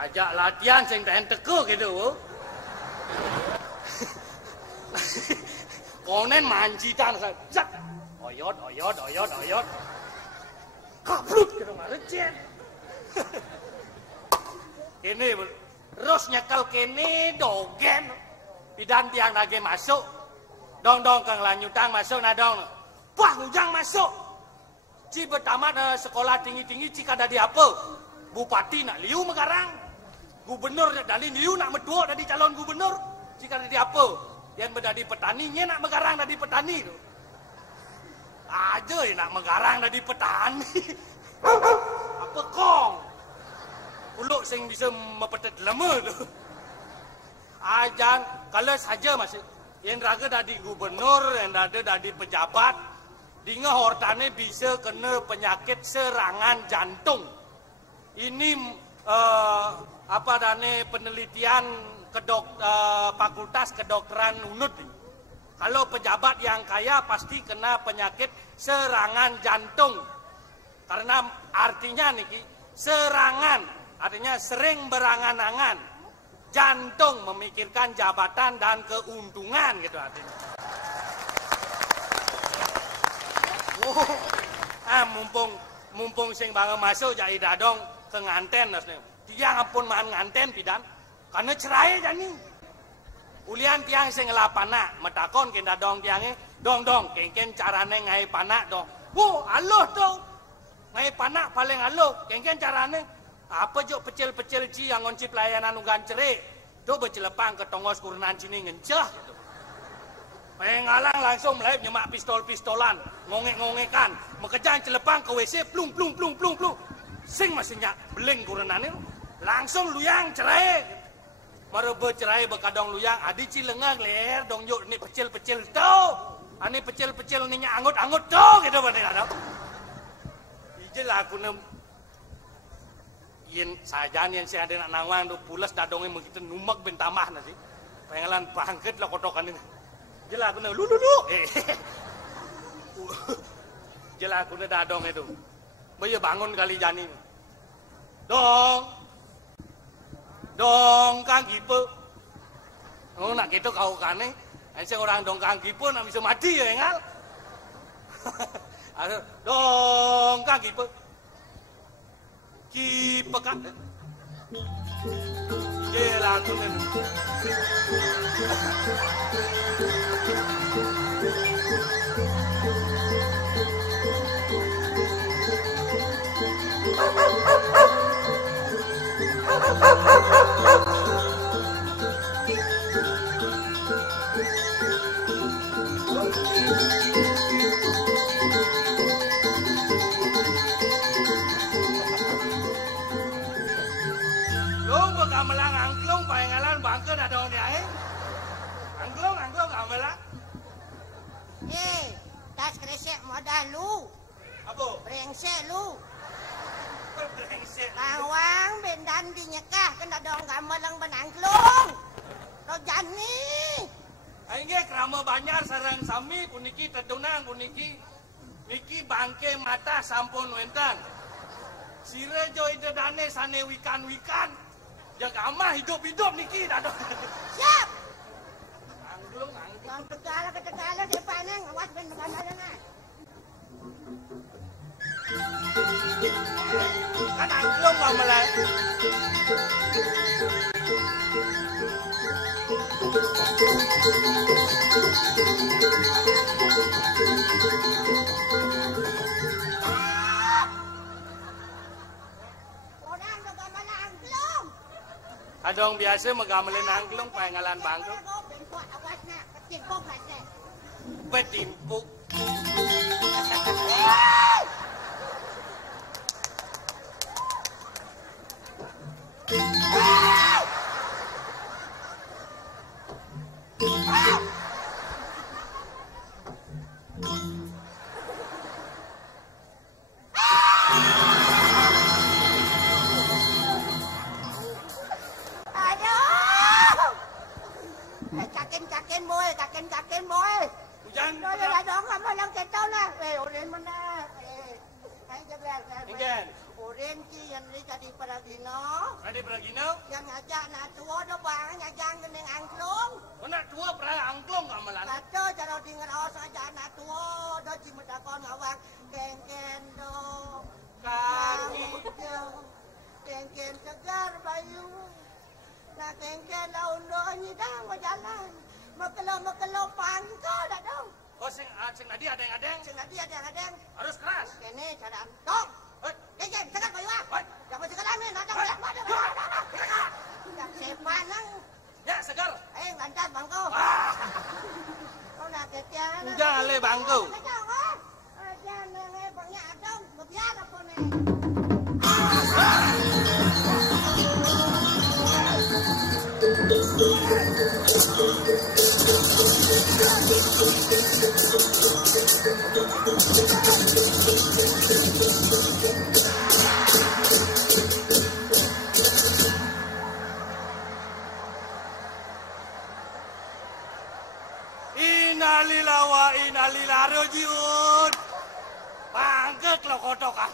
Ajak latihan sing tahan teka gitu. Konen mancitan zat. Oyot. Kablut gitu ngarecet. Kene terus nyekel kene dogen. Pidan tiang lagi masuk. Dong kang lanyutang masuk nadong. Wah ujang masuk. Ci bertamat sekolah tinggi-tinggi cik ada di apa? Bupati nak liu megarang. Gubernur dari liu nak medua dari calon gubernur. Cik ada di apa? Yang berdadi petaninya nak megarang dari petani tu. Aja nak megarang dari petani. Apa kong? Uluk sing bisa mepetet lama tu. Ajan kalau saja masih yang raga dari gubernur, yang ada dari pejabat, dinga hortane bisa kena penyakit serangan jantung. Ini apa dane penelitian fakultas kedokteran UNUD. Kalau pejabat yang kaya pasti kena penyakit serangan jantung. Karena artinya niki serangan, artinya sering berangan-angan. Jantung memikirkan jabatan dan keuntungan gitu artinya. Mumpung sing banget masuk jadi dadong ke nganten asli. Tiang ampun mahan nganten pidan karena cerai jani. Ulian tiang sing ngelapana metakon ke dadong tiangnya dong kengken carane ngai panak dong. Aloh dong. Ngai panak paling aloh kengken carane apa jo pecel-pecel ci yang ngonci pelayanan ugan cerik. Do bercelepang ke tongos kurenan cini ngencah gitu. Pengalang langsung melayu nyemak pistol-pistolan, ngongek-ngogekan, mekejan celepang ke WC, plung. Sing masihnya beling kurenan itu, langsung luyang cerai. Merebe cerai bekadong luyang, adi cilengah ler dong yuk ni pecel-pecel tau. Ani pecel-pecel ni angut-angut tau gitu bener ada. Ijelah aku nem yen sajan yang saya ada nak nawang tu pulas dadongnya begitu numak bentamah nasi. Pengelan bangkit lah kotokan ini. Jelah aku nak lu. Jelah aku nak dadong itu. Baya bangun kali jani. Dong kang gipe. Oh nak gitu kau kane. Saya orang dong kang gipe nak bisa mati ya engal. Dong kang gipe. Kipekan. Jelah aku nak. Gamelang angklung paengalan bangke ada ni ae. Angklung gamelang. Tas kresek modal lu. Apa? Brengsek lu. Brengsek. Lawang bendan dinyekah kena dong gamelang benangklung. Lo jani. Aingge krama banyar sareng sami puniki tedunang puniki. Niki bangke mata sampun wentang. Sire jo ide dane sane wikan. Jaga amah hidup niki dadong. Siap. Angklung. Jangan tegala depan nang awas ben gambaran ah. Kan angklung gamelan. Adong biasa magamelin angklung paengalan bangku. Betimpuk. Kaken boy. Hujan. Ada dong kamu lang ketau lah. Oren mana? Hai jebel. Ingen. Oren ki yang jadi Pragino. Ade Pragino. Yang ngajak nak tua do bang ngajak gening angklung. Mana tua pernah angklung gamelan. Kata cara dingeraos ngajak nak tua do cimedakon ngawang kengken do. Kaki. Kengken segar bayu. Nah kengken daun do nyidang jalan. Makelo pangko dah dong. Oh sing tadi ada yang adeng. Sing tadi ada yang Harus keras. Kene cara tok. Kengken segar bayu ah. Jangan sekarang ni nak jangan. Sepanang. Ya segar. Lantas bangko. Kau nak ketian. Jangan le bangko. Jangan le bangnya adong. Kebiar apa ni? Innalillahi wa inna ilaihi rajiun. Bangkek lo kotokan.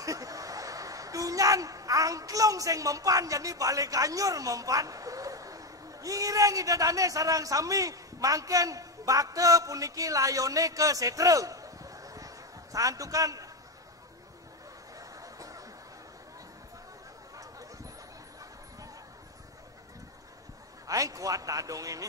Dunyan angklung sing mempan jadi balik kanyur mempan. Ngireng idadane sarang sami mangken bakte puniki layone ke setre. Santukan aing kuat dadong ini.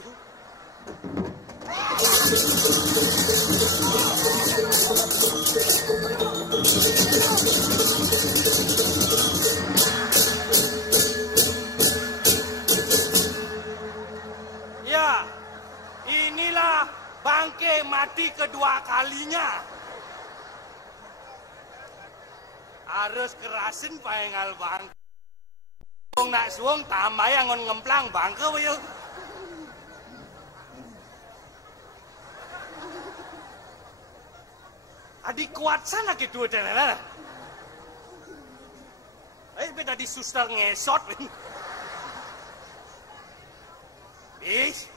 Ya, inilah bangke mati kedua kalinya. Harus kerasin paengal bangke. Wong nak suwung tambayang ngon ngemplang bangke we. Adik kuat sana gitu tenan. Beda di suster ngesot. Bis,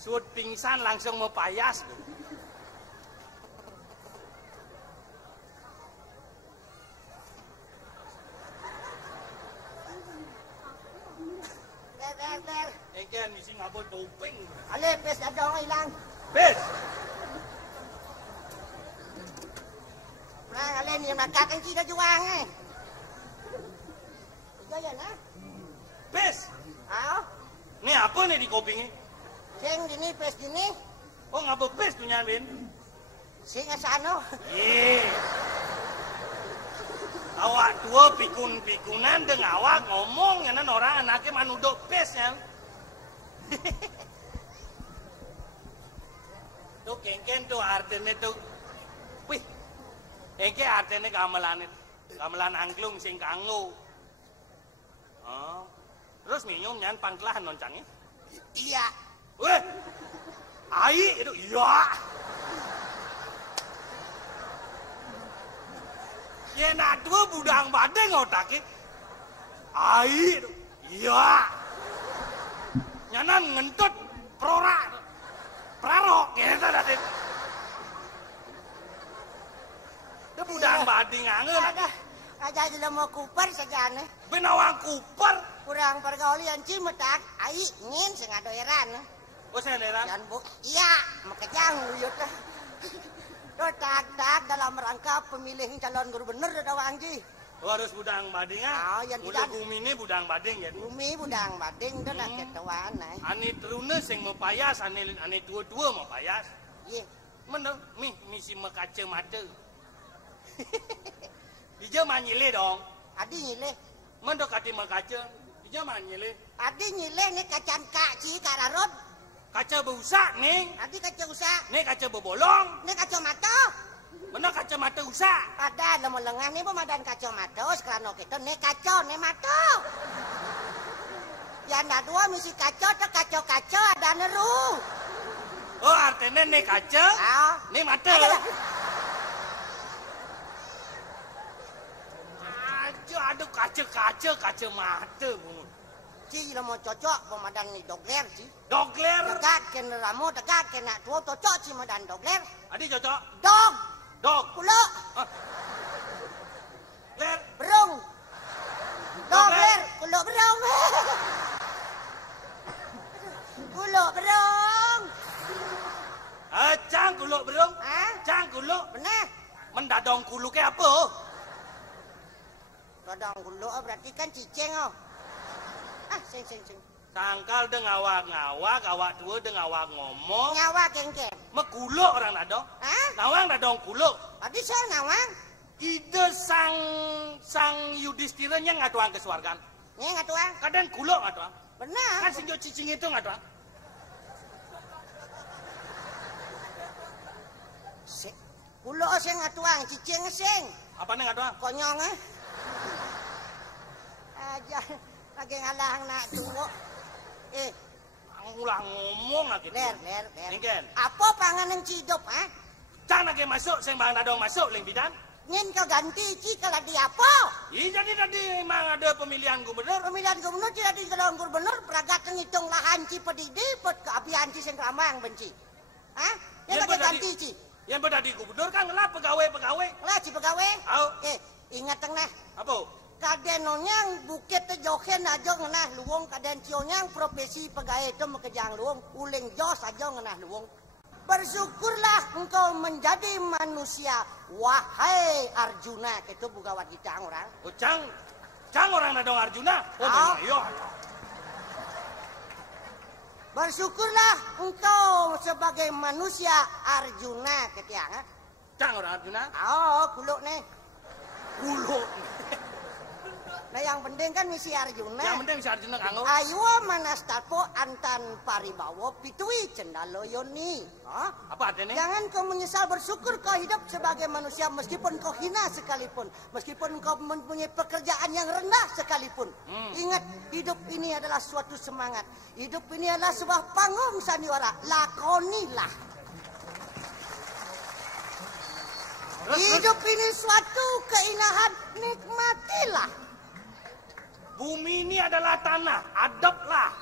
sud pingsan langsung mau payas. Engken misi ngabot topeng. Ale pes adong ilang. Bis. Nah, ale ni makat ang kita juang eh. Ito yan ha? Bis. Ao? Ini apa nih di kopingnya? Sing dini pes dini. Oh ngabot bis tuh nyalin. Sing asano. Ye. Awak dua pikun-pikunan deng awak ngomong ya orang anaknya manudok pes ya. Tuh kengken tuh artinya tuh. Wih. Engke artinya gamelan angklung sing kanggo. Oh. Terus minum nyan pangkelahan loncangnya? Iya. Weh. Ai itu iya. Ya nak dua budang badeng otaknya. Ai itu iya. Nyanan ngentut prarok gitu tadi. Itu budang bading angin. Ada. Aja jela mau kupar saja nih. Benawang kupar. Kurang pergaulian cimetak. Ai ngin sing adoeran. Oh senderan. Dan bu, iya, makejang uyut lah. Tak dalam rangka pemilihan calon gubernur Dawang Ji. Oh, harus budang bading ah. Oh, yang Udah tidak. bumi ini budang bading ya. Bumi budang bading itu nak ketuaan eh. Ani terune sing mau payas, ani tua-tua mau payas. Ye, Mana misi mekaca mata. Ija manyile dong. adi nyile. Mana kati mekaca. Ija manyile. Adi nyile ni kacan kak ci kararod. Kaca berusak nih. Adi kaca usak. Nih kaca bebolong. Ni kaca mata. Mana kaca mata usak. Ada lemelengan ni pemadan kaca mata. Sekarang kita ni kaca ni mata. Yang ada dua misi kaca, tu kaca ada neru. Oh artinya nih kaca. Ah, Nih mata. Aduh kaca mata. ci la mo cocok pemadan ni dogler ci. Dogler. Dekat ke ramo, dekat ke nak tua cocok ci madan dogler. Adi cocok. Kuluk berong. Kuluk berong. Cang kuluk berong. Ha? Cang kuluk. Benar. Mendadong kuluknya apa? Dadong kuluk berarti kan cicing oh. Sing. Sangkal deng awak-ngawak, awak tua deng awak ngomong. Nyawa gengkem. Mekuluk orang nadong. Hah? Nawang nadong kuluk. Tadi saya nawang. Ide sang Yudhistira nya ngatuang kesuargan. Nih ngatuang. Kadang kuluk ngatuang. Benar. Kan sinjo cicing itu ngatuang. Kuluk sing ngatuang, cicing sing. Apa nih ngatuang? Konyong aja lagi ngalang nak tunggu. Ulah ngomong lagi. Ler. Ningen. Apa panganan cidup, ha? Cang lagi masuk, sing bang nadong masuk, ling bidan. Ngin kau ganti ci kalau di apa? Jadi tadi memang ada pemilihan gubernur. Pemilihan gubernur tidak di gedung gubernur, peragat ngitung lahan ci pedidi, pet keabian ci sing ramang benci. Hah? Yang lagi ganti ci. Yang berada di gubernur kan ngelap pegawai-pegawai. Lah ci pegawai. Au. Ingat tengah. Apa? Kaden nonyang bukit joken aja ngenah luwung kaden cionyang profesi pegawai itu mekejang luwung uling jos aja ngenah luwung. Bersyukurlah engkau menjadi manusia wahai Arjuna itu bugawat kita orang. Oh, Cang orang nadong Arjuna. Oh, iya. Bersyukurlah engkau sebagai manusia Arjuna ketiang. Cang orang Arjuna. Oh, kuluk nih. Kuluk. Nah yang penting kan misi Arjuna. Yang penting si Arjuna kanggo. Ayo manastapo antan paribawo pitui cendaloyoni. Apa artinya? Jangan kau menyesal bersyukur kau hidup sebagai manusia meskipun kau hina sekalipun. Meskipun kau mempunyai pekerjaan yang rendah sekalipun. Ingat hidup ini adalah suatu semangat. Hidup ini adalah sebuah panggung sandiwara. Lakonilah. Hidup ini suatu keindahan. Nikmatilah. Bumi ini adalah tanah, adablah.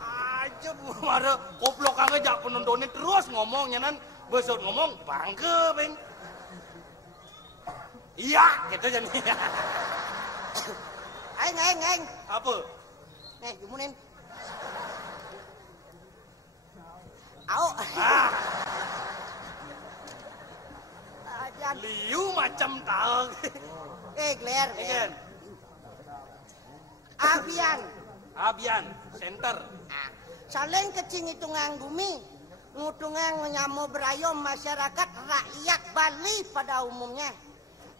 Aja mara koplok kangge jak penontonnya terus ngomongnya nan besok ngomong bangke beng. Iya, gitu jadi. Aing. Apa? Nih, gumunin. Au. Liu macam tahu. Gler. Igen. Abian, center. Saling kecing hitungan bumi, ngutungan nyamu berayom masyarakat rakyat Bali pada umumnya.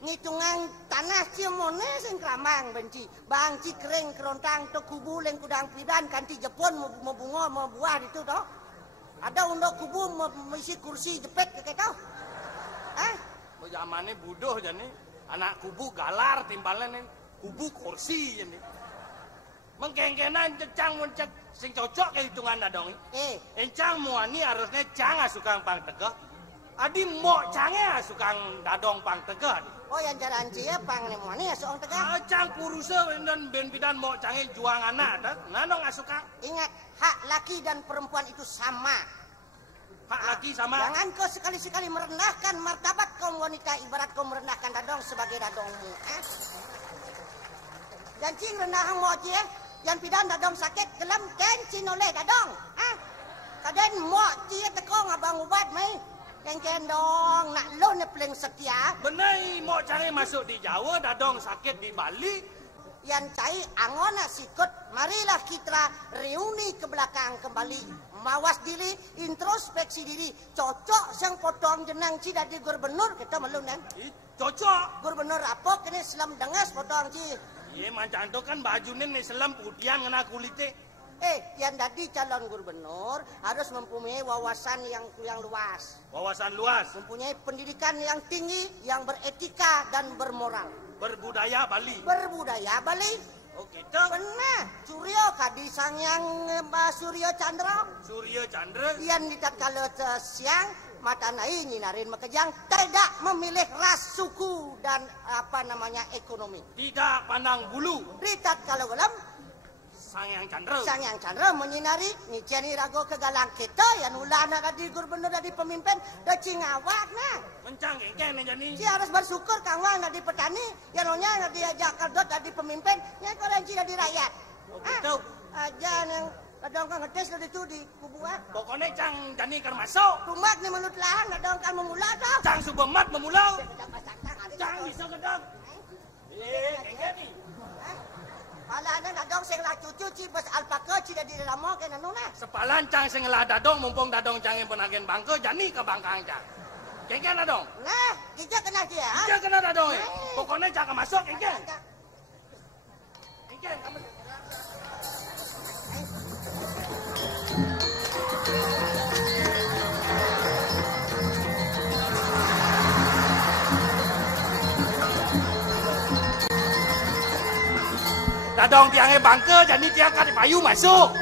Ngitungan tanah ciemone sing kramang benci. Bang cikering kerontang to kubu leng kudang pidan kanti Jepun mau bunga mau buah itu toh. Ada untuk kubu misi kursi jepit kayak tau. Zamannya budoh jadi anak kubu galar timbalan kubu kursi jadi. Mengkengkenan cang mencek sing cocok ke hitungan dong. Encang muani harusnya cang asukang pang tegah. Adi mo cange asukang dadong pang tegah. Oh yang jalan cia pang muani asukang tegah. Cang kurusa dan ben bidan mo cange juang anak dah. Nanong asukang. Ingat hak laki dan perempuan itu sama. Hak laki sama. Jangan kau sekali-sekali merendahkan martabat kaum wanita ibarat kau merendahkan dadong sebagai dadongmu. Janji rendah mo cie, yang pidan dadong sakit gelam kencin oleh dadong. Kaden mo cie teko ngabang ubat mai. Kengken dong nak lo ne paling setia. Benai mo cange masuk di Jawa dadong sakit di Bali. Yang cai angona sikut, marilah kita reuni ke belakang kembali. Mawas diri, introspeksi diri. Cocok sang potong jenang ci dari gubernur kita melun kan? Cocok. Gubernur apa kini selam dengas potong ci. Iya macam tu kan bajunya nih selam putihan kena kulitnya. Yang tadi calon gubernur harus mempunyai wawasan yang luas. Wawasan luas. Mempunyai pendidikan yang tinggi, yang beretika dan bermoral. Berbudaya Bali. Berbudaya Bali. Oh gitu. Benar. Suryo kadisang yang Suryo Chandra. Suryo Chandra. Yang tidak kalau siang mata nai nyinarin makejang tidak memilih ras, suku dan ekonomi. Tidak pandang bulu. Ritat kalau gelam Sang Yang Chandra menyinari ngiceni rago kegalang kita yang ulana dari gubernur dari pemimpin dari Cingawak nah. Mencang kengken jadi. Si harus bersyukur kangwang dari petani, yang nonya dari Jakarta dari pemimpin, yang korenci dari rakyat. Oh gitu. Aja yang kadang kan ngetes dari itu di kubuak. Pokoknya cang jadi kan masuk. Tumat nih menurut lahan kadang kan memula dah. Cang subemat memula. Cang bisa kedang. Kengken nih. Ala ana dadong sing lah cucu ci bas alpaka ci dari lamo kena nuna. Sepalan cang sing lah dadong mumpung dadong cang yang penagen bangke jani ke bangkang cang. Kengken dadong. Nah, kita kena dia. Dia kena dadong. Pokoknya cang masuk kengken. Kengken kamu. Dadong tiangnya bangke jadi dia kan payu masuk.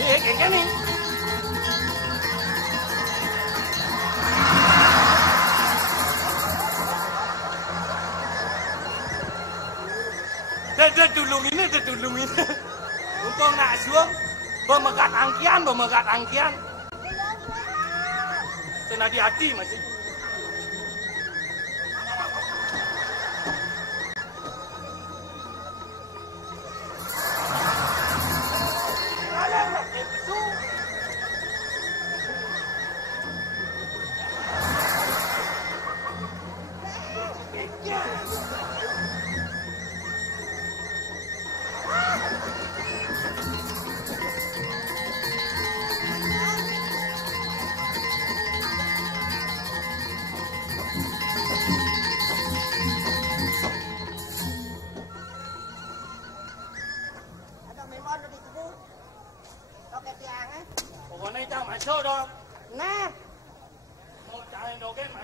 Kengken nih. Dedulung ini. Untuk nak suang, bemegat angkian. Senadi hati masih.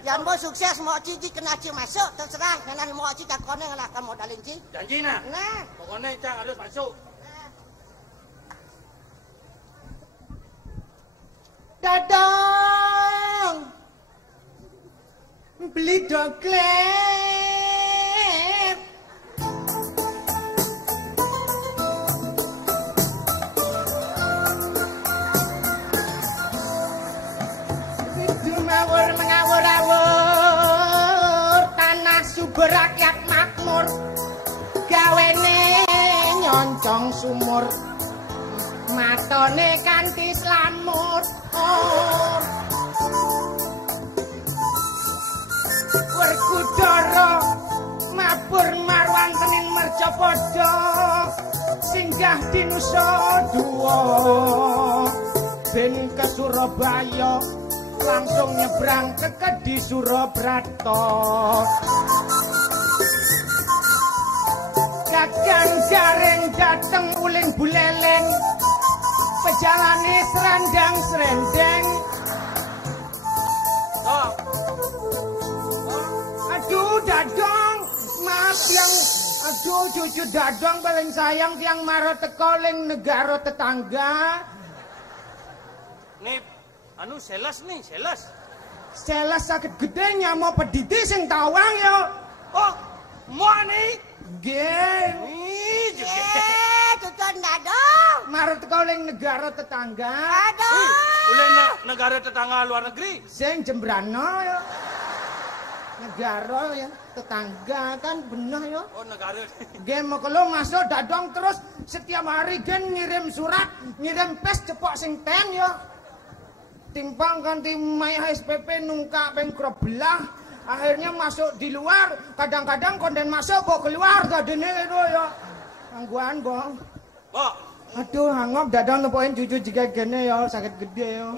Yang mau sukses mau cici kena ci masuk terserah dengan mau ci takone ngelakan modalin ci. Janji nah. Nah, Pokoknya cang harus masuk. Dadang beli doklet. Mengawur-awur tanah subur rakyat makmur gawene nyoncong sumur matone kanthi slamur Werkudara mabur marwan tening mercapada singgah di Nusa Dua ben ke Surabaya langsung nyebrang ke Kedi Surabrata. Gagang jaring dateng uling buleleng pejalane serandang serendeng. Aduh dadong, maaf yang aduh cucu dadong paling sayang tiang maro teko ling negara tetangga. Nih anu seles nih, seles. Seles sakit gede nyamo pediti sing tawang yo. Oh, mau nih? Nggih. Ih, tutun dadong. Marut kau ling negara tetangga. Aduh. Uleh negara tetangga luar negeri. Sing Jembrana yo. Negara ya, tetangga kan bener yo. Oh, negara. Nggih mekelo masuk dadong terus setiap hari gen ngirim surat, ngirim pes cepok sing ten yo. Timpang kanti mai SPP nungkak peng belah akhirnya masuk di luar kadang-kadang konden masuk kok keluar gadene itu ya gangguan bong aduh hangop dadang nepoin cucu jika gene ya sakit gede ya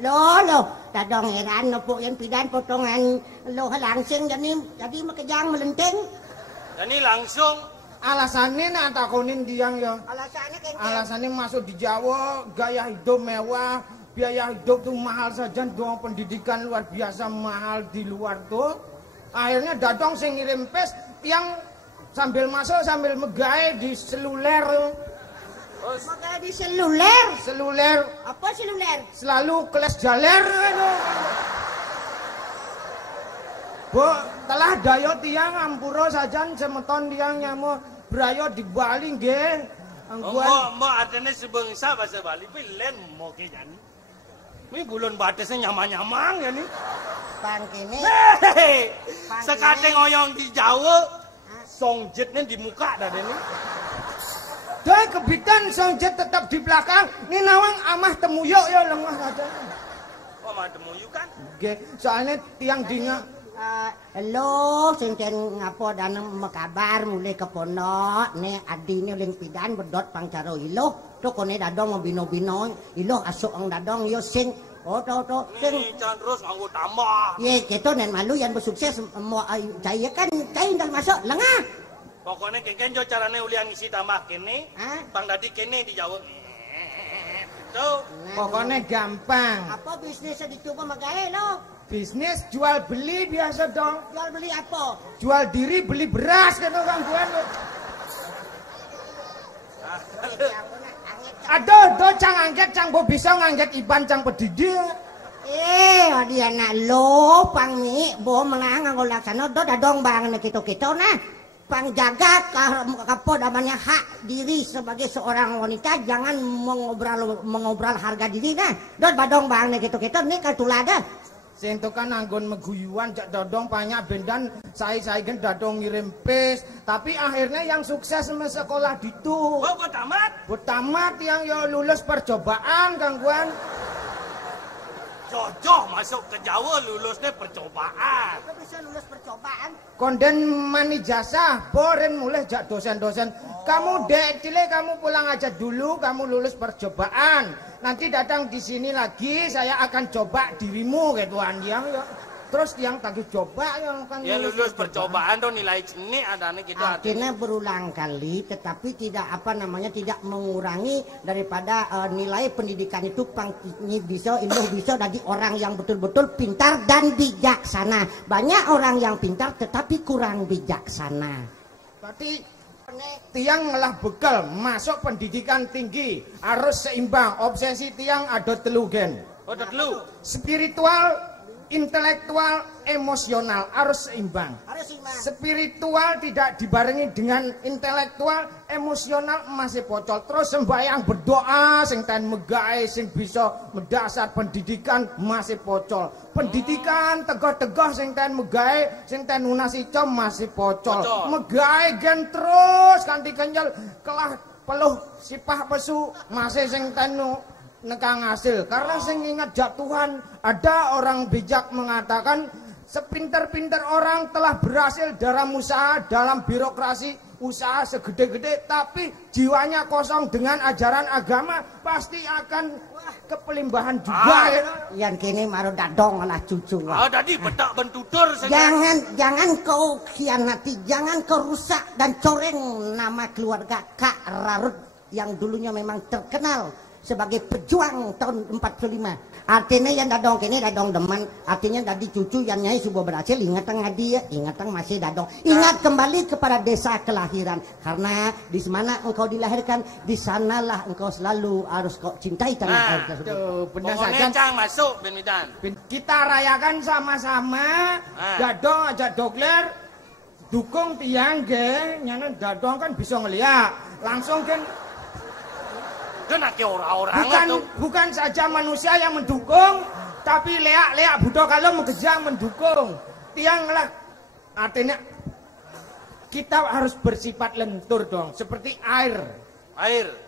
lo dadang heran nepoin pidan potongan lo langsing jadi makejang melenting jadi langsung alasannya nak takunin diang ya. Alasannya masuk di Jawa, gaya hidup mewah, biaya hidup tuh mahal saja, doang pendidikan luar biasa mahal di luar tuh. Akhirnya dadong sing ngirim pes yang sambil masuk sambil megawe di seluler. Megawe di seluler? Seluler. Apa seluler? Selalu keles jaler. Bu, telah dayo tiang ampura sajan semeton tiang nyamu brayo di Bali nggih. Mbok artine sebangsa bahasa Bali pilen mo ke jan. Mi bulan batasnya nyamang-nyamang ya nih. Bang kene. Sekate ngoyong di Jawa, songjetnya di muka dah ini. Doi kebitan songjet tetap di belakang. Ini nawang amah temuyuk ya lengah aja. Oh, amah temuyuk kan? Nggih, soalnya tiang dina. Halo, senten ngapo daneng mekabar mulai keponok ne adine ling pidan bedot pangcaro iloh to kone dadong bino-bino iloh asuk ang dadong yo sing to sing jangan terus nganggo tambah. Ye keto nen malu yang bersukses mau cai kan cai ndak masuk lengah. Pokoknya kengken jo carane ulian ngisi tambah kene. Bang Dadi kene di Jawa. Tuh. Pokoknya gampang. Apa bisnisnya dicoba magae lo? Bisnis jual beli biasa dong. Jual beli apa? Jual diri beli beras gitu gangguan. Aduh, cang angget cang bo bisa ngangget iban cang pedidi. Adi anak lo pang mi bo menang nganggo laksana do dadong bang kita nah. Pang jaga kapo namanya hak diri sebagai seorang wanita jangan mengobrol harga diri nah. Dot badong bang kita nih katulada. Sing kan anggon meguyuan cak dodong banyak bendan saya kan dodong ngirim pes tapi akhirnya yang sukses sama sekolah ditu. Oh, kok tamat? Tamat yang yo lulus percobaan gangguan. Jojoh masuk ke Jawa lulusnya percobaan. Kok bisa lulus percobaan? Konden mani jasa, boren mulai jak dosen-dosen. Kamu dek cile kamu pulang aja dulu, kamu lulus percobaan. Nanti datang di sini lagi, saya akan coba dirimu ketuan yang ya. Terus yang tagih coba yang kan ya lulus percobaan dong nilai seni adanya gitu. Akhirnya berulang kali, tetapi tidak tidak mengurangi daripada nilai pendidikan itu bisa dari orang yang betul-betul pintar dan bijaksana. Banyak orang yang pintar tetapi kurang bijaksana. Berarti tiang ngelah bekal masuk pendidikan tinggi harus seimbang. Obsesi tiang ada telu gen. Ada telu. Spiritual, intelektual, emosional harus seimbang. Spiritual tidak dibarengi dengan intelektual, emosional masih pocol. Terus sembahyang berdoa sing ten megae sing bisa mendasar pendidikan masih pocol. Pendidikan tegoh-tegoh sing ten megae sing ten lunasi com masih pocol. Megae gen terus kanthi kenyel kelah peluh sipah pesu masih sing ten nekang hasil karena sing ingat jak Tuhan. Ada orang bijak mengatakan sepinter-pinter orang telah berhasil dalam usaha, dalam birokrasi usaha segede-gede tapi jiwanya kosong dengan ajaran agama pasti akan kepelimbahan juga yang kini maru dadong lah cucu tadi betak bentutur jangan kau khianati, jangan kau rusak dan coreng nama keluarga Kak Rarut yang dulunya memang terkenal sebagai pejuang tahun 45. Artinya yang dadong kini dadong deman, artinya dari cucu yang nyai subuh berhasil ingatan dia, ingatan masih dadong. Ingat kembali kepada desa kelahiran karena di mana engkau dilahirkan, di sanalah engkau selalu harus kau cintai tanah air tersebut. Benar saja. Cang masuk Ben Midan. Kita rayakan sama-sama. Dadong aja dogler dukung tiang ge, nyana dadong kan bisa ngeliat langsung kan. Bukan saja manusia yang mendukung, tapi leak budo kalau mengejar mendukung. Tianglah artinya kita harus bersifat lentur dong, seperti air.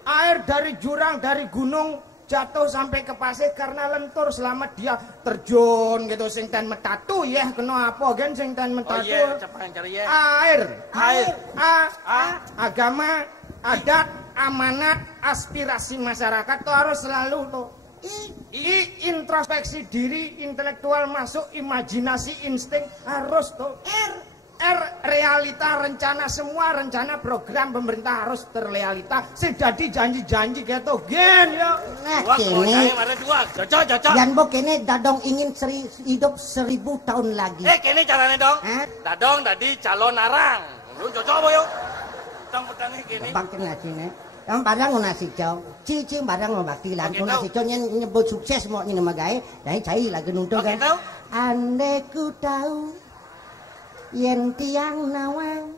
Air dari jurang, dari gunung jatuh sampai ke pasir karena lentur selama dia terjun gitu. Sing ten metatu ya kena apa gen sing ten metatu. Air. Agama, adat, amanat, aspirasi masyarakat tuh harus selalu tuh introspeksi diri, intelektual masuk, imajinasi, insting harus tuh. R realita, rencana, semua rencana program pemerintah harus terrealita. Sedadi janji-janji gitu gen ya. Nah kini dan bo kini dadong ingin hidup 1000 tahun lagi. Kini caranya dong. Dadong tadi calon arang. Lu cocok apa yuk? Tang petangnya gini. Bangkin lagi nih. Yang barang nasi hijau, cici barang mau baktilan. Nasi hijau nyebut sukses mau ini magae, dari cai lagi nuntung kan. Andai ku tahu yen tiang nawang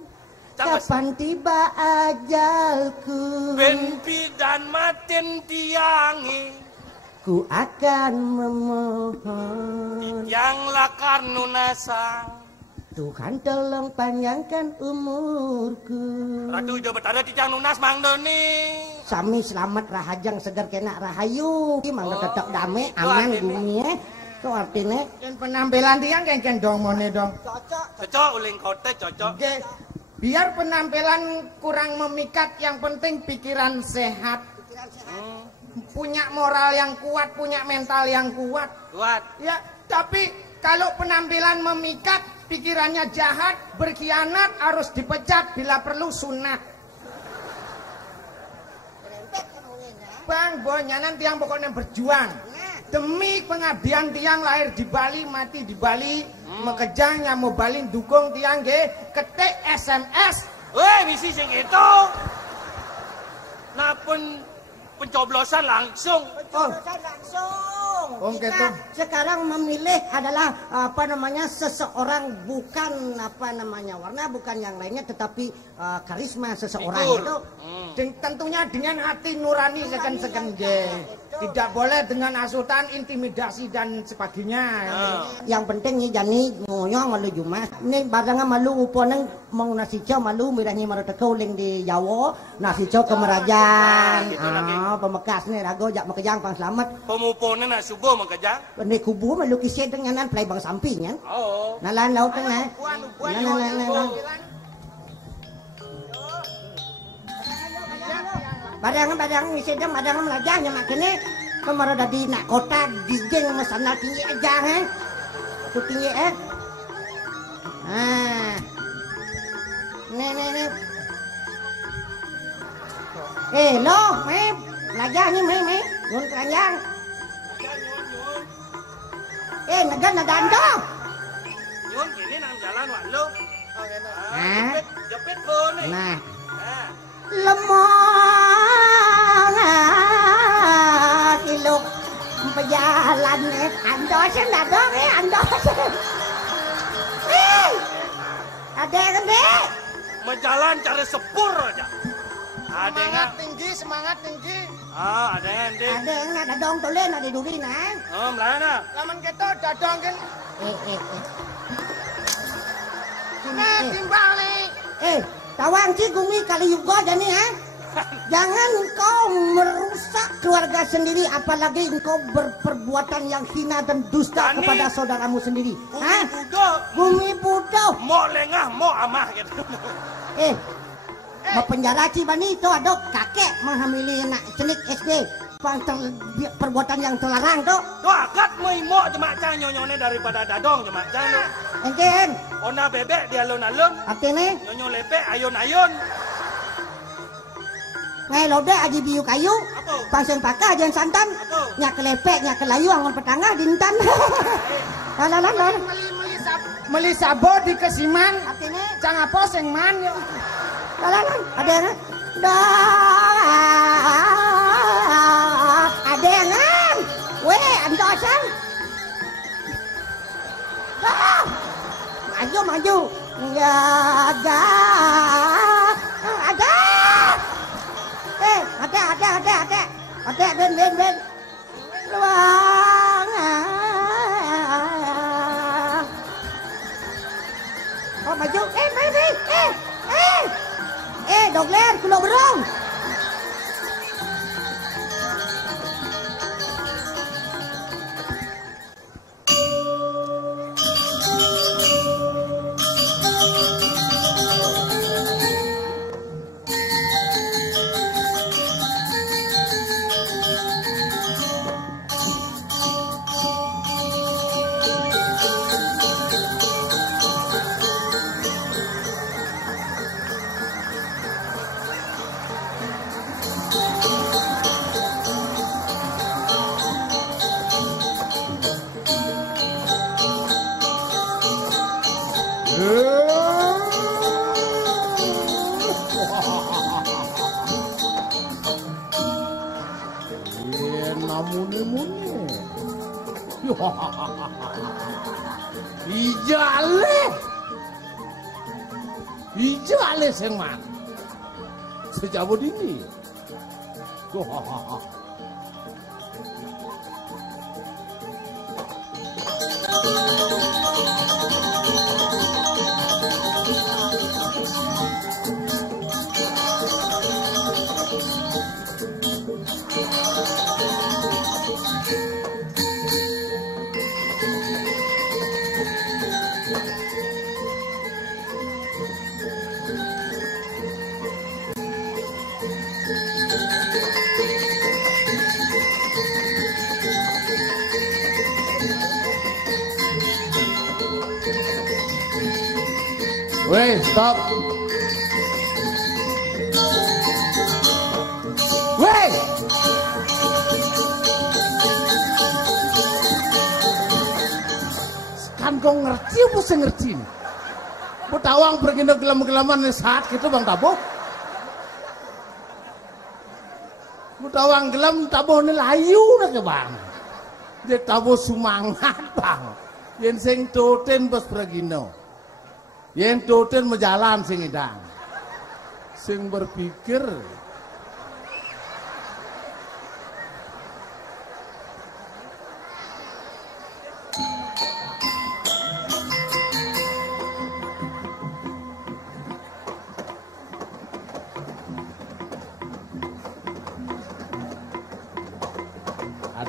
kapan tiba ajalku ben pidan maten tiangi ku akan memohon yang lakar nunasang Tuhan tolong panjangkan umurku. Ratu udah bertada di tiang nunas mang doni. Sami selamat rahajang segar kena rahayu. Mangga tetap damai aman bumi Itu artinya dan penampilan tiang kayak dong mone dong. Cocok uling kote cocok. Biar penampilan kurang memikat, yang penting pikiran sehat. Punya moral yang kuat, punya mental yang kuat. Ya, tapi kalau penampilan memikat, pikirannya jahat, berkhianat, harus dipecat, bila perlu sunat. Bang, bonyanan tiang pokoknya berjuang. Demi pengabdian tiang lahir di Bali, mati di Bali, Mekejang yang mau Bali dukung tiang ketik SMS. Weh, misi sing itu. Napun pencoblosan langsung. Kita sekarang memilih adalah seseorang, bukan warna, bukan yang lainnya, tetapi karisma seseorang itu. Tentunya dengan hati nurani seken-seken tidak boleh dengan asutan, intimidasi dan sebagainya. Yang penting nih jani ngoyong malu Jumat. Ini badangan malu uponeng mau nasi cow malu mirahnya maru tekauling di Jawa, nasi cow kemerajaan. Pemekas nih rago jak Mekejang pang selamat. Pemuponen nak subuh Mekejang. Ini kubu malu kisah dengan play bang sampingnya. Nalan laut tengah. Badangan misalnya badangan melajahnya makanya kemarin ada di nak kota dijeng masana tinggi aja tu tinggi nih lo meh melajahnya meh nun keranjang nagan ando nyun kini nang jalan walu jepit pun nah lemong kiluk berjalan andosen dadong andosen ada kan deh menjalan cari sepur aja ada yang semangat tinggi ada yang dadong tulen ada duri nah melana laman kita dadong kan timbang nih Tawang Cigumi kali juga jadi jangan engkau merusak keluarga sendiri, apalagi engkau berperbuatan yang hina dan dusta kepada saudaramu sendiri. Bumi budo. Mau lengah, mau amah gitu. Mau penjara Cibani itu ada kakek menghamili anak cenik SD. Perbuatan yang terlarang tuh. Tuh agak mau jemak cang nyonyone daripada dadong jemak cang tuh. Enten. Ona bebek di alun-alun. Artinya? Nyonyo lepek ayun-ayun. Ngai lode aji biu kayu. Pasien pakah ajan santan. Nyak lepek, nyak layu angon petangah dintan. Lalan. Meli sabo di kesiman. Artinya? Cang apa sing man. Lalan. Ada yang adengan, andosan, maju, ada, ben, luang, maju, dok ler, kulo berong. Ijo ale sing man. Sejauh ini. Weh, stop. Weh. Kan kau ngerti apa sih ngerti? Putawang pergi ke gelam-gelaman saat gitu Bang Tabo. Putawang gelam Tabo ni layu nak ke Bang. Dia Tabo semangat Bang. Yang sing toten pas pergino. Yang toten menjalan sing idang. Sing berpikir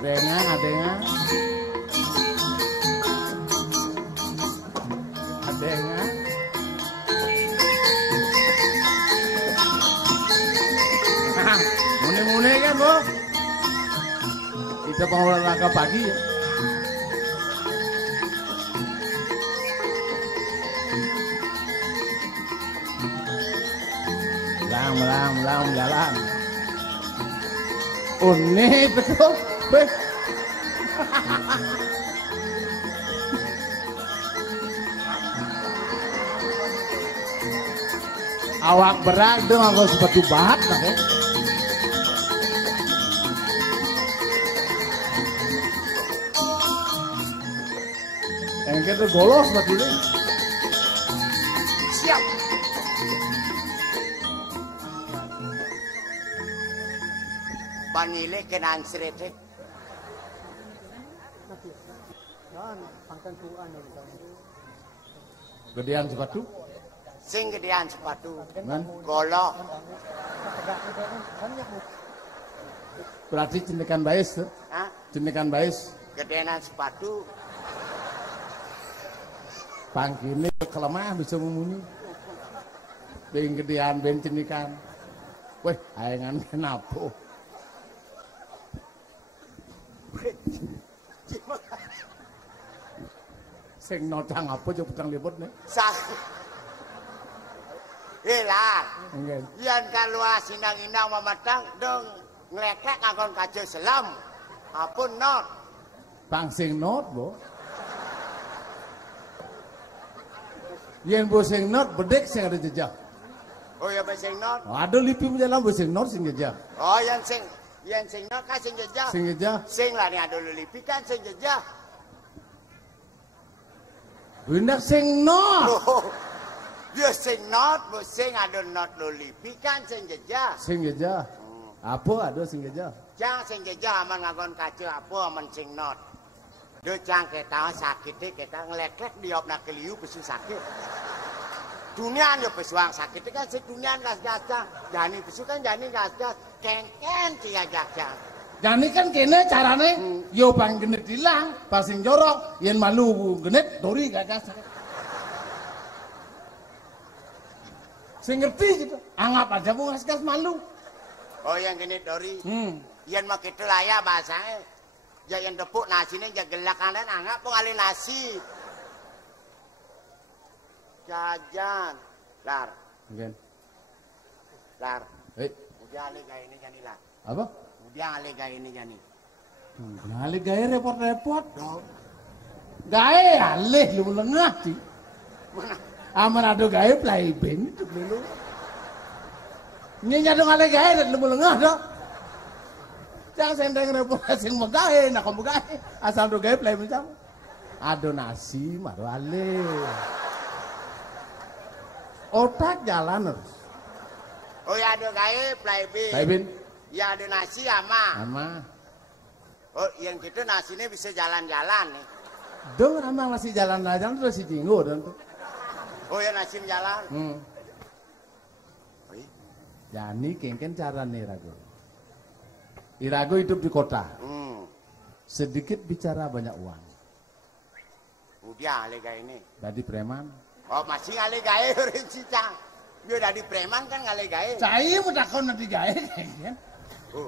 adengan mune-mune kan Bu kita olahraga pagi ya melang jalan unik betul awak berat dong aku sepatu bahat lah ya. Yang kita golos sepatu ini. Siap. Panile kena ansrete. Gedean sepatu? Sing gedean sepatu. Man? Golok. Berarti cendekan baes tuh? Hah? Cendekan baes? Gedean sepatu. Pangkini kelemah bisa memuni. Ting gedean ben cendekan. Weh, ayangan kenapa? Sing notang apa coba petang liput nih? Sakit. Hilang. Enggak. Yan kalua sinang-inang mamatang dong ngelekek ngakon kajo selam. Apun not. Pang sing not, Bo. Yen bo sing not bedek sing ada jejak. Oh ya sing not. Ada lipi menjalan bo sing not sing jejak. Oh yang sing not kan sing jejak. Sing jejak. Sing lah ni ada lipi kan sing jejak. Benak sing not. Oh. Dia sing not, bo sing ada not lipi kan sing jejak. Sing jejak. Apa ada sing jejak? Jang sing jejak aman ngakon kajo apa aman sing not. Dia jang kita sakit kita ngelekek diop nak keliu besu sakit. Dunia yo pesuang sakit kan si dunia gas-gasan. Jani besu kan jani gas-gas. Ken-ken cia jajang. Jani kan kene carane yo bang genet hilang, pasing jorok, yen malu genet dori gagas. Sing ngerti gitu. Anggap aja bu gas malu. Oh yang genet dori. Yen mah kitu laya bahasanya. Ya yang depuk nasine ya gelak kanan anggap pun alih nasi. Jajan. Lar. Mungkin. Lar. Hei. Udah alih gaya ini jani lar. Apa? Udah alih gaya ini jani. Alih gaya repot-repot. Gaya alih lu lengah ti. Mana? Aman ada gaya play band itu dulu. Nya dong alih gaya lu lengah dong. Jangan sendeng repot sing megahe nak megahe asal do gaya play macam. Ado nasi maru alih. Otak jalan terus. Oh ya ada gawe playbin. Playbin. Ya ada nasi ama. Ama. Oh yang gitu nasinya bisa jalan-jalan nih. Dong ramang nasi jalan-jalan terus si Jinggo dan tuh. Oh ya nasi jalan. Jadi kengken cara nih Irago. Irago hidup di kota. Sedikit bicara banyak uang. Udah ale gawe ini. Jadi preman. Oh masih ale gawe orang cicang. Dia dari preman kan ale gawe. Cai mau takon nanti gawe kan.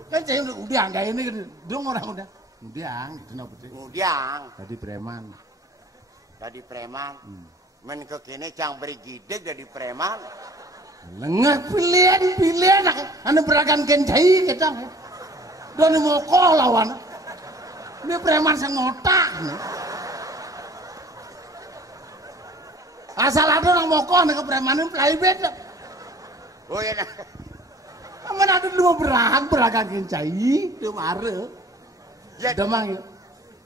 Kan cai udah gawe ini dong orang udah. Udiang, itu kenapa sih? Udiang. Tadi preman. Tadi preman. Men ke kene cang beri gideg dari preman. Lengah pilihan. Ane beragan kencai kita. Dan mau kol lawan. Ini preman sengotak. Asal ada orang mau kol, ke preman ini playbed. Oh iya. Aman ada dua beragan kencai. Dia marah. Ya, damang yuk.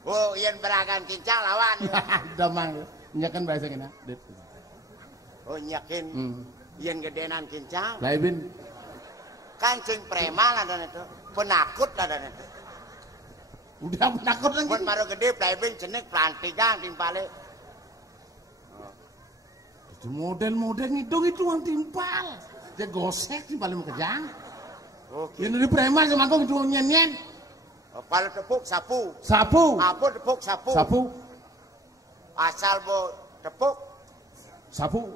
Oh, yang beragan kincang lawan. Damang yuk. Nyakan bahasa kena. Oh, nyakin. Yang gedenan kincang. Playbin. Kancing preman ada itu. Penakut ada itu. Udah penakut lagi. Buat baru gede playbin cenek pelantikan timpale. Itu model-model itu yang timpal. Dia gosek timpalnya mau kejang. Oke. Ini di preman sama aku itu nyen-nyen. Kalau tepuk sapu. Sapu. Apa tepuk sapu? Sapu. Asal bo tepuk sapu.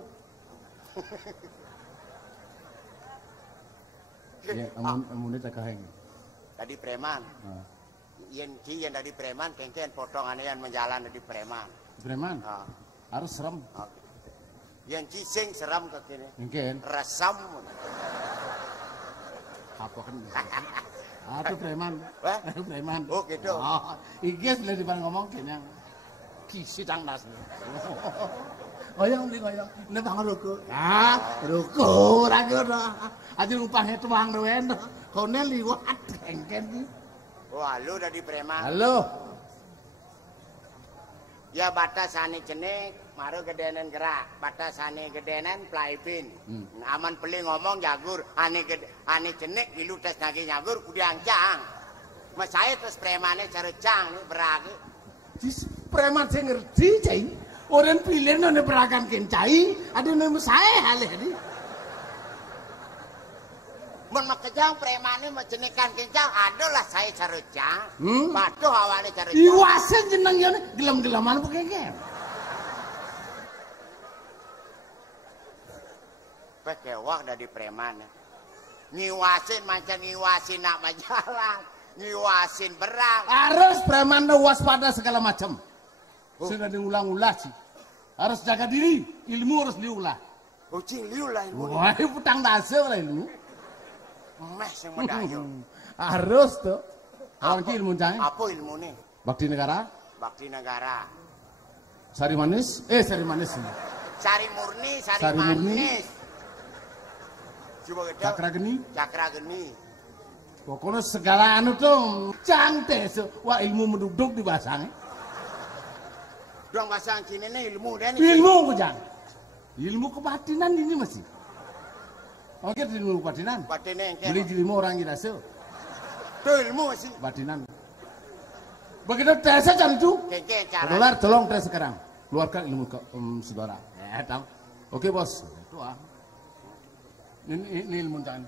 Ya, amunnya tak kaheng. Tadi preman. Yen dari preman, kengken potongannya yang menjalan dari preman. Preman. Harus serem. Yang cising seram ke kini. Kengken. Resam. Apa kan? Itu preman. Wah? Preman. Oh gitu. Iges boleh depan ngomong kayaknya. Kisi tangdas. Goyang di goyang. Ini bang ruku. Ruku. Ragu dah. Aja upahnya tuang doen. Kau ne liwat. Kengken di. Wah lu dari preman. Halo. Ya batasane cenek. Maru gedenan gerak, batasane gedenan playbin. Aman peli ngomong jagur, ane cenek dilutes lagi nyagur udah cang. Mas saya terus premane cara cang nih beragi. Jis preman saya ngerti cai. Orang pilih none beragan kencai, ada nama saya halih ni. Mun makejang premane macenekan kencang, adalah saya cara cang. Patuh awalnya cara cang. Iwasan jeneng yana gelam-gelaman pakai game. Kewah dari preman. Ngiwasin macam ngiwasin nak majalah. Ngiwasin berang. Harus preman waspada segala macam. Sudah diulang-ulang sih. Harus jaga diri. Ilmu harus diulah. Ucing liu lah ilmu. Wah, putang dasar lah ilmu. Meh sing medayo. Harus tuh. Orang ilmu jangan. Apa ilmu nih? Bakti negara. Bakti negara. Sari manis. Sari manis. Sari murni, sari Murni. manis. Coba kita. Cakra geni. Pokoknya segala anu tuh cantik. Wah ilmu menduduk di bahasanya. Dong bahasa kini nih ilmu dan ilmu kejang. Ilmu kebatinan ini masih. Oke ilmu kebatinan. Batinan. Beli ilmu orang kita sih. Itu ilmu masih. Batinan. Begitu tesnya cari itu. Dolar tolong tes sekarang. Keluarkan ilmu ke saudara. Ya tahu. Oke bos. Itu Ini ilmu jangan.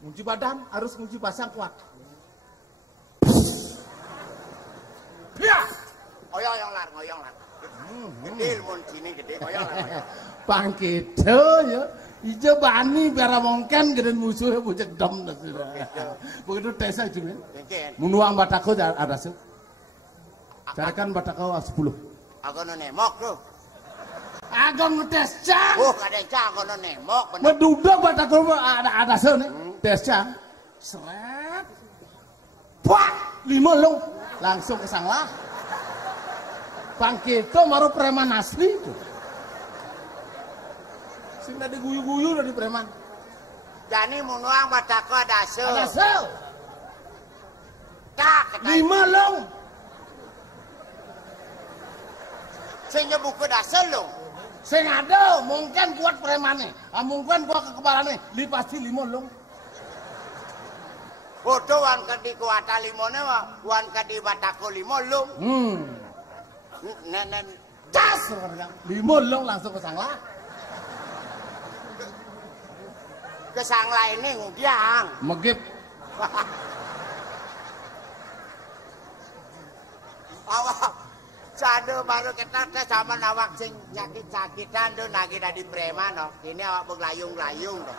Ngunci badan harus ngunci pasang kuat. Ya. Ngoyong lar. Gede ilmu sini gede ngoyong lar. Pangkito ya. Ijo bani biar mungkin gede musuhnya bujek dom dah sudah. Begitu tes aja men. Menuang batako ada sih. Carikan batako 10. Aku nemok tuh. Agak ngetes cang. Oh, ada cang kono nemok. Meduduk batako ada sih nih. Tes cang. Seret. Wah, 5 long. Langsung ke sanglah. Pangkito maru preman asli itu. Sing dari guyu-guyu dari preman. Jani munuang batako ada sel. Ada sel. Tak. 5 long. Sehingga buku dasar lo. Sing ada mungkin kuat premane. Mungkin kuat kekebalannya. Li pasti limo long. Bodoh wan kadi kuata limone wan kadi batako limo long. Nenen cas limo long langsung ke sangla. Ke sangla ini ngudiang. Megip. Awak Sado baru kita sama awak sing nyakit-sakitan do nagi dari preman no. Ini awak berlayung-layung do.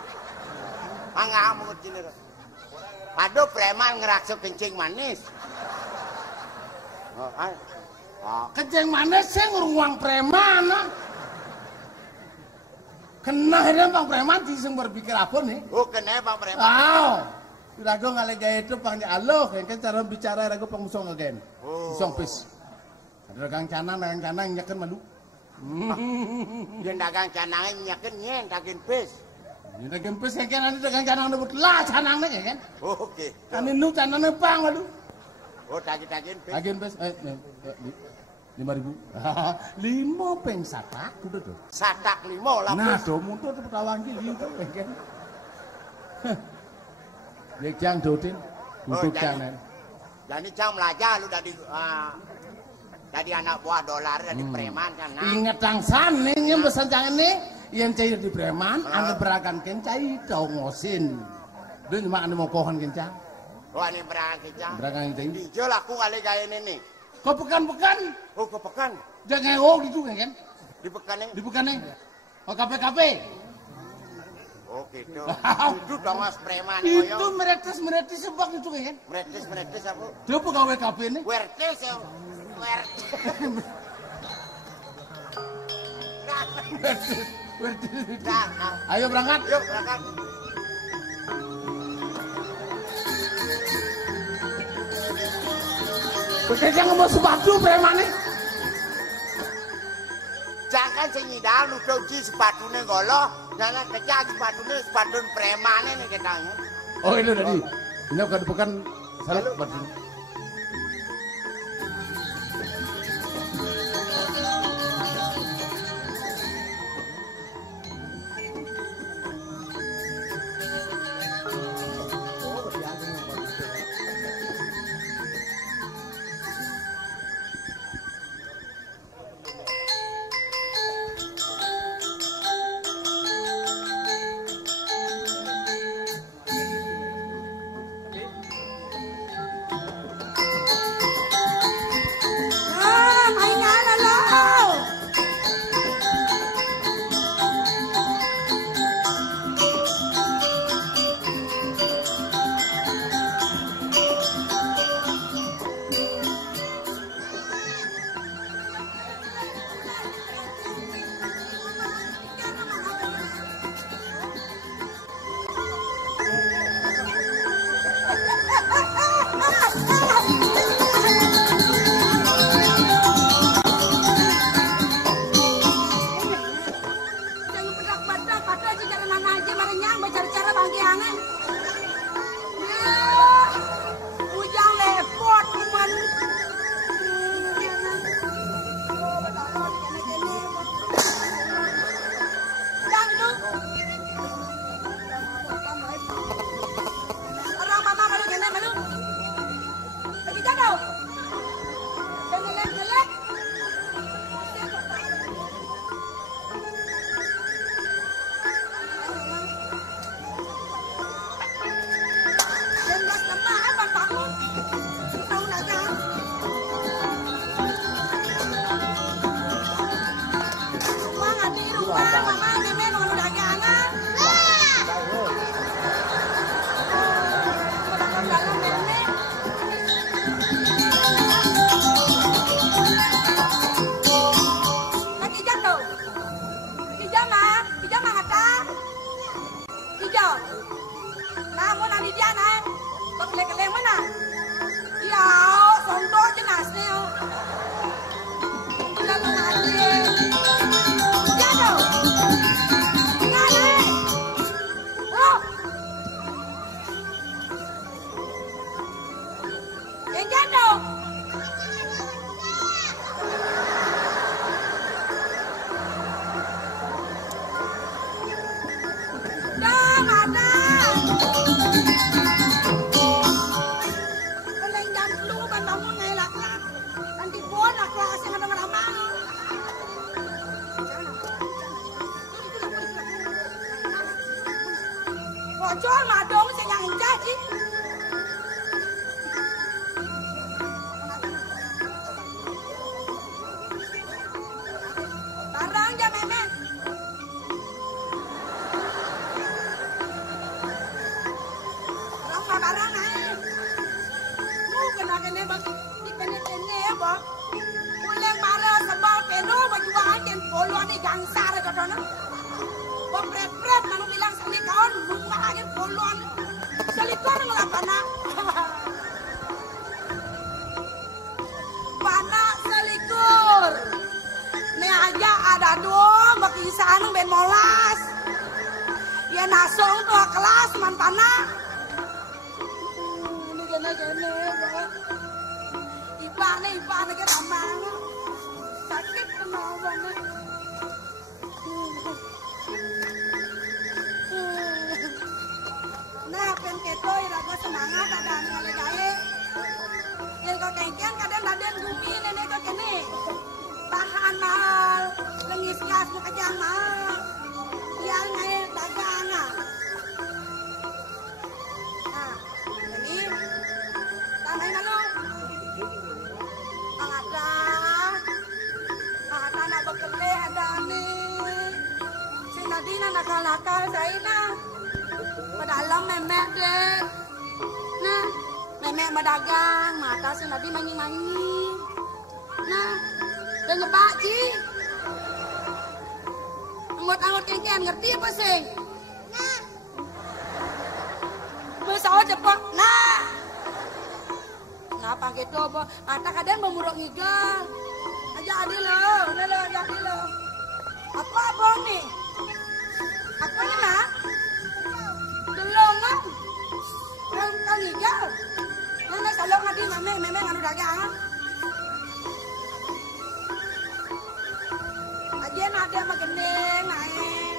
Mangamut sini do. Aduh preman ngerakso kencing manis. Kencing manis sih nguruang preman. Kena akhirnya bang preman diseng berpikir apa nih? Oh kena bang preman. Sudah gue ngalih gaya itu pang aloh kan cara bicara ragu pang musong again. Musong pis. Ada dagang canang nyakan malu. Dia dagang canang nyakan nyen dagang pis. Ini dagang pis kan ada dagang canang debut lah canang nih kan? Oke. Kami nu canang pang malu. Oh dagang pis. Dagang pis 5.000. 5 peng satak udah tuh. Satak 5 lah. Nah, do mutu tuh tawang ki gitu kan. Nek jang dotin untuk kanan. Jadi cang belajar lu dari anak buah dolar dari preman kan. Ingat tang sane yang pesan jangan nih yang cair di preman anda berakan kencai kau ngosin. Dan cuma anda mau pohon kencang. Oh ini berakan kencang. Berakan kencang. Dijol aku kali gaya ini nih. Kau pekan-pekan. Oh kau pekan. Jangan ngomong gitu kan? Di pekan nih. Oh KP. Oh gitu. Itu dong mas preman. Itu meretes sebab itu kan? Meretes apa? Dia pegawai KP ini. Wertes ya. Ayo berangkat. Yuk berangkat. Bekerja ngomong sepatu preman nih. Jangan sing ngidal nuduh ji sepatune golo, jangan kerja sepatun premane nih ketangnya. Oh ini tadi. Ini bukan salah sepatu. di kene apa? Boleh marah sebab peno berjuang ken poluan ni gangsar katana. Pempret-pret mana bilang sekali kawan buka aja poluan. Selikor ngelapana. Pana selikur. Ni aja ada dua bakisan ben molas. Dia nasong tuh kelas man pana. Ini gene-gene. Ipan ke tamang. Sakit kenapa? Nah, penketoy raga semangat ada ngale gae. Yang kau kengkian kadang daden gumi nenek kau kene. Bahan mahal, lengis gas muka jang mahal. Yang ngae dagangan. Nah, ini tanahin lalu. Mangata nak bekele ada nih. Si Nadina nakal-nakal Zaina. Padalam memek deh. Nah, memek berdagang, mata si Nadi manyi-manyi. Nah, dia ngebak Ci. Anggot-anggot kengkian ngerti apa sih? Nah. Besok cepat. Nah. Kenapa gitu apa? Mata kadang memuruk ngigal. Aja adil loh, aja adil loh. Apa nih? Apa nih nak? Delongan. Kau ngigal. Mana salong ngadi meme nganu dagang. Aja ada mah gendeng naik.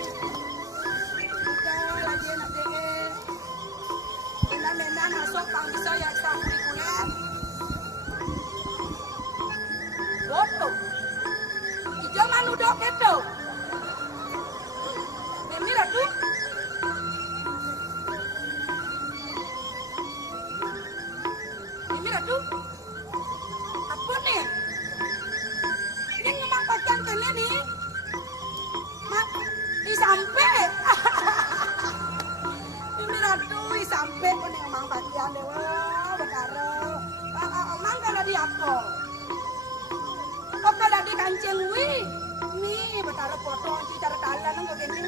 Aja ada. Kita masuk pang bisa ya ekstrakurikuler. Bodoh. Kita manu dok itu. Ini ratu. Ini ratu. Apa nih? Ini memang pacan kene nih. Mak, di sampai. Ini ratu di sampai pun memang pacan dewa. Bekara. Omang kalau di apa? Oke tadi kancing wih, nih betara foto si cara talan nggak gini.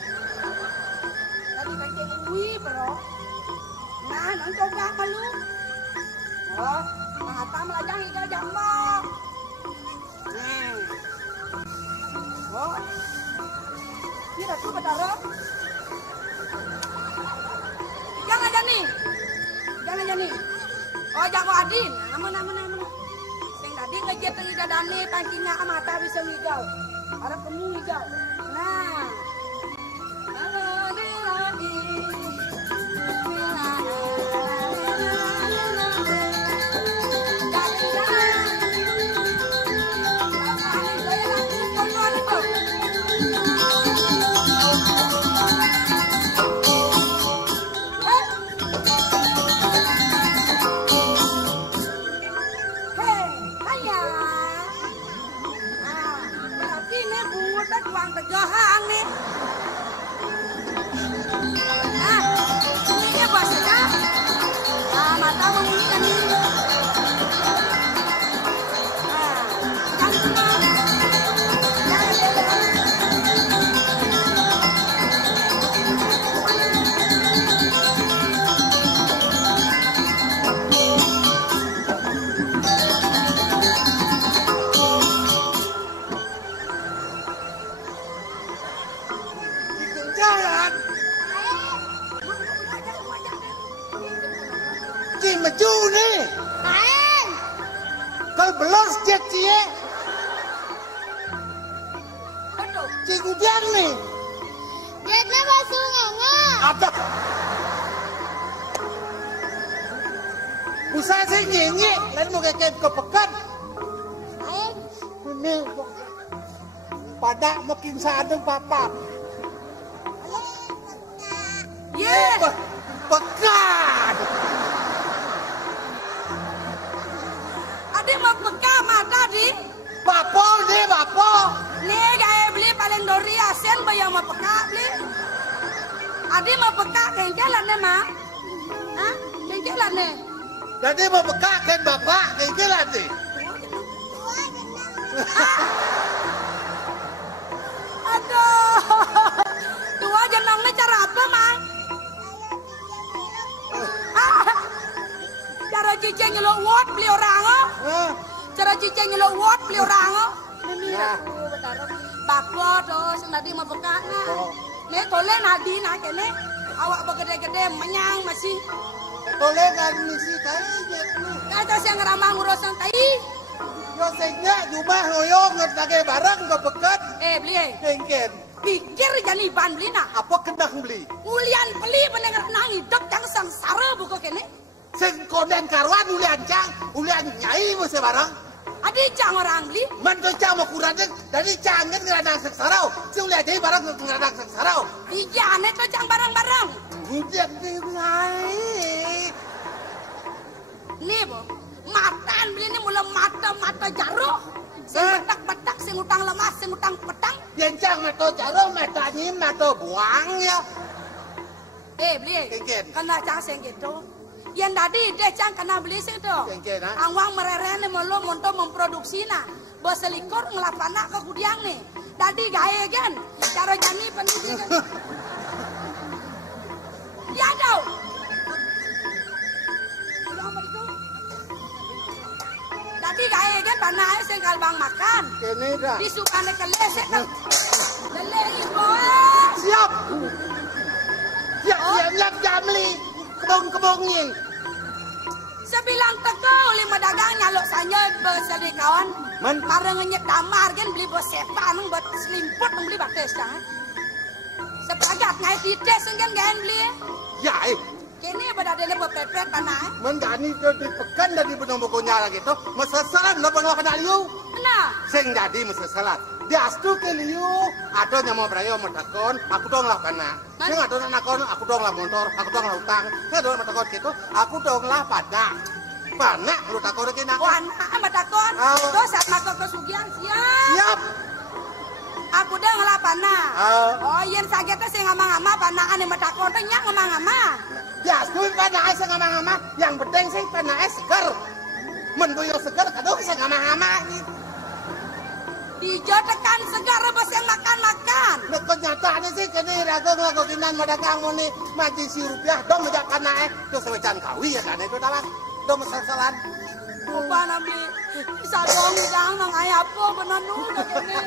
Tadi kancing wih bro. Nah nonton gak malu. Oh, mata melajang hijau jambak. Oh, ini ratu betara. Jangan aja nih. Oh jago adin, aman. Tadi ngejet lidah dani tangkinya mata bisa ngigau. Harap kamu ngigau. Nah. Tegahan nih. Nah, ini bosnya. Nah, mata mengunyikan ini. Maju nih. Main. Kalau belum sejak cie. Betul. Cikgu biang nih. Jetnya basuh nganga. Apa? Usaha saya nyenye, lalu mau kayak kepekan. Main. Ini pada makin sadeng papa. Yeah. Pekan. Ada mau peka mata di? Bapo nih, bapo. Nih gaya beli paling dori asen bayar mau peka beli. Ada mau peka kengkelan nih mak? Hah? Kengkelan nih? Jadi mau peka kan bapak, kayak gila cicing nyelowot beli orang. Nah. Bapak tuh senadi mau bekak nak. Nek tole nadi nak kene. Awak begede-gede menyang masih. Tole kan misi kai je. Kata yang ramah ngurusan kai. Yo sehingga jubah ngoyong ngertage barang ke bekat. Beli. Kengken. Pikir jani ban beli nak. Apa kendang beli? Ulian beli mendengar nang hidup yang sengsara buku kene. Sing konden karwan ulian cang, ulian nyai mesti barang. Adi cang orang beli. Mantu cang mau kurang dari cang kan ngeradang sengsarau. Si ulian jadi barang ngeradang sengsarau. Iya, ane tuh cang barang-barang. Ujian nyai. Nih bu, mataan beli ini mulai mata jaruk. Sing betak-betak, sing utang lemas, sing utang petang. Yang cang mata jaruk, mata nyim, mata buang ya. Beli. Kena cang sing gitu. Yang tadi deh cang kena beli sing tuh. Awang mererene melo monto memproduksi na. Bos selikur ngelapana ke kudiang nih. Tadi gaya kan, cara jani pendidikan. Ya tau. Tadi gaya kan tanah sing kalbang makan. Kene dah. Disukane kelesek kan. Lele ibu. Siap. Siap jamli. Kebong-kebongin. Sebilang teko lima dagang nyalok sanya besedi kawan. Karena ngenyet damar kan beli bos sepan buat selimput beli bates jangan. Sepagat ngai tites kan gan beli. Ya, kini badadene buat pepet tanah. Mendani itu dipekan dari benombokonya lagi tuh. Mesesalan lo pernah kenal you. Nah. Sing jadi mesesalan. Diastu ke liu, ada nyamuk berayo metakon, aku dong lah kana. Sing ada nakon, aku dong lah motor, aku dong lah utang. Sing ada metakon gitu, aku dong lah pada. Pana lu takon kena. Pana metakon. Terus saat masuk pesugihan siap. Siap. Aku dong lah pana. Oh, yen sagete sing ngama-ngama panaan metakon teh nya ngama-ngama. Diastu pana sing ngama-ngama, yang penting sing pana seger. Men boyo seger kaduh sing ngama-ngama. Dijo tekan segar bos yang makan-makan. Nek kenyataannya sih kene rago nglakokinan madagang muni maji si rupiah dong ngejak kanae terus sewecan kawi ya kan itu tawas. Dong mesesalan. Apa nabi bisa dong ngidang nang aya apa benanu kene.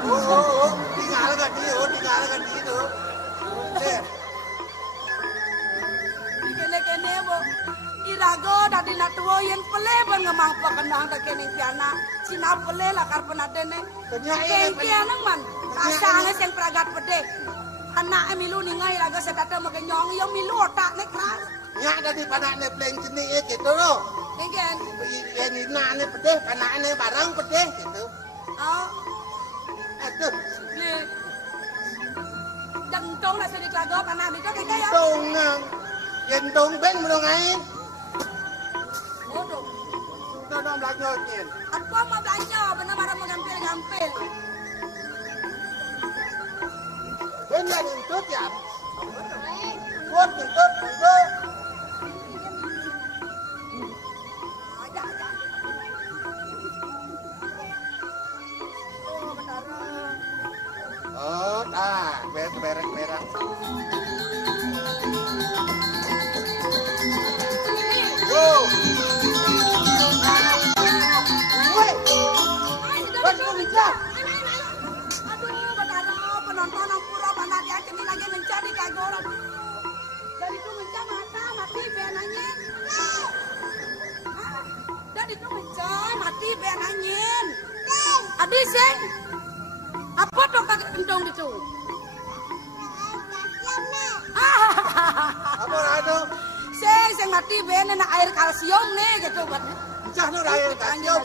Oh, tinggal kan itu. Kene bo irago dadi natuo yen pele ben ngemang pakenang ta kene tiana sina pele lah karpen adene kene man asange sing pragat pede anake milu ningai irago sedate megenyong yo milu otak nek keras nya dadi panane pleng jenik gitu lo ngen yen inane pede panane barang pede gitu oh aduh ye dang tong lah sedek lago panane itu kene ya tong yen dong ben mulai Waduh. Sudah dong belanjokin. Apa mau belanja? Benar-benar mau gampil. Ben yang entut ya. Buat entut. Ada. Oh, benar. Oh, berak. Wow. Aduh, penonton yang pura mana dia cemil lagi mencari kagoran. Dari itu mati benanya. Dari itu mati benanya. Adi seng, apa tuh kaki pentong itu? Apa ada? Seng mati benen air kalsium nih gitu buat. Cah nu air kalsium.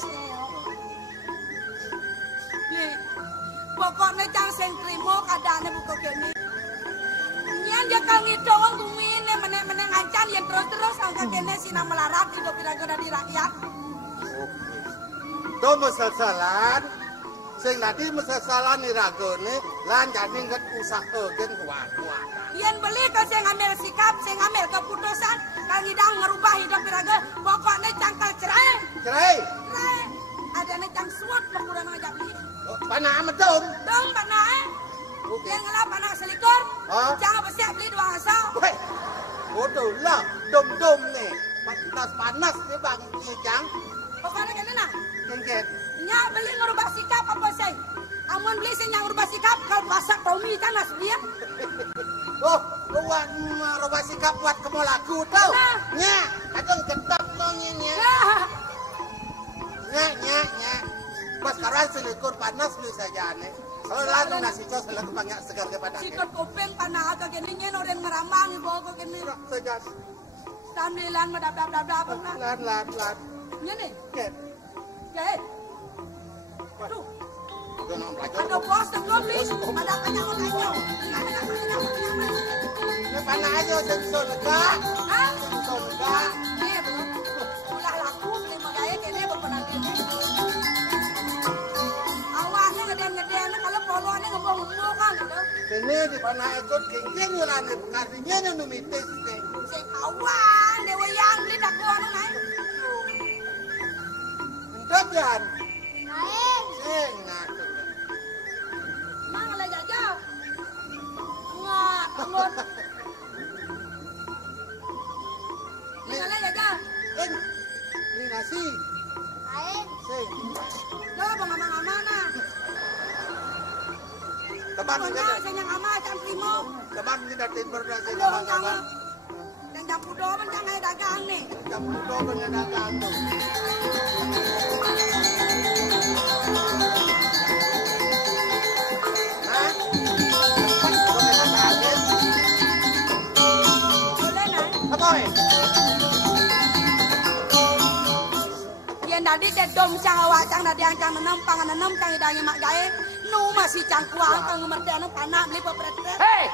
Nih, pokoknya jangan seng terima keadaannya buka kene. Nyan dia kang ngidong kumine meneng acan yang terus angka kene sina melarat hidup irago dari rakyat. Do mesesalan sing tadi mesesalan iragone lan jadi nget usahakeun kuat-kuat. Yen beli ke sing ngambil sikap, sing ngambil keputusan, kang ngidang ngerubah hidup irago, pokoknya cangkal cerai. Cerai. Ada nih cang suat kurang ngajak beli. Panah amat dong. Dong panah. Yang ngelap anak selikur. Jangan bersiap beli 2 asal. Weh, bodoh lah, dom-dom nih. Panas nih bang, Cang. Pokoknya kena nak. Kengket. Nyak beli ngerubah sikap apa sih? Amun beli sih yang ngerubah sikap, kalau masak Tommy kan nas dia. Oh, buat merubah sikap buat kamu lagu tau. Nyak, kadang ketap tuh nyak. Nyak. Mas sekarang selikur panas beli saja nih. Kalau lalu nasi cos selalu banyak segar kepada. Sikap kuping panah atau gini orang meramang ibu kok gini. Saja. Sambilan medap-dap-dap. Lat. Ini. Ket. Ket. Tuh. Ada bos belum beli. Ada kenyang. Ini panah aja sensor lega. Hah? Sensor lega. Ini bro. Ulah laku beli magaya kene berpenan ini. Awalnya ngeden kalau poloannya ngembang-ngembang kan gitu. Ini di panah ekor kengkeng ngulane kardinya numitis nih. Si kawan dewa yang beli dakuan naik. Dojan. Naik. Sing nak. Mang lah jaja. Enggak, bangun. Ini lah jaja. Ini nasi. Naik. Sing. Lo bang-amang-amana. Teman Pokoknya kita. saya yang ama can primo. Teman kita timber dan sing Dorong sama. jangan. Dan jam pudo man jangan dagang nih. Jam pudo mendadak tuh. Hah? Boleh naik. Apa eh? Yang tadi dedom cang awak cang nadi yang cang nenam pangan nenam cang idangi mak jae. Nu masih cang kuang kang ngemertian panah beli pepret. Hei!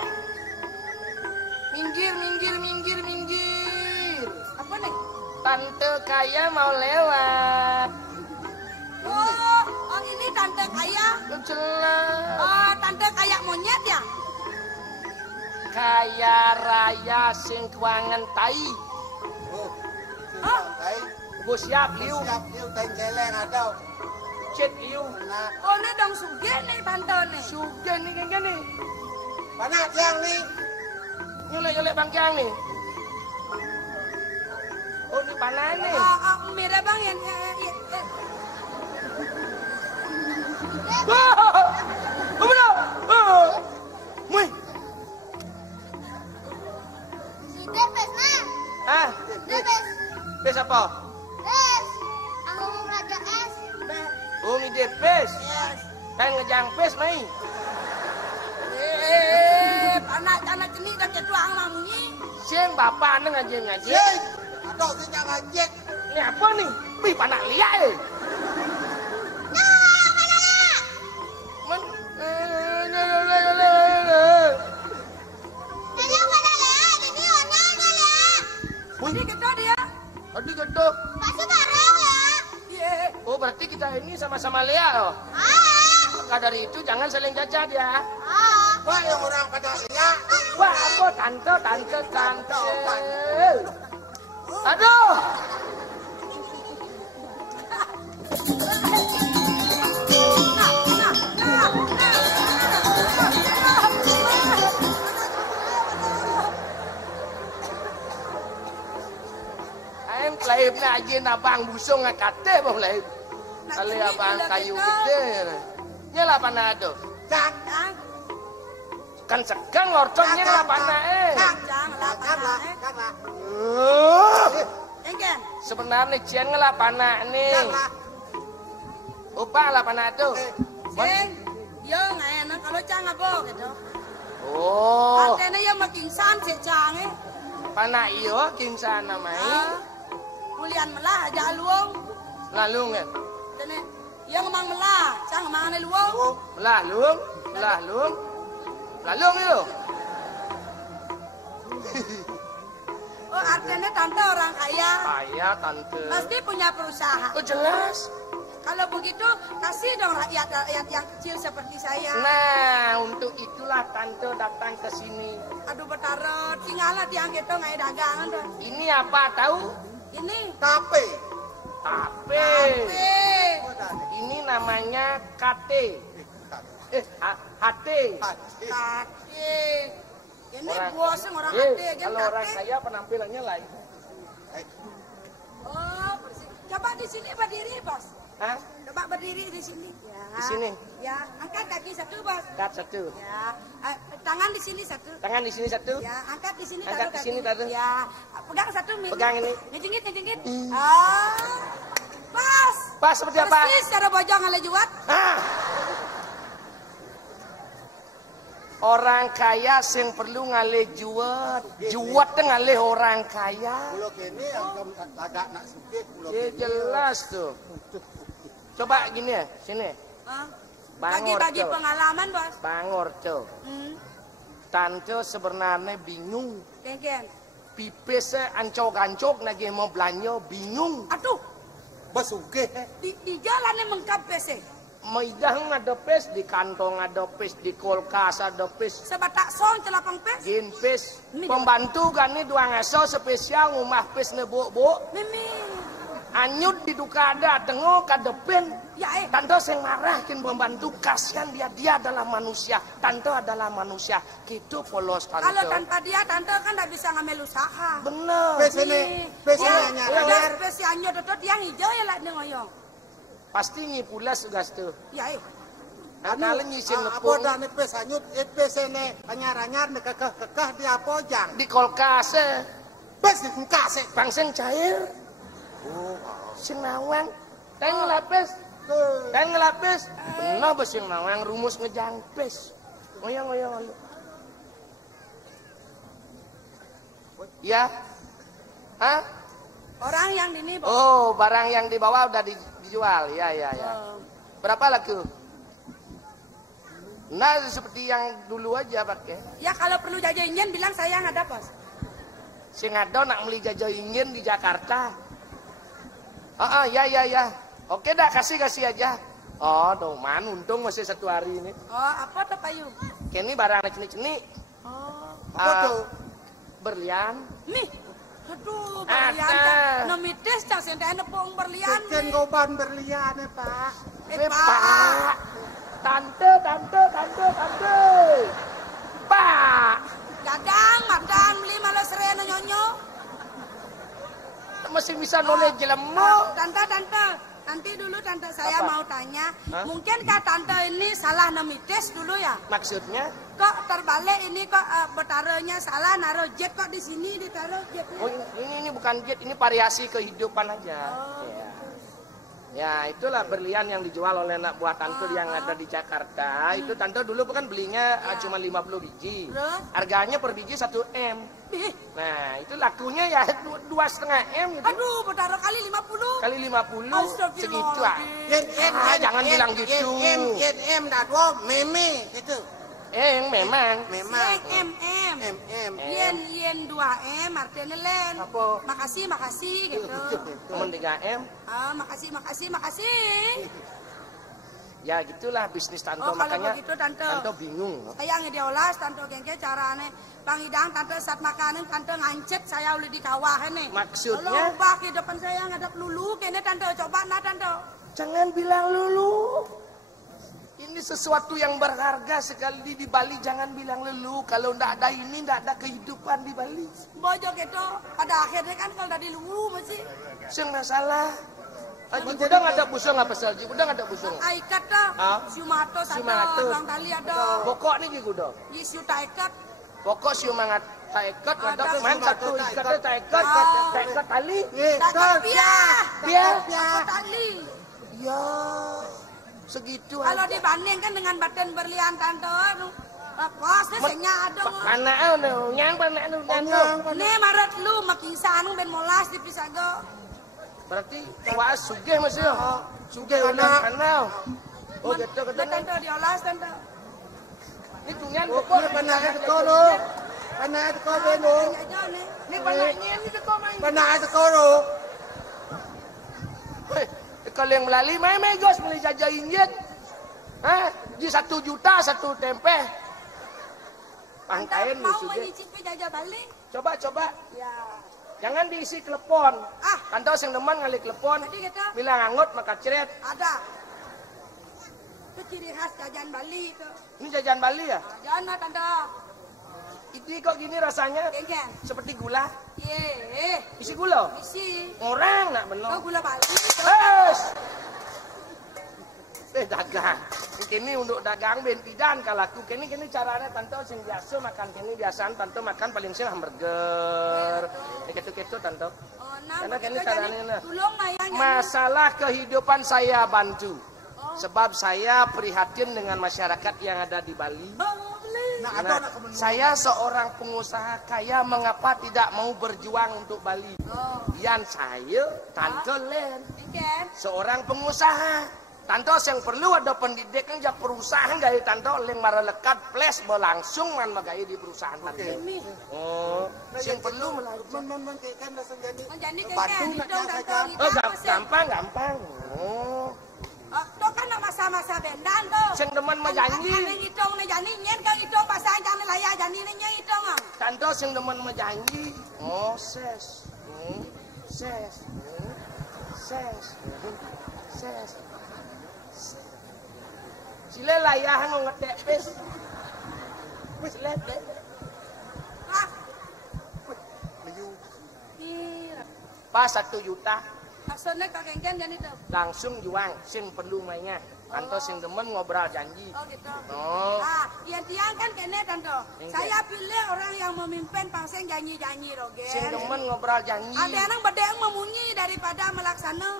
Minggir. Apa nih? Tante Kaya mau lewat. Oh ini tante kaya. Jelas. Oh tante kaya monyet ya? Kaya raya sing kuangan tai. Oh. Hah? Hai. Bos siap liu. Siap liu dan celeng ada. Cet liu. Nah, Oh ini dong suge nih tante nih. Sudah nih kan nih. panas yang nih. Ngelek-ngelek bangkiang nih. Oh ini panah nih. Mira bang yang Mui. Depes nah. Ah, Depes. bes apa? Des. Aku mau raja es. Oh mi depes. Kan ngejang pes mai. anak-anak ini dah ketuang mamunyi. Sing bapak neng ngaji. Sing. Ada sing ngajek. Ini apa nih? Wih panak liat eh. Ini gedor dia. Aduh gedok. Pasti bareng ya. Iya. Oh berarti kita ini sama-sama Lea loh. Maka dari itu jangan saling cacat ya. Wah yang orang pada lihat. Wah apa tante. Aduh. Em laib na aja abang busung ngakate bang laib. Kali abang kayu gede. Nyala panado. Cang. Kan segang ngorcongnya ngala panae. Karena. Engken. Sebenarnya jian ngala panak nih. Karena. Upah lah panado. Sing. Yo enak kalau cang apa gitu. Oh, Artinya ya makin san si cang eh. panak iyo kingsan namanya. Kulian melah aja luang. Lalu kan. Tene. Yang mang melah, cang mang ane luang. Lalung itu. Oh artinya tante orang kaya. Kaya tante. Pasti punya perusahaan. Oh jelas. Kalau begitu, kasih dong rakyat yang kecil seperti saya. Nah, untuk itulah tante datang ke sini. Aduh betarot, tinggallah tiang kita ngai dagangan tuh. Ini apa tahu? Ini Tape. Tape. P. Ini namanya KT. hati. Kaki. Ini bos orang hati aja kalau orang kaya penampilannya lain. Oh, bersih. Coba di sini berdiri, Bos. Hah? Coba berdiri di sini. Ya. Di sini. Ya, angkat kaki satu, Bos. Angkat satu. Ya. Tangan di sini satu. Tangan di sini satu. Ya, angkat di sini Angkat taruh di sini, kaki. taruh. Ya, pegang satu. Pegang ini. Ngejengit. Ah. Pas. Pas seperti apa? Persis cara bojong ngale juat. Ah. Orang kaya sing perlu ngalih juat. Juat teh ngalih orang kaya. Pulau kene agak nak sugih pulau Ya jelas tuh. Coba gini ya, sini. Bangor Bagi-bagi tuh. pengalaman, Bos. Bangor tuh. Tante sebenarnya bingung. Ken. Pipesnya ancok-ancok lagi mau belanja bingung. Aduh, Basugih. di jalan yang mengkap PC. Maidang ada pes, di kantong ada pes, di kulkas ada pes. Sebatak song celapang pes. Gin pes. Pembantu kan ini dua ngaso spesial ngumah pes nebuk-buk. Mimi. Anyut di duka ada, tengok ada pen. Ya Tante sing marahin pembantu, kasihan dia adalah manusia. Tante adalah manusia. Gitu polos tante. Kalau tanpa dia, tante kan tidak bisa ngambil usaha. Bener. Pesene anyar. Pes anyo tetot yang hijau ya lah ngoyong. Pasti ngipulas tugas tuh. Ya Kalau nyisin Apa lepung dah ni pes anyut pesene anyar-anyar kekeh dia pojang. di kulkas. Pes ni kase. Pangseng cair. Oh, Sing nawang. Teng ngelapis. Teng ngelapis. Bener bos sing nawang rumus ngejang pes. Ngoyong. Ya. Hah? orang yang ini. Oh, barang yang dibawa udah dijual. Ya. Berapa laku? Nah, seperti yang dulu aja pakai. Ya kalau perlu jajan ingin bilang saya nggak ada Bos. Sing ada nak beli jajan ingin di Jakarta. Ya. Oke dah, kasih aja. Oh, doman, untung masih 1 hari ini. Oh, apa tuh payu? Kini barang ceni-ceni. Oh, apa tuh? Berlian. nih. Aduh, berlian. Nomites cak sendiri nepung berlian. Ken goban berlian Pak. Pak. Tante. Pak. Madang, beli malah serena nyonyo. Masih bisa noleh jelema. Tante. Nanti dulu tante saya mau tanya. Mungkinkah tante ini salah nomites dulu ya? Maksudnya? Kok terbalik ini kok bertaruhnya salah, naruh jet kok di sini ditaruh jetnya. Oh, ini bukan jet, ini variasi kehidupan aja. Ya, itulah berlian yang dijual oleh anak buah tante yang ada di Jakarta. Itu tante dulu kan belinya cuma 50 biji. Harganya per biji 1 M. Nah, itu lakunya ya 2,5 M gitu. Aduh, bertaruh kali 50. Kali 50 segitu ah. Jangan bilang gitu. M dah dua meme itu. Memang. Yen 2M artinya len. Apa? Makasih gitu. Cuma 3 M. Makasih. Ya gitulah bisnis tante, Oh, kalau makanya begitu tante bingung. Sayangnya diolas tante gengke carane Bang Idang tante saat makanan tante ngancet saya udah di kawah nih. Maksudnya? Kalau ubah ke depan saya ngadap lulu kene tante coba tante. Jangan bilang lulu. Ini sesuatu yang berharga sekali di Bali, jangan bilang lelu. Kalau ndak ada ini, ndak ada kehidupan di Bali. Bojok itu pada akhirnya kan kalau dari lulu masih. Sing masalah. Haji Budang ada busung apa sih? Haji Budang ada busung. Aikat dah. Siumato satu, Bang Tali ada. Pokok nih kudo. Yisu taikat. Pokok siumangat taikat, ada main satu ikat taikat tali. Taikat Biar. Tali. Ya. Segitu Kalau aja. dibandingkan dengan badan berlian tante, kosnya senya ada. Anak nyang panak Nih maret lu makisan ben molas di Pisago. Berarti wah sugih Mas yo. Sugih anak. Oh gitu. Tante diolas tante. Ini tunyan Pokok panak teko lo. Panak teko beno. Ini panaknya ini teko main. Panak teko lo. Kalau yang melalui main gos beli jajan injek. Di 1 juta 1 tempe. Pangkain mau sudah. menyicipi jajah balik. Coba. Ya. Jangan diisi telepon. Kantor sing demen ngali telepon. Jadi kita Bilang anggot maka ceret. ada. Itu ciri khas jajan Bali itu. Ini jajan Bali ya? Jajan mah tante. Ini kok gini rasanya? Gengen. Seperti gula. Ye. Isi gula? Isi. Orang nak benar. Oh gula Bali. Dagang. Ini untuk dagang bentidan kalau aku kini caranya tante sing biasa makan kini biasaan tante makan paling sing hamburger. Ketu-ketu tante. Oh, nah, karena kini caranya masalah kehidupan saya bantu. Sebab saya prihatin dengan masyarakat yang ada di Bali. Nah, saya seorang pengusaha kaya mengapa tidak mau berjuang untuk Bali? Yang saya tante Len seorang pengusaha. Tanto yang perlu ada pendidikan jak perusahaan gaya tanto leng mara lekat plus berlangsung man magaya di perusahaan tante. Oh, yang perlu mengkaitkan langsung jadi. Batu gampang. Oh. Itu kan masa-masa bendan tuh. Sing demen mah janji. Itong nih janji nyen kan itong pasang jangan laya janji nih itong. Tanto sing demen mah janji. Oh, ses. Sile layahan mau ngetek pes. Wis let. Pas 1 juta. Maksudnya kakek jadi tuh. Langsung juang sing perlu mainnya. Tanto sing demen ngobrol janji. Oh gitu. Oh. Ah, tiang kan kene tanto. Saya pilih orang yang memimpin pangseng janji-janji rogen. Sing demen ngobrol janji. Ada orang bede yang memunyi daripada melaksana.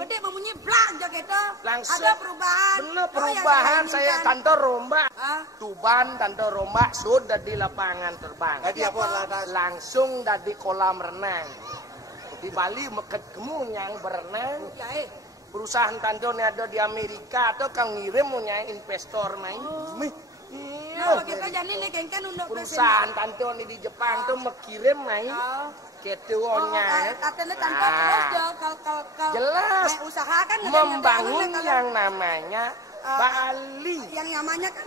Bede memunyi blak aja gitu. Langsung. Ada perubahan. Bener perubahan saya tanto romba. Tuban tanto romba sudah di lapangan terbang. Jadi apa langsung dari kolam renang. Di Bali ketemu yang berenang. Ya perusahaan tanto ini ada di Amerika atau kang ngirim punya investor main. Nah, kita jadi nih kan untuk perusahaan tanto ini di Jepang tuh mengirim main. Ketuanya. Katanya tanto terus jelas usaha kan membangun yang namanya Bali. Yang namanya kan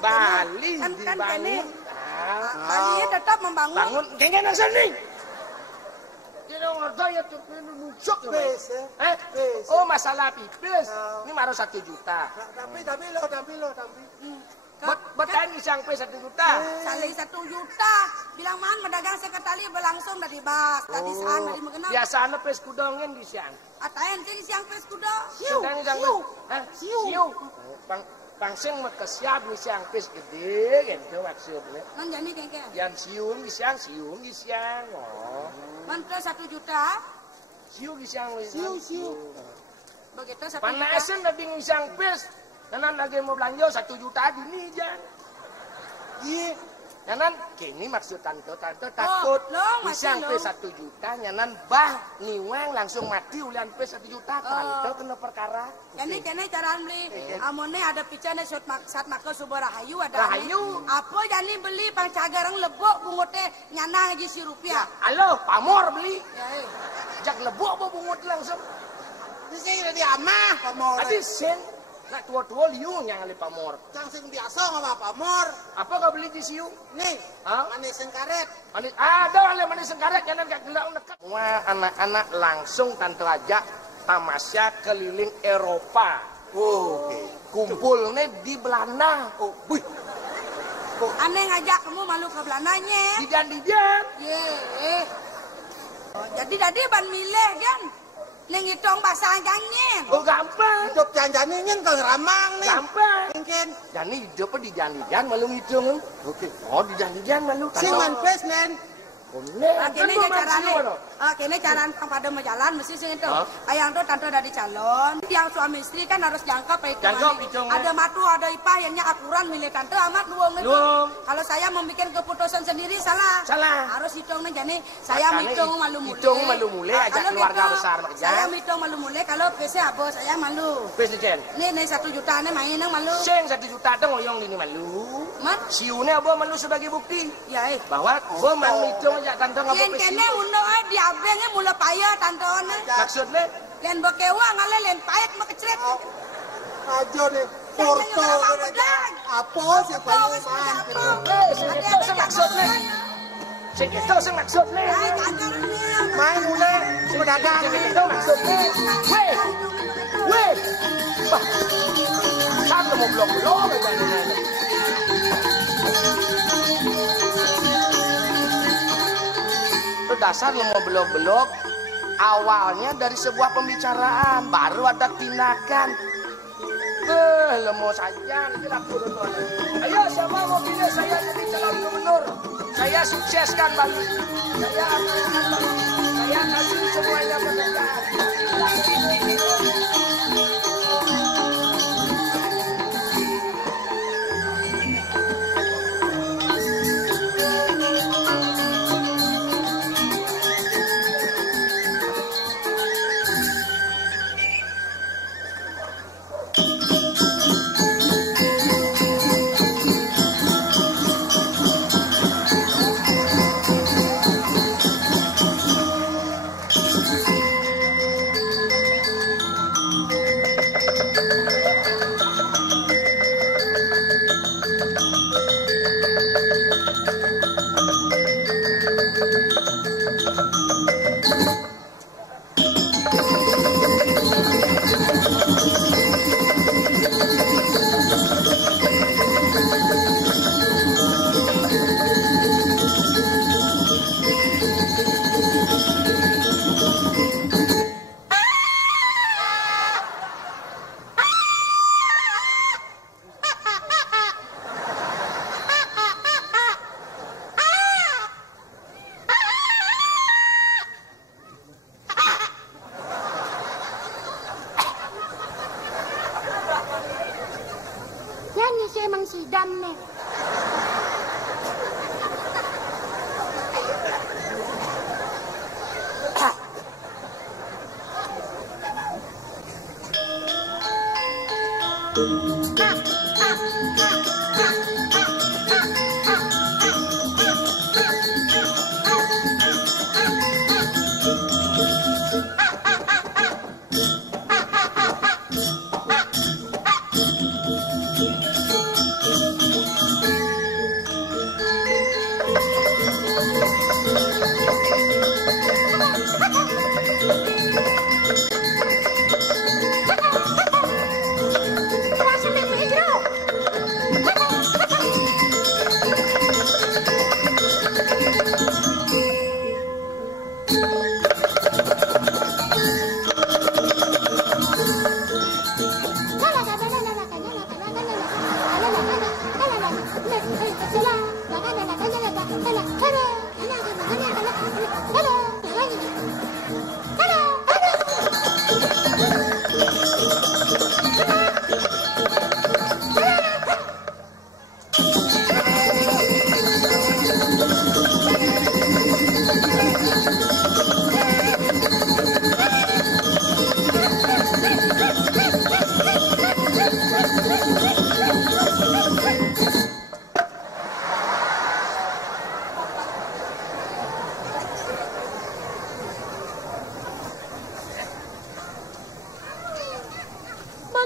Bali kan dibangun. Bali tetap membangun. Bangun kayaknya sini. Kita ngerti ya tuh nusuk ya. Oh masalah pipis. Ini baru 1 juta. Tapi lo. Betain isang pe 1 juta. Saling 1 juta. Bilang man medagang seketali berlangsung dari bas, dari sana dari mengenal. Biasanya pes kudongin di siang. Atayan kini siang pes kuda. Siu. Pangsing makasiab ni siang pes gede gitu maksudnya. Man jani kengke. Yang siung di siang. Oh. Mantra 1 juta. Siu di siang. Siu. Begitu 1 juta. Panasin na ding isang pes. Nanan lagi mau belanja 1 juta dini jan. Iya. Nanan kini maksud tante takut. Isang pes 1 juta. Nanan bah niwang langsung mati ulian pes 1 juta. Tante kena perkara. Ini kene cara beli. Amone ada picane saat maka subah rahayu ada. Rahayu. Apa jani beli pang cagarang lebok bungote nyana aja si rupiah. Halo, pamor beli. Ya, Jak lebok apa bungot langsung. Sing di amah pamor. Adi sen. Nak tua-tua liu yang ali pamor. Cang sing biasa ngapa pamor. Apa kau beli di siu? Nih, manis sengkaret. Manis ada oleh manis sengkaret jangan gak gelak dekat. Wah, anak-anak langsung tante ajak tamasya keliling Eropa. Kumpulnya di Belanda. Aneh ngajak kamu malu ke Belandanya. Dijan. Jadi tadi ban milih kan. Neng hitong bahasa gangnya. Oh gampang. Hidup janjani nyen kang ramang nih. Gampang. Mungkin. Jani hidup di janjian malu ngitung. Oke. Oh di janjian malu. Sing manpes nen. Kene carane pada mau jalan mesti sing itu. Ayang tuh tante dari calon. Yang suami istri kan harus jangka hitungan. Ada matu, ada ipah yang akuran milih tante amat luang itu. Kalau saya membuat keputusan sendiri salah. Harus hitungnya jadi saya hitung malu mulai. Hitung malu mulai ajak keluarga besar kerja. Saya hitung malu mulai kalau PC apa saya malu. PC jen. Nih 1 juta nih main malu. Sing 1 juta tuh ngoyong ini malu. Mat siune apa malu sebagai bukti. Ya bahwa gua malu hitung ajak tante ngapa PC. Kene undo diabengnya mula payah tantone. Maksudnya? Len bekewa ngale len payek mah kecret. Ajo nih. Porto. Apa sih payah Itu maksudnya. Itu maksudnya. Main mulai pedagang itu maksudnya. Weh. Satu mau blok-blok aja. Lu dasar lu mau blok-blok. Awalnya dari sebuah pembicaraan, baru ada tindakan. Lemo saja, ini laku teman. Ayo siapa mau pilih saya jadi calon gubernur? Saya sukseskan Bali. Saya akan Bali. Saya kasih semuanya pekerjaan.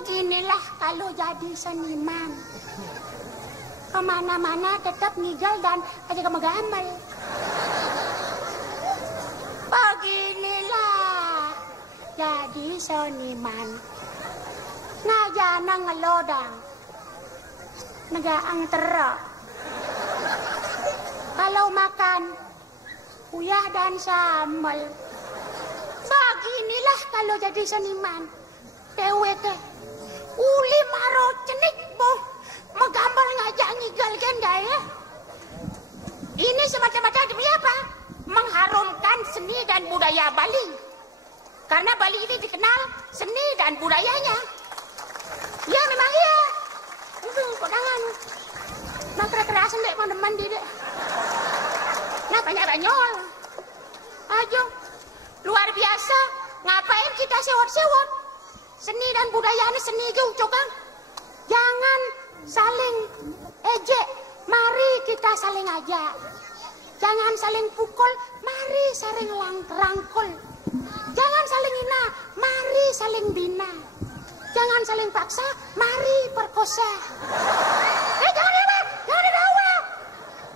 Beginilah kalau jadi seniman. Kemana-mana tetap nigel dan aja gambar. Beginilah jadi seniman. Ngajana ngelodang. Negaang terok. Kalau makan uyah dan sambal. Beginilah kalau jadi seniman. TWT uli maro cenik boh menggambar ngajak nyigal genda ya. Ini semata-mata demi apa? Mengharumkan seni dan budaya Bali. Karena Bali ini dikenal seni dan budayanya. Ya memang iya. Itu kodangan. Nah kera-kerasan dek mandi dek. Nah banyak-banyak. Ajo luar biasa. Ngapain kita sewot-sewot? Seni dan budaya ini seni juga kan? Jangan saling ejek, mari kita saling ajak. Jangan saling pukul, mari saling rangkul. Jangan saling hina, mari saling bina. Jangan saling paksa, mari perkosa. Jangan hebat, jangan dibawa.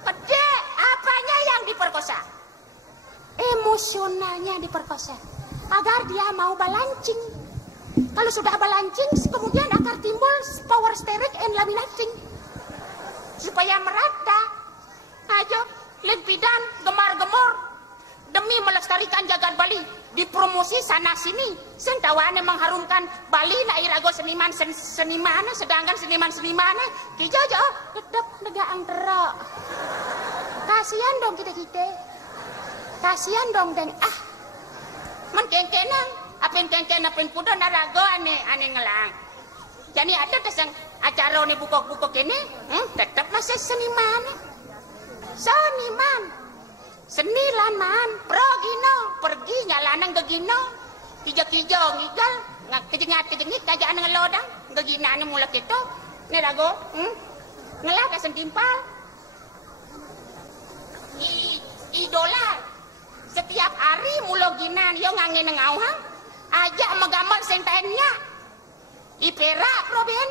Pede, apanya yang diperkosa? Emosionalnya diperkosa, agar dia mau balancing. Kalau sudah balancing, kemudian akan timbul power steering and laminating. Supaya merata. Ayo, lempidan, gemar-gemor. Demi melestarikan jagat Bali. Dipromosi sana-sini. Sentawane mengharumkan Bali na irago seniman, sedangkan seniman-seniman kijojo tetap negaan terok. Kasihan dong kita. Kasihan dong deng menkengkenang apin kengken apin pudo narago ane ngelang. Jadi ada tesang acara ni bukok-bukok ini tetap masih seniman. Senilan man, progino, pergi nyalanang gegino, kijo-kijo ngigal, kejengit kajaan ngelodang, geginaan mulak itu, ni rago, ngelah kasen timpal. Idola, setiap hari muloginan, yo ngangin ngawang, aja megambar sentenya, ipera proben,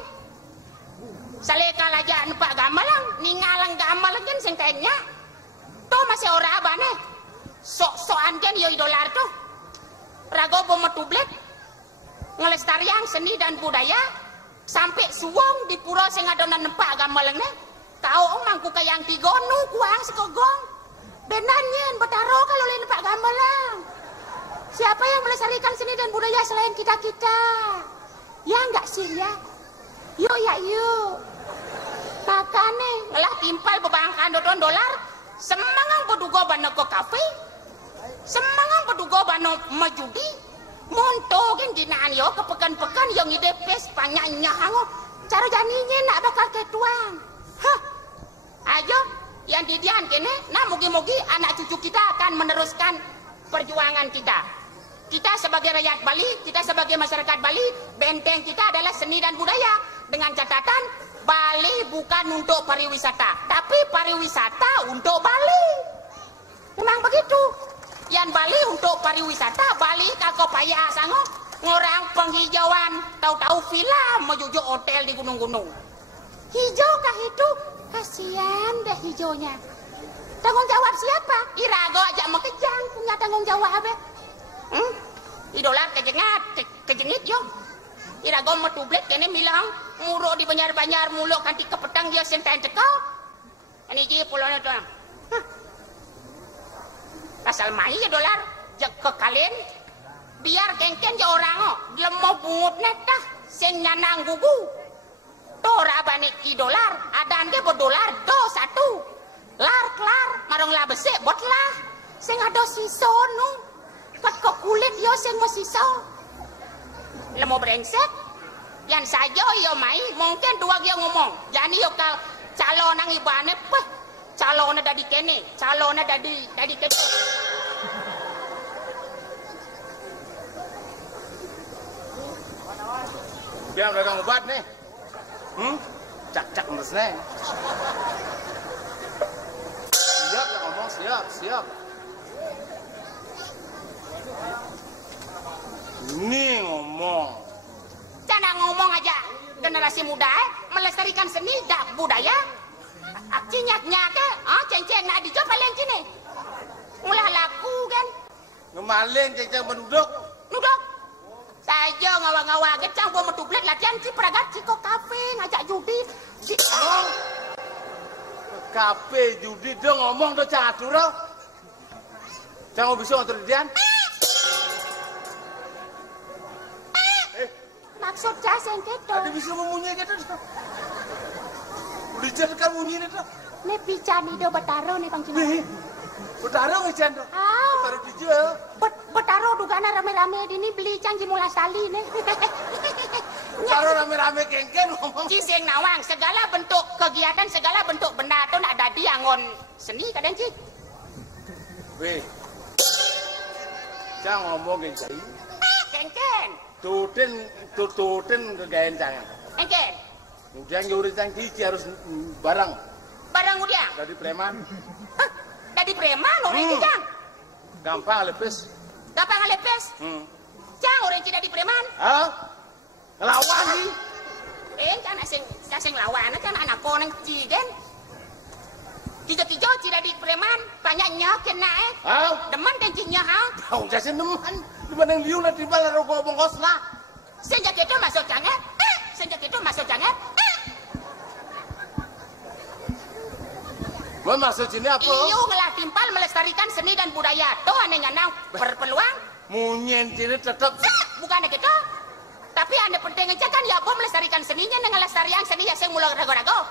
salekal aja nempak gamalang, ningalang gamalang kan sentenya. Toh masih ora abane sok-sokan kan yo idolar tuh rago bometublet ngelestarian seni dan budaya sampai suwong di pura sing adona nempak gamelengne tau mangku kayang tigonu kuang sekogong benanyen betaro kalau lain nempak gamelang. Siapa yang melestarikan seni dan budaya selain kita-kita? Ya enggak sih ya? Yuk makane ngelah timpal bebangkan $2 semangang pedugo bano ko kafe, semangang pedugo bano majudi, montogin ginaan yo kepekan-pekan yang ngidepes panyanya hango, cara janinya nak bakal ketuang. Hah, ayo yang didian kene, nah mugi-mugi anak cucu kita akan meneruskan perjuangan kita. Kita sebagai rakyat Bali, kita sebagai masyarakat Bali, benteng kita adalah seni dan budaya dengan catatan Bali bukan untuk pariwisata, tapi pariwisata untuk Bali. Memang begitu. Yang Bali untuk pariwisata, Bali kako payah sango ngorang penghijauan, tahu-tahu villa menuju hotel di gunung-gunung. Hijau kah itu? Kasihan deh hijaunya. Tanggung jawab siapa? Irago aja mau kejang punya tanggung jawab apa? Idola kejengit yo. Irago mau tublet kene bilang muro di banyak-banyak mulo kanti kepetang dia sentain cekau. Ini je pulaunya tuh. Pasal mai ya dolar jak ke kalian biar kengken je orang dia mau bungut netah sing nyanang gugu. Tora bani $1 ada ande $1 do satu. Lar kelar marong la besek botlah. Sing ada siso nu. Kat kok kulit yo sing mo siso. Lemo brengsek yang saja yo mai mungkin dua dia ngomong jadi yo kal calon nang ibane peh calon ada di kene calon ada di kene biar mereka ngobat nih cak mesne siap ya ngomong siap ini ngomong. Jangan ngomong aja generasi muda melestarikan seni dan budaya. Cinyaknya ke, ceng-ceng nak dijual paling cini. Mulah laku kan. Ngemaling ceng-ceng menduduk. Duduk. Saja ngawa-ngawa gecang gua metublet latihan ci peragat ciko kafe ngajak judi. Kafe judi dong ngomong do catur. Jangan bisa ngatur dian. Maksud jaseng gitu. Ada bisa memunyi gitu. Udah jadikan munyi itu. Nih pican itu betaro nih Bang Cina. Betaro ngejan tuh. Betaro dijual. Betaro dugana rame-rame ini beli canggih mula sali nih. Betaro rame-rame kengken ngomong. Ciseng nawang segala bentuk kegiatan segala bentuk benda itu nak ada diangon seni kadang cik. Weh. Jangan ngomong kengken. Kengken. Tutin kegayan jangan. Engken. Ujian urusan cici harus barang. Barang udiang. Dari preman. Dari preman orang jang. Gampang lepes. Gampang lepes. Jang orang dari preman. Ngelawan sih. Kan asing lawan kan anak koneng cigen. Tiga-tiga tidak di preman banyaknya kena Deman dan cinya Tahu jadi deman. Dibanding liu lah di bala rokok bongkos lah. Sejak itu masuk jangan. Sejak itu masuk jangan. Mau maksud sini apa? Iyo ngelah timpal melestarikan seni dan budaya. Tuh aneh nyanang berpeluang. Munyen sini tetap. Bukan gitu. Tapi anda penting aja kan ya, Bo melestarikan seninya dengan lestarian seni ya, saya mulai rago-rago.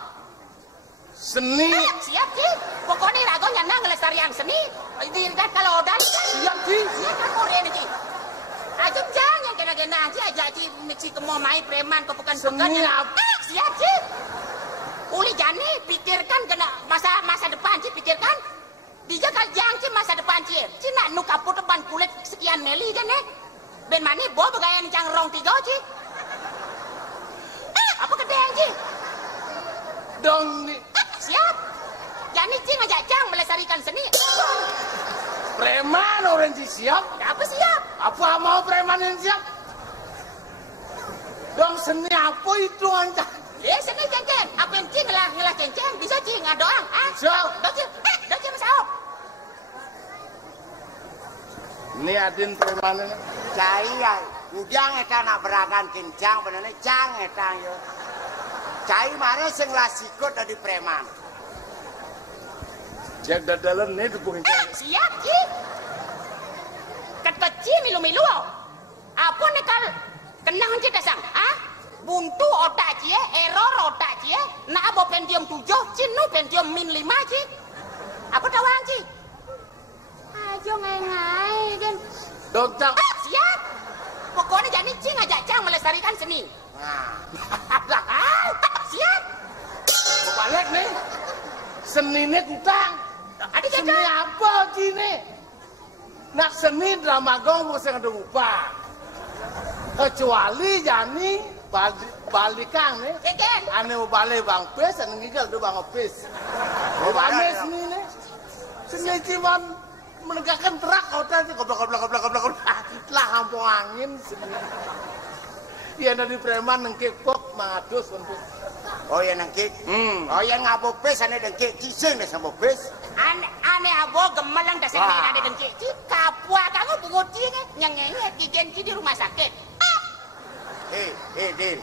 Seni. Siap sih. Pokoknya rago nyanang ngelestarian seni. Dilihat kalau udah. Siap sih. Ya kan koren aja. Aja jangan kena-kena aja mixi kemo mai preman kepukan-pukan. Seni apa? Siap sih. Uli jani pikirkan kena masa depan sih, pikirkan. Dia kan jangan masa depan sih. Cina nu kaput depan kulit sekian meli kan nih. Ben mani bo begayan cang rong 3 sih. Apa kedeng sih? Dong nih. Siap. Jani cing ngajak cang melestarikan seni. Preman orang sih siap. Apa siap? Apa mau preman yang siap? Dong seni apa itu ancang? Seni ceng-ceng. Apa yang cing ngelah ceng-ceng bisa cing ngadoang. Bisa. Dong masuk. Ini adin preman ini. Cai ya, ujang eta nak beragan kencang benernya cang eta yo. Cai mana sing lah sikut dari preman. Jak dadalan nih dukuhin cai. Siap sih. Kecil milu-milu. Apa nih kal? Kenang aja dasang. Buntu otak cie, error otak cie. Nak abo Pentium 7, cinu Pentium min 5 sih. Apa tawang sih? Ayo ngai-ngai kan. Doncang. Siap. Pokoknya jadi cing ngajak cang melestarikan seni. Siap. Balik nih. Seninya kutang. Ada Seni jajan. apa cini? Nak seni drama gong mesti ada upah. Kecuali jani balikan nih. Jajan. Ane mau balik bang pes, ane ngigel do bang pes. Mau ane seni nih. Seni cuman menegakkan terak hotel sih goblok. Lah kampung angin seni. Iya dari preman nengkik pok mangadus untuk. Oh ya nengkik. Oh ya ngabo pes ane nengkik kiseng deh sama pes. Ane abo gemelang dasar ada dengki. Kapua kamu bunguti nyengenge gigen di rumah sakit. Din.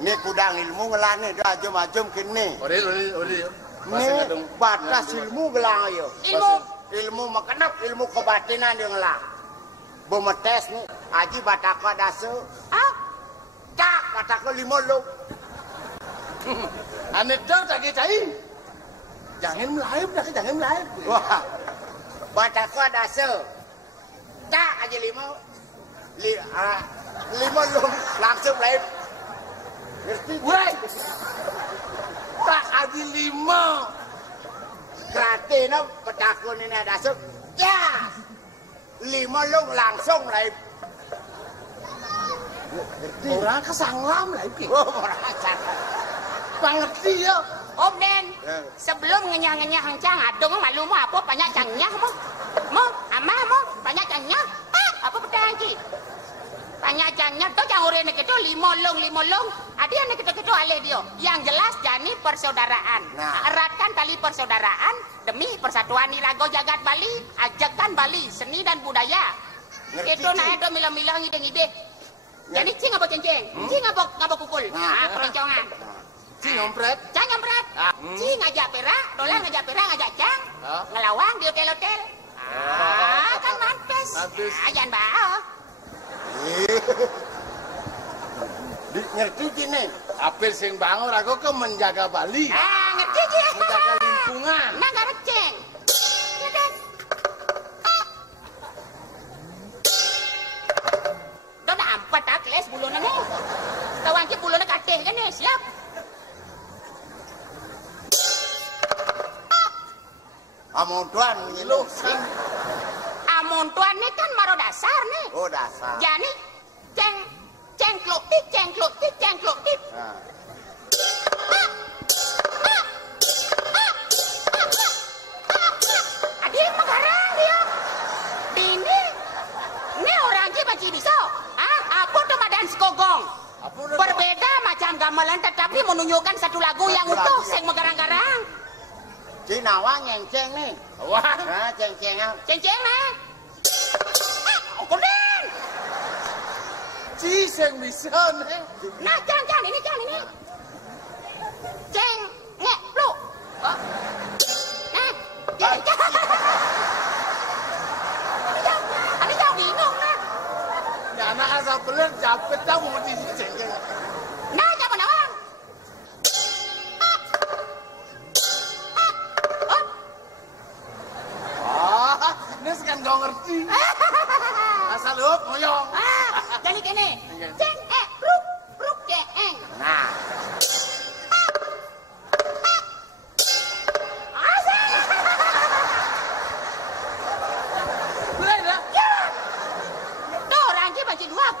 Ini kudang ilmu ngelane dah jom kini. Ori. Ini batas ilmu gelang ayo. Ilmu makenap, ilmu kebatinan dia ngelah. Bemetes nih, aji batako dasu. Cak, batako 5 lu. Ane dah tak cai. Jangan melayu. Wah, batako dasu. Cak aja 5 lu langsung live. Ngerti? Woi. Tak aji 5. Gratis no, batako ini ada dasu. Ya, 5 lu langsung live. Orang kesanglam lah iki. Oh, orang kesanglam. Pangerti ya. Om Den, sebelum ngenyah-ngenyah hangcang adong malu mo apa banyak cangnya mo amah mo banyak cangnya apa pedang ki banyak cangnya to cang urene keto 5 long adi ane keto ale dia yang jelas jani persaudaraan eratkan tali persaudaraan demi persatuan Irago Jagat Bali ajakan Bali seni dan budaya itu naik do milah-milah ngide-ngide jadi cing apa ceng-ceng cing apa pukul keroncongan Cing ngompret. Cang ngompret. Cing ngajak perak, dolar ngajak perak, ngajak cang. Ngelawang di hotel-hotel. Kan mantes. Jangan bau. Ngerti gini. Apel sing bangun aku ke menjaga Bali. Ngerti sih. Menjaga lingkungan. Nah, gak receng. Ya kan? Udah ampet tak les bulunya nih. Tawang ki bulunya kateh kan nih, siap. Amon tuan ngilu. Amon tuan ini kan maro dasar nih. Oh dasar. Jadi cengkluk tip. Adik mengarang dia. Ini orang je baca bisa. Apa tuh madan sekogong? Berbeda macam gamelan tetapi menunjukkan satu lagu yang utuh sing mengarang-garang. Cinawa ngengceng nih. Wah. Ceng-cengan. Ceng nih. Kunden. ngerti sing bisa nih. Nah, jangan ini. Ceng, ngek, pluk. Nah, Ini jauh bingung, nah. Ya anak asal beler japet tau mau mesti cengkeng. Nah, jangan nawang. Ini sekan gak ngerti. Asal lu ngoyong. Jadi gini. Ceng, pluk, ceng. Nah,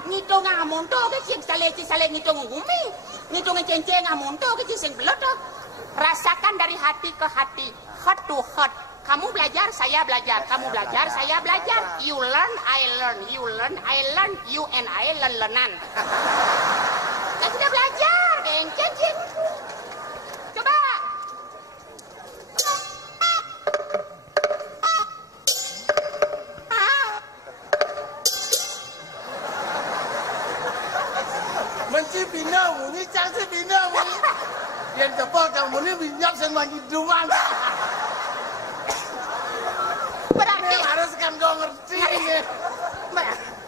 Ngitung ngamun to ke sing sale ngitung ngumi. Ngitung cenceng ngamun to ke sing belot to. Rasakan dari hati ke hati, heart to heart. Kamu belajar, saya belajar. Kamu belajar, saya belajar. You learn, I learn. You learn, I learn. You and I learn-learnan. Kita sudah belajar, ceng. Coba. Menci bina muni, cangsi bina muni. Yang cepat kamu ni minyak sen mangi duman. Berarti harus kan kau ngerti ini.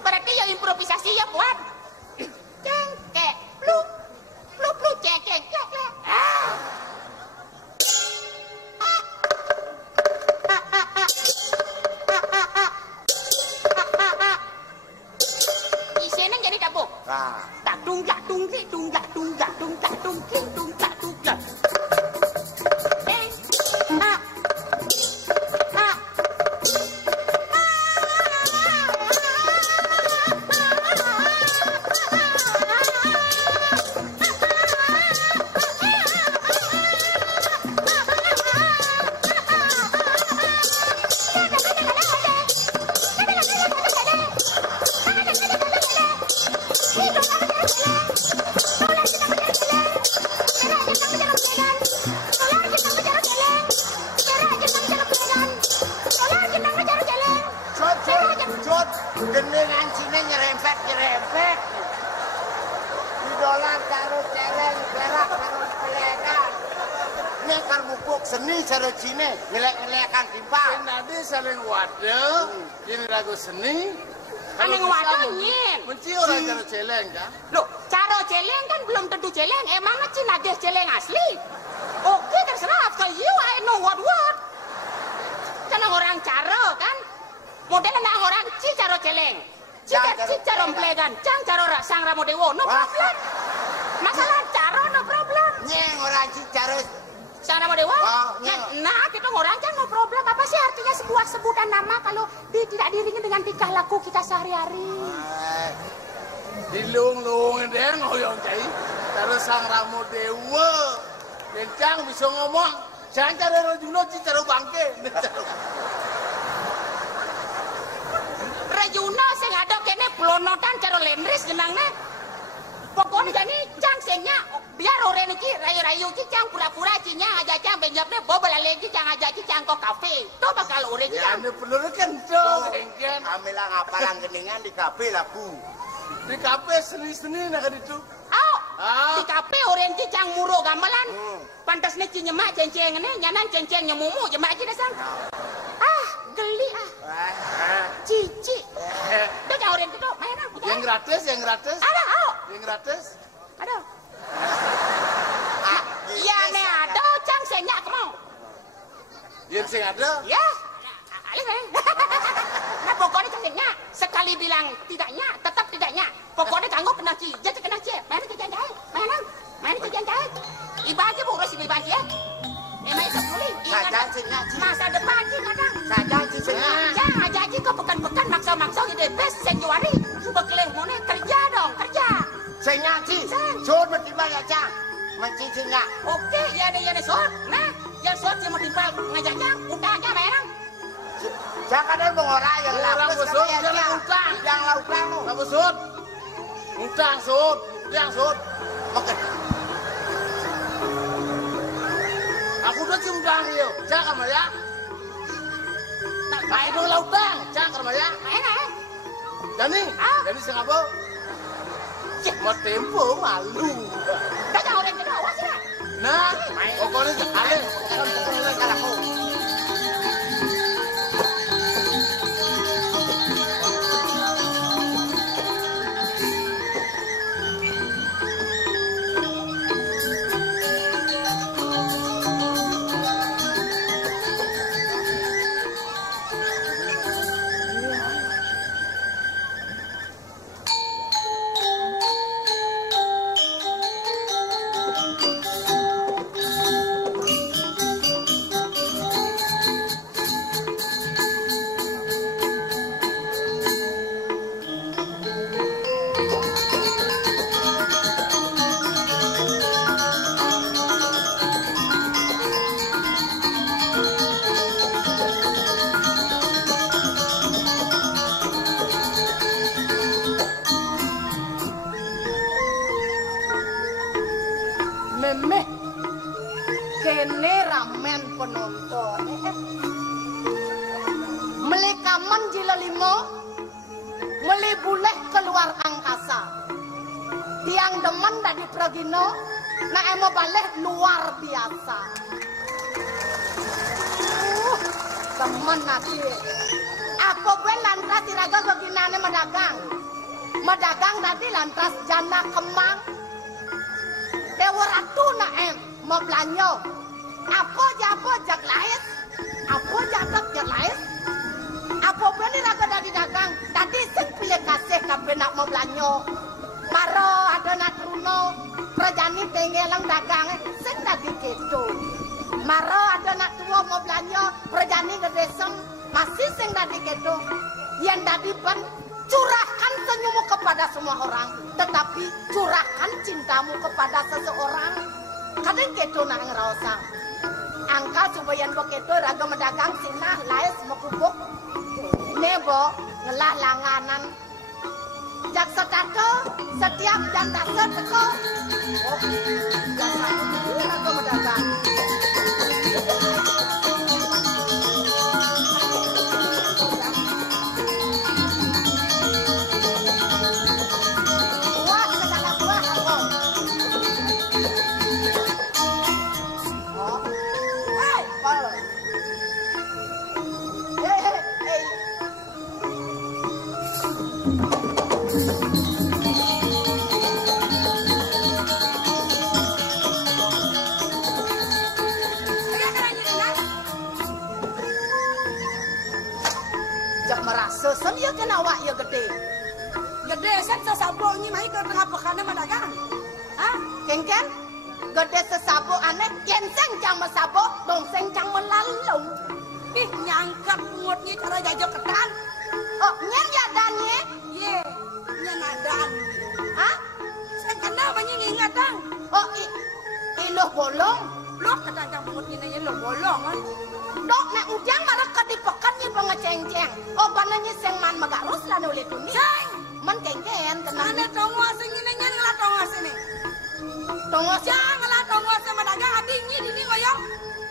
Berarti ya improvisasi ya buat. Ceng, pluk, ceng. Isinya jadi tabuk. Tak tunggak. Gendengan sini nyerempet. Idolan karo celeng, berak karo pelekan. Ini kan bubuk seni cara Cina, ngelek-ngelekan timpal. Nanti saling wadah, ini lagu seni. Saling wadah nyin. Menci orang cara celeng kan? Loh, cara celeng kan belum tentu celeng. Emangnya Cina dia celeng asli? Oke, terserah. After you, I know what. Karena orang cara kan? Modelnya orang cicaro celeng. Cicaro plegan. Cang caro sang ramodewo. No problem. Masalah caro no problem. Nyeng orang cicaro sang ramodewo? Nah, kita orang kan no problem. Apa sih artinya sebuah sebutan nama kalau tidak diiringi dengan tingkah laku kita sehari-hari? Dilung-lung deh ngoyong cai. Terus sang ramodewo. Kencang bisa ngomong. Jangan caro dulu cicaro bangke. Rejuna sing ada kene blonotan karo lendris jenangnya. Pokoknya gani cang sengnya biar orang iki rayu-rayu ki cang pura-pura cinya aja cang benjapnya bobol lagi cang aja cang kok kafe. Tuh bakal orang iki ya. Ya perlu kan tuh. Amilah ngapalang geningan di kafe lah Bu. Di kafe seni-seni nak itu. Di kafe orang iki cang muro gamelan. Pantas nih cinyemak cenceng nih nyanan cenceng nyemumu jemak aja dasang. Geli cici. Dia jauh orang itu mainan. Yang gratis. Ada, Yang gratis. Ada. Iya nih ada, cang senyak kemau. Yang sing ada? Ya, alih. Nah pokoknya cengnya sekali bilang tidaknya, tetap tidaknya. Pokoknya kanggo kena ci, jadi kena ci. Mainan kejan jahit. Ibagi burus ibagi ya. Emang itu boleh. Masa depan sih kadang. Jangan kau pekan-pekan maksa-maksa jadi best Januari. Bekelih mau kerja dong, kerja. Senyaci, sud bertimbang ya cang. Mencincinya. Oke, ya deh sud. Nah, yang sud yang mau timbang ngajaknya, utangnya mainan. Jangan ada mengorang yang lapis. Orang jangan utang. Yang lautang lo. Apa sud? Utang sud. Yang sud. Makan. Aku udah cium yo, jangan mah ya. Aku udah lautang, jangan mah ya. Mainan. Jadi sing apa? mau tempo malu. Dah orang kena awas lah. Nah, pokoknya sekali. Pokoknya kalaku. Memeh kene ramen penonton melekaman jila limo meli buleh keluar angkasa tiang demen dari Pragino na emo baleh luar biasa temen nanti aku gue lantras tiraga keginane medagang tadi lantras jana kemang Dewa Ratu na mau belanja. Apa jak lais? Apa jak lais? Apa bener raga dari dagang? Tadi sing pilih kasih kabeh nak mau belanja. Maro ada nak runo, prajani tenggelang dagang sing tadi keto. Maro ada nak tua mau belanja, prajani gedesem masih sing tadi keto. Yang tadi pan curahkan senyummu kepada semua orang, tetapi curahkan cintamu kepada seseorang. Kadang gitu nak ngerasa. Angka cobayan begitu raga medagang sinah lais mekubuk. Nebo ngelah langanan. Jak setato setiap janda seteko. Oh, jangan raga medagang. Sen ya kena awak ya gede. Gede sen sesabuk ni mai ke tengah pekan madagang. Hah? Kengken? Gede sesabuk aneh yen seng cang mesabuk, dong seng cang melalung. Ih nyangkat mutnya cara jajo ketan. Oh, nyen ya dannya? Ye, nyen adan. Hah? Sen kena banyak ingat dang. Oh, iluh bolong. Loh kadang cang mut ni iluh bolong kan. Dok nak ujang marah kedipekan ni pengeceng-ceng. Oh bananya seng man magarus lah nulis tu ni. Ceng, man kengken kenapa? Ada tongos ini nyen ngelah tongos ini. Tongos jangan ngelah tongos sama dagang hati ni di ni ngoyong.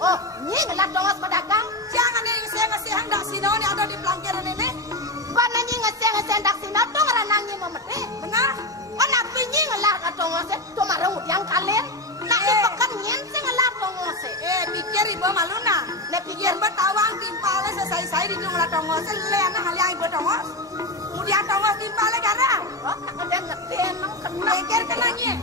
Oh, ni ngelah tongos pedagang. Jangan ni ngeseh hendak sino ni ada di pelangkiran ini. Bananya ngeseh hendak sino tu ngeranangnya memete. Benar? Kenapa ni ngelah tongos tu marah ujang kalian? Nak dipekan nyen seng ngelah tongos. Pikir ibu malu na. Pikir betawang timpalnya selesai di nunggu tongos lena hal ibu tongos kemudian tongos timpalnya gara oh ada ngeden kena pikir kenanya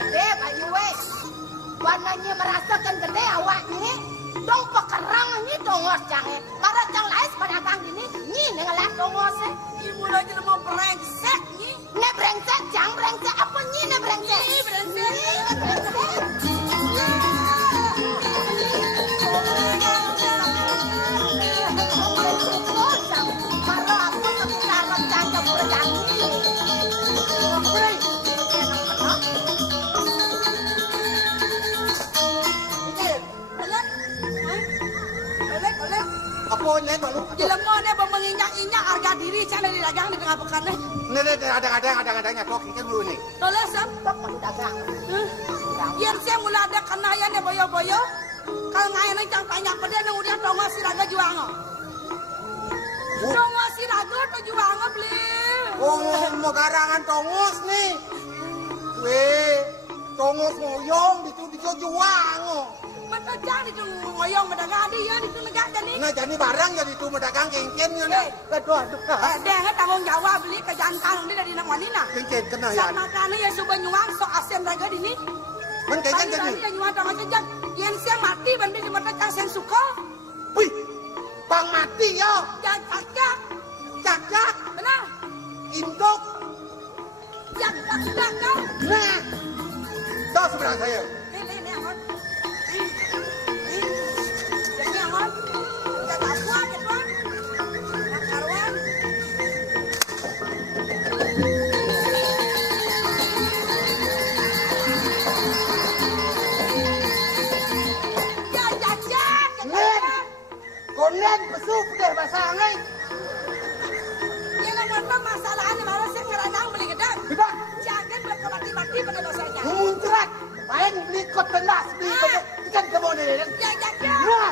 gede bayu we warnanya merasakan gede awaknya dong pekerang ini tongos jangan para jang lain pedagang ini ni ngelah tongos ibu lagi mau brengsek ni ne brengsek jang brengsek apa ni ne brengsek ni brengsek marah aku sekarang cangkep berjang ni apa ni baru? Jelema ni menginyak-inyak harga diri saya dari dagang di tengah pekan ni. Ni ada nyatok kita dulu ni. Tolong sab, tak perlu dagang. Yang saya mula ada kenaya ni boyo boyo. Kalau ngayane cang banyak pede nang udah tongo siraga juango. Tongo siraga to juango beli. Oh, mau garangan tongos nih. Weh, tongos ngoyong itu juango. Betul jang itu ngoyong medagang dia itu negak jadi. Nah, jadi barang jadi itu medagang kengken ya nih. Aduh. Dia tanggung jawab beli ke jantan dia dari nang wanina. Kengken kena ya. Sama makanya ya suba nyuang so asen raga dini. Men kengken jadi. Dia nyuang tongos jang. Yang siang mati banding di mata cang sen suka. Wih, bang mati yo. Cak. Benar. Induk. Cak kau. Nah, tahu seberang saya. Ini aman. Ini aman. Cak aku aja tuan. Karuan. Konen besuk deh basangai. Yang ngomong masalahnya malah saya ngeranang beli gedang. Tidak. Jangan berkemati-mati pada dosanya. Muncrat. Main beli kot telas beli ikan kebun ini. Ya. Nah.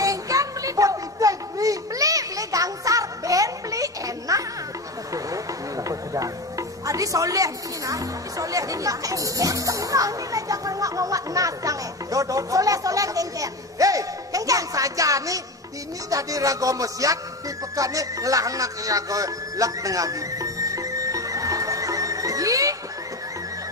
Dengkan beli Buat tidak beli. Beli gangsar, ben beli enak. Adi soleh ini nah. Adi soleh ini nah. Senang ni lah jangan ngawak nasang eh. Do. Soleh kengken. Hei, Kengken. yang saja nih ini dari rago mesiat di pekannya ngelahna ke rago lek nengabi. Ih.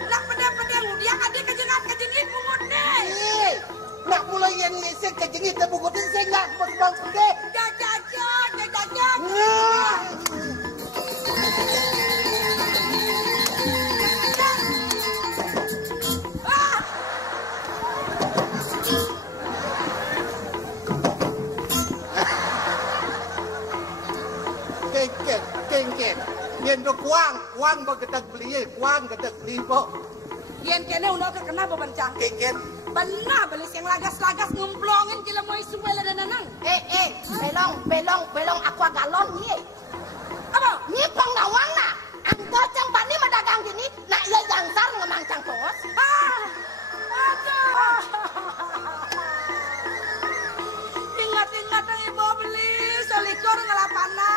Nak pedang dia adik kejengit pungut deh. Hei, nak mulai yang ngisik kejengit tebukutin saya nggak bos bang pede. Jajan. Nah. Kengken. Yen do kuang bagedeg beli, kuang gedeg beli po. Yen kene udah kena bebencang. Kengken. Benar beli yang lagas ngemplongin kila mau isuwela dan nanang. Belong aku galon ni. Apa? Ni penggawang na. Angko cang bani madagang gini, nak iya gangsar ngemang cang tos. Aduh. Ingat yang ibu beli selikur ngelapana.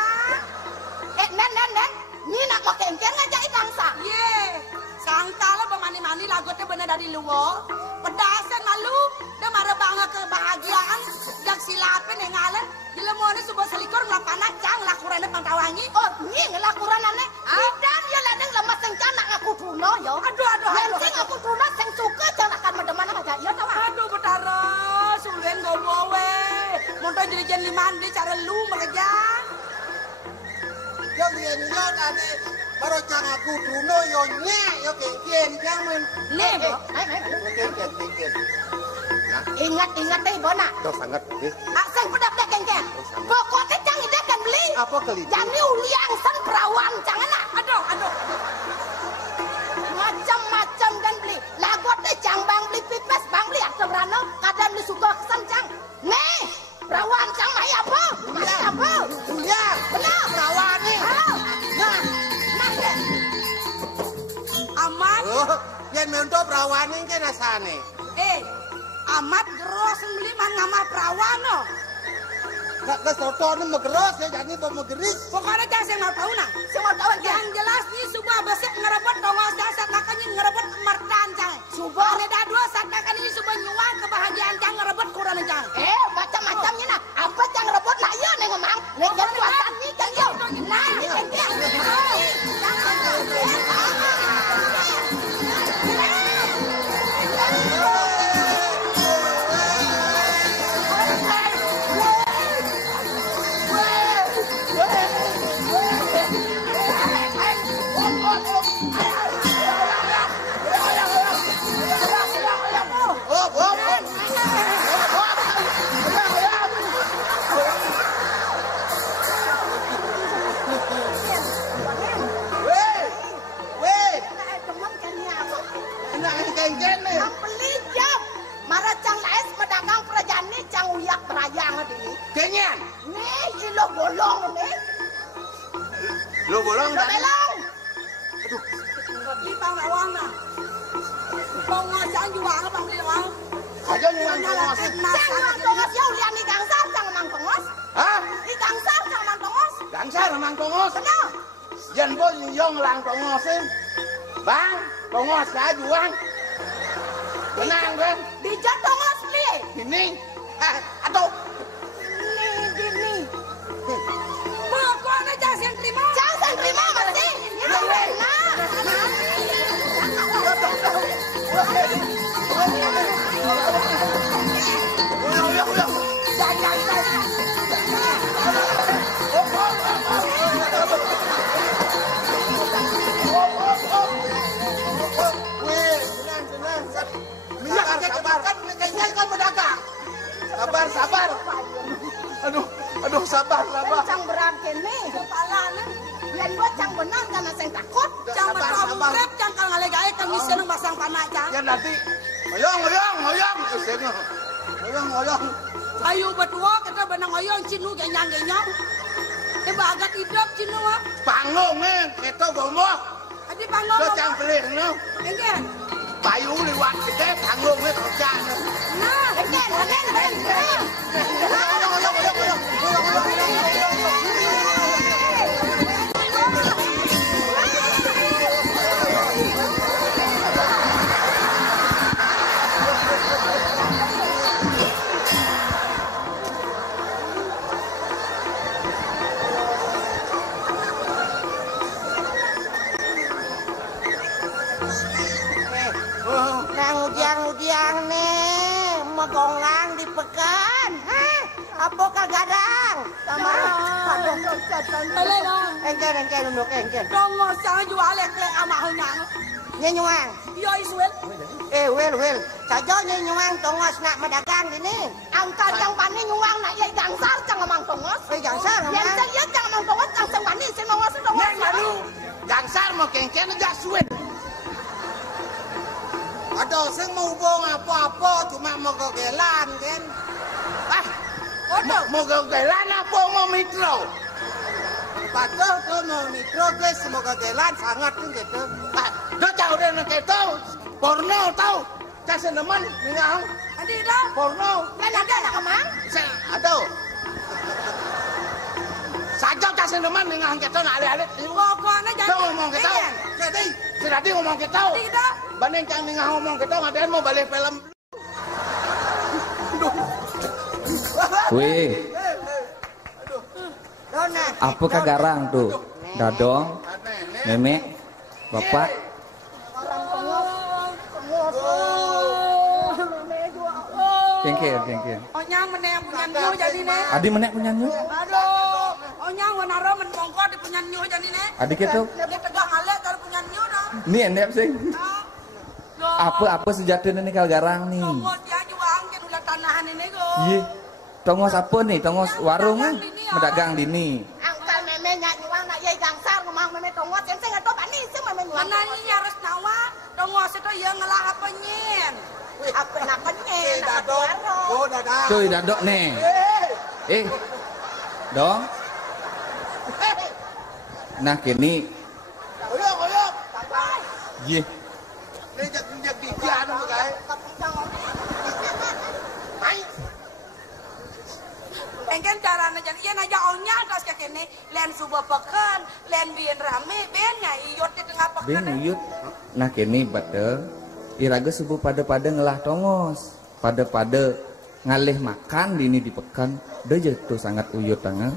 Nen. Ni nak kok kengken ngajak gangsar. Ye, sangkala bermani-mani lagotnya bener dari luar. Pedasan malu, dia marah bangga kebahagiaan. Jak silapin yang ngalen, dilemone sebuah selikur ngelapana cang lakurannya pangkawangi. Oh, ni ngelakuran aneh. Bidan ya ladeng lemas sengkan nak aku truno yo. Aduh. Seng aku truno seng suka jangan akan medemana aja. Ya tahu. Aduh betara, sulen gobowe. Monto jadi liman di cara lu merejang. Yang yo tadi baru cang aku Bruno yo nya yo kengken jangan. Nih, Bo. Kengken. Ingat deh Bona. Dos sangat. Seng pedap deh kengken. Pokoknya cang ide kan beli. Apa kali? Jadi uliang san perawan jangan nak. Aduh. Macam-macam dan beli. Lagot deh cang bang beli pipes bang beli atau berano. Kadang beli suka kesan cang. Nih, perawan cang mai apa? Mai apa? Uliang. Benar. Perawan nih. Nah deh. Amat. Oh, yang mentok perawan ini kan rasane. Amat geros beli man ngamah perawan no. Gak kesoto ini megeros ya jadi mau megeris. Pokoknya jangan saya mau tahu nah. Saya mau tahu Yang jelas nih subah besek ngerebut tongos dasar makanya ngerebut mertan cang. Subah. Ada dua saat makan ini subah nyuang kebahagiaan cang ngerebut kurang cang. Macam-macamnya nah. Apa cang rebut nak ya nih ngomong. Nih kan kuatan ni kan yo. Nah, ni kan dia. wayang ini. Kenyan. Nih, si lo bolong nih. Lo bolong Lo belong. Aduh. Đi bang lại oang nè. Bông sang juang bang đi oang. Aja nyuang tongos. Jangan mang tongos jauh lihat di gangsar jangan mang tongos. Hah? Di gangsar jangan mang tongos. Gangsar mang tongos. Benar. Jan bos nyong lang tongosin. Bang, tongos ka juang. Tenang kan? Dijat tongos li. Ini. Aduh. Nih, gini. Pokoknya jangan terima. Jangan terima masih. Ini benar. Sabar. Aduh, sabar. Cang berat kene. Kepala nih. Lain gua cang benang karena saya takut. Cang betul urep, cang kalau ngale-gale kan misi nung pasang panah cang. Ya nanti ngoyong. Ngoyong. Ayo berdua kita benang oyong cinu genyang. Bagat hidup cinu ah. Panggung kita bomoh. Adi panggung. Lo cang pelih no. Enggak. Payu liwat kita panggung kerja no. Nah, Enggak. Udiang nih, megongang di pekan. Hah? Apa kagadang? Sama Boleh dong. engkel duduk engkel. Dong sang jual lek ama hanyang. Nyenyuang. Yo Iswel. Wel. Saja nyenyuang tongos nak medagang gini. Angka yang pani nyuang nak ye gangsar jangan mang tongos. Gangsar. Yang saya jangan mang tongos cang pani sing tongos. Gangsar mau kengken aja suet. Aduh, saya mau hubung apa-apa, cuma mau gegelan kan. Mau gegelan apa mau mikro? Padahal tuh mau mikro guys, mau gegelan sangat tuh gitu. Udah jauh deh nak itu, porno tau. Kasih teman, mingang. Adi dah. Porno. Kan ada nak kemang? Aduh. Saja kasih teman mingang gitu, nak alih-alih. Pokoknya jangan. Tuh ngomong gitu. Jadi ngomong gitu. Tidak. Banding cang nih ngomong kita ngadain mau balik film. Wih, apa kagarang tuh? Dadong, nenek, bapak. Kengkir. Onyang menek punya nyu jadi nih. Adi menek punya nyu? Aduh, onyang wanaro menbongkot di punya nyu jadi nih. Adik itu? Dia tegak ngalek kalau punya nyu dah. Ini endep sih. Apa sejatinya nih kagarang nih? Tongos dia juang ke ulah tanahan ini go. Iya. Tongos apa nih? Tongos warung kan? Medagang dini. Angkal meme nyak nyuang nak ye gangsar ngomong meme tongos yang saya nggak pani sih meme nyuang. Mana ini harus nawa. Tongos itu yang ngelah apa nyen. Apa nak penyen? Dadok. Oh, dadah. Cuy, dadok nih. Dong. Nah, kini. Oyok. Iya. Ini jak dijian apa kai? Engken caranya jadi iya naja onyang kas kayak kene. Len subuh pekan, len bien rame, ben nyai iyot di tengah pekan. Ben iyut. Nah, kini batel. Iraga subuh pada ngelah tongos. Pada ngalih makan dini di pekan. Udah jatuh sangat uyut tangan.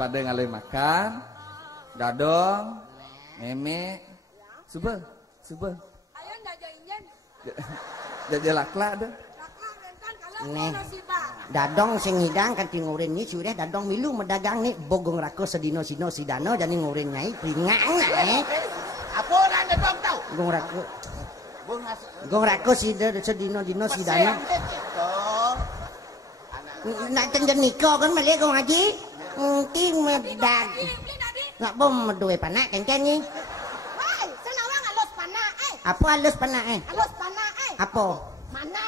Pada ngalih makan, dadong, meme, subel. Ayo ndak jainjen. Jadi lakla dah. Lakla rentan kalau Nih. Dadong sing ngidang kan ngurin nyi sureh dadong milu medagang nih bogong rako sedino-sino sidano jadi ngurin nyai pringang nih. Apa orang dadong tau? Gong rako sedino-dino sidano. Nak tenjen niko kan male gong haji. Ting medag. Nak bom duwe panak kengken nyi. Hai, senawang alus panak Apa halus panak Alus panak Apa? Mana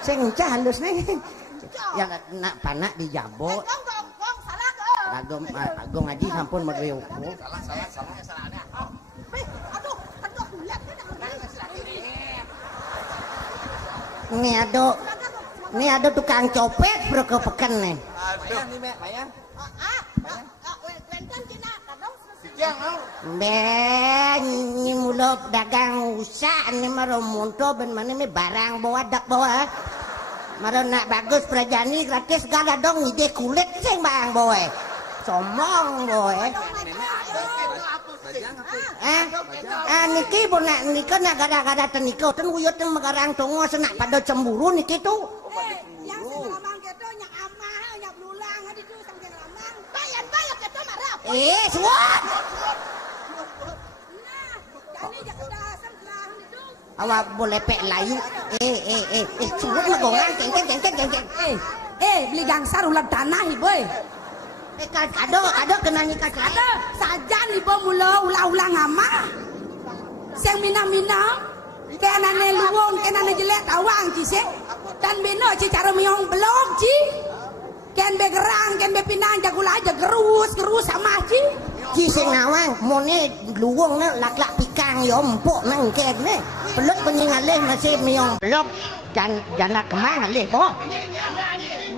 Sing cah halus nih. Yang nak panak dijabot. Gong salah ke. Gong haji sampun meduwe ukur. Salah ada. Aduh, lihat Nih ada tukang copet bro kepekan nih. Bayar. Wenten cina kadang Nyi mulo dagang usah nih maro monto ben mana me barang bawa dak bawa. Maro nak bagus prajani gratis gala dong ide kulit sing bang boy. Somong boy. Niki pun nak nika nak gada-gada tenika ten uyut ten megarang tongo senak pada cemburu niki tu. yang selamang keto nyak amah nyak belulang adi tu sampai lamang bayar keto marah. Suat. Nah, jadi jak dasar gelang itu. Awak boleh pek layu. Suat megongan ceng. Beli gangsar ulat tanah boy. Kado kena nikah Ada sajan ibu mula ulah-ulah ngama. Sing mina-mina kenane luwung kenane jelek tawang ci sik. Dan beno ci cara miong belum ci. Ken be gerang ken be pinang jagula aja gerus sama ci. Ci sing nawang mone luwung ne lak-lak pikang yo empuk nang kene. Belut peningalih masih miong belum. Jana kemana leh po?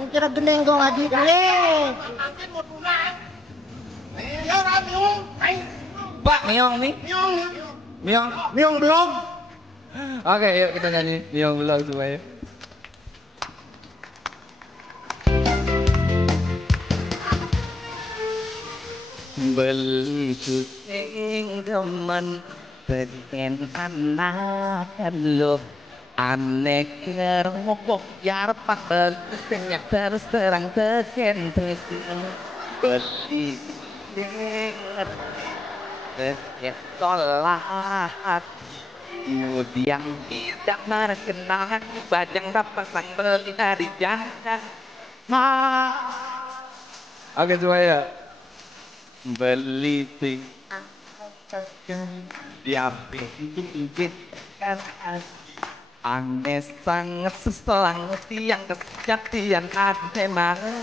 Kira gendeng gong adik leh. Pak Miong nih. Miong belum. Oke, yuk kita nyanyi Miong belum supaya. Beli sing demen beten anak lo aneh kermokok jar pakal senyak terus terang teken beli tolak kemudian tidak kenal bajang dapat sang beli dari jalan oke semuanya beli ting diapit kan aneh sangat seselang tiang kesejatian aneh marah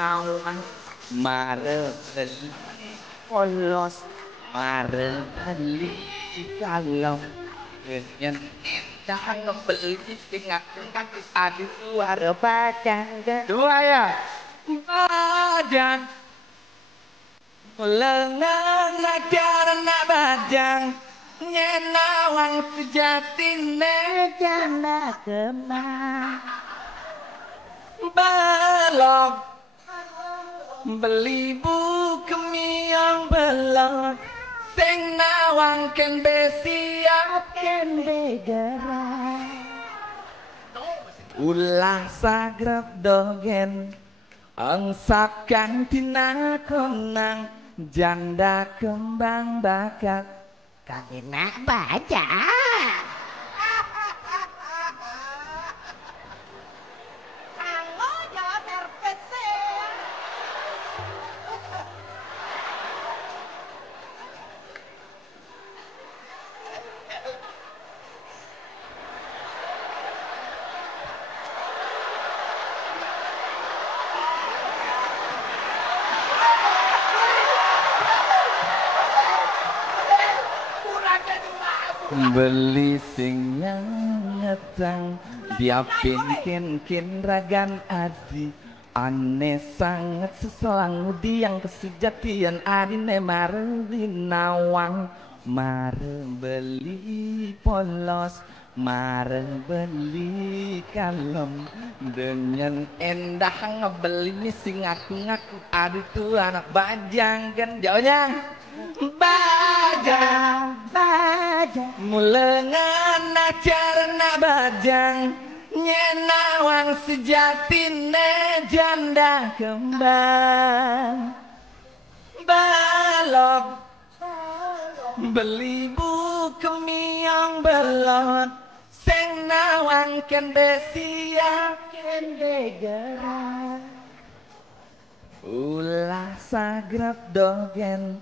kawan marah beli polos marah beli kalau yang jangan beli tinggal ada suara bajang dua ya bajang lengan karena bajang nyenawang sejatine jana kemang belok beli buku miang belok sing nawang ken besiap ken begerak ulah sagrab dogen angsakan tina konang janda kembang bakat kagena baca. beli sing ngetang diapin kin ragan adi aneh sangat seselang yang kesejatian adine mareng nawang mareng beli polos mareng beli kalem dengan endah ngebeli sing ngaku-ngaku adi tuh anak bajang kan jauhnya bajang mulengan acarana bajang Nyenawang sejatine janda kembang balok beli buku miang belot sing nawang kende siap kende gerak ulah sagrap dogen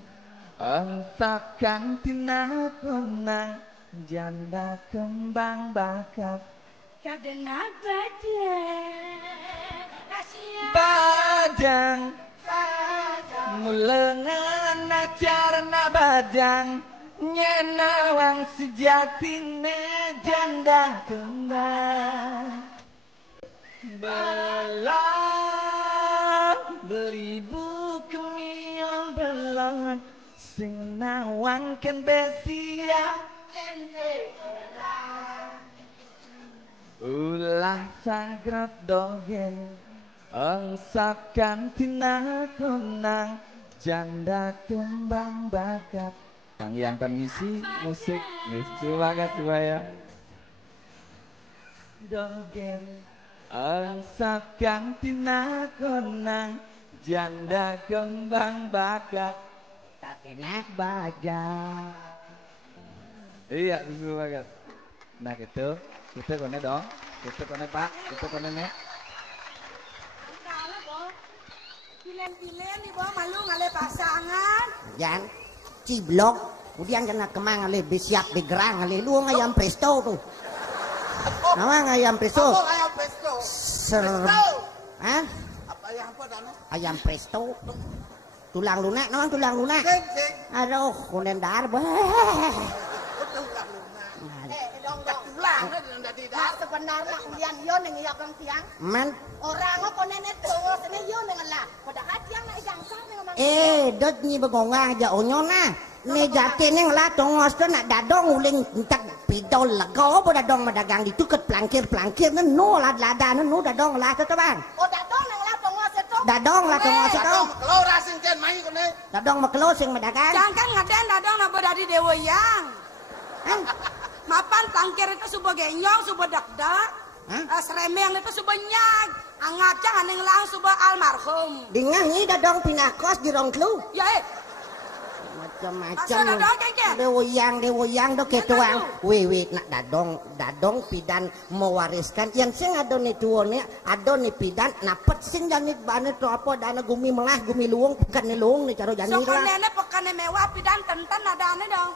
entakan tina kona janda kembang bakat Kadena bajang Bajang mulengan acarna bajang nyenawang sejatine janda kembang belak beli buku miang belak sing nawang ken besia ulah sagrap dogen angsakan tina konang janda kembang bakat Kang yang permisi musik terima kasih ya dogen angsakan tina konang janda kembang bakat tak enak bajang iya betul banget nah gitu kita kone dong, kita kone pak, kita kone nek. Pilen-pilen nih boh, malu ngale pasangan. Jan, ciblok, kemudian kena kemang ngale besiap begerang ngale lu ngayam presto tuh. Nama ngayam presto. Apa ayam presto? Presto. Hah? Apa ayam apa dana? Ayam presto. Tulang lunak, namang tulang lunak. Aduh, kunen dar bah. Sebenarnya ulian yo ning iya kang tiang. Man. Orang kok nenek tuh sene yo ning lah. Padahal tiang nek jangkar ning mang. Dot nyi begonga aja onyona. Ne jate ning lah tongos to nak dadong uling entak pidol lega apa dadong madagang dituket plangkir-plangkir no lah lada no dadong lah to bang. Oh dadong ning lah tongos to. Dadong lah tongos to. Kelor sing ten mai kene. Dadong makelo sing madagang. Jangkar ngaden dadong napa dadi dewoyang. Mapan tangkir itu subuh genyong, subuh dak-dak. Seremeng itu subuh nyag. Angacang aning lang subuh almarhum. Dengan ni dadong pinah kos di rongklu. Ya macam-macam. Dewoyang do ketuang. Wih nak dadong pidan mewariskan. Yang sing ado ni tuone, ado ni pidan napet sing janit bane to apa dana gumi melah gumi luung pekan ni luung ni caro janit lah. So nenek pekan mewah pidan tenten adane dong.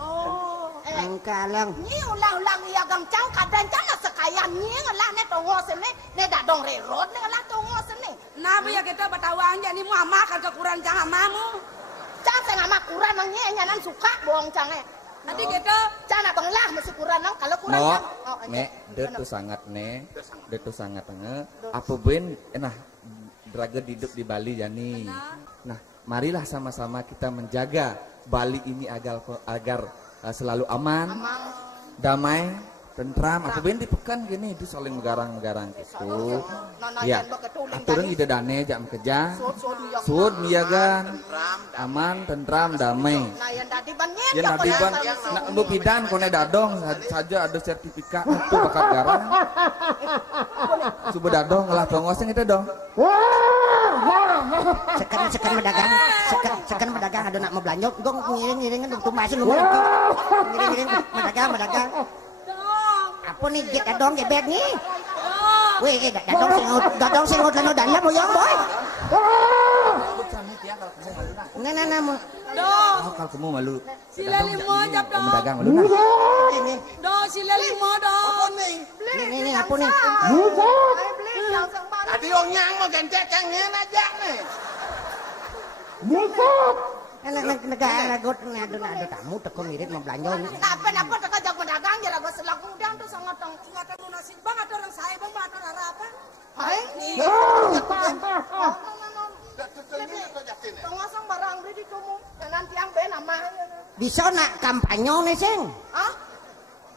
Oh. Engkalang. Ni ulang-ulang iya gangcang kadang cana sekaya ni ngelah ne tongo sene ne dadong rerot ne ngelah tongo sene. Nah ya kita batawang jadi mu ama kan kekuran cang amamu. Cang sing ama kuran nang nyanan suka bohong cange. Nanti kita cana benglah mesti kuran nang kalau kuran cang. Nek detu sangat ne, detu sangat nge. Apa ben nah draga hidup di Bali jani. Nah, marilah sama-sama kita menjaga Bali ini agar selalu aman, damai, tentram. Apa ben dipekan gini itu saling megarang-megarang gitu. Ya, aturan ide dane jam kerja, sud miagan, aman, tentram, damai. Yang tadi ban, nak untuk pidan kone dadong saja ada sertifikat itu bakat garang. Subuh dadong lah tongoseng itu dong. Sekarang medagang ada nak mau belanja gong ngiring-ngiringan untuk tumpasin lu ngiring-ngiring medagang apa nih get dadong gebet nih weh dadong sing ngod lano dana mo yang boy nah mo kalau kamu malu sila limo jap dong medagang malu do sila limo dong ini apa nih Tadi orang yang mau gentek yang ngene aja nih. Musik. Negara got ada tamu teko mirip mau belanja. Apa teko jag pedagang ya rago selak udang tuh sangat ingatan munasib bang ada orang saya bang ada orang apa? Hai. Tongosong barang beli di kamu dan nanti yang ben nama. Bisa nak kampanye nih sing. Hah?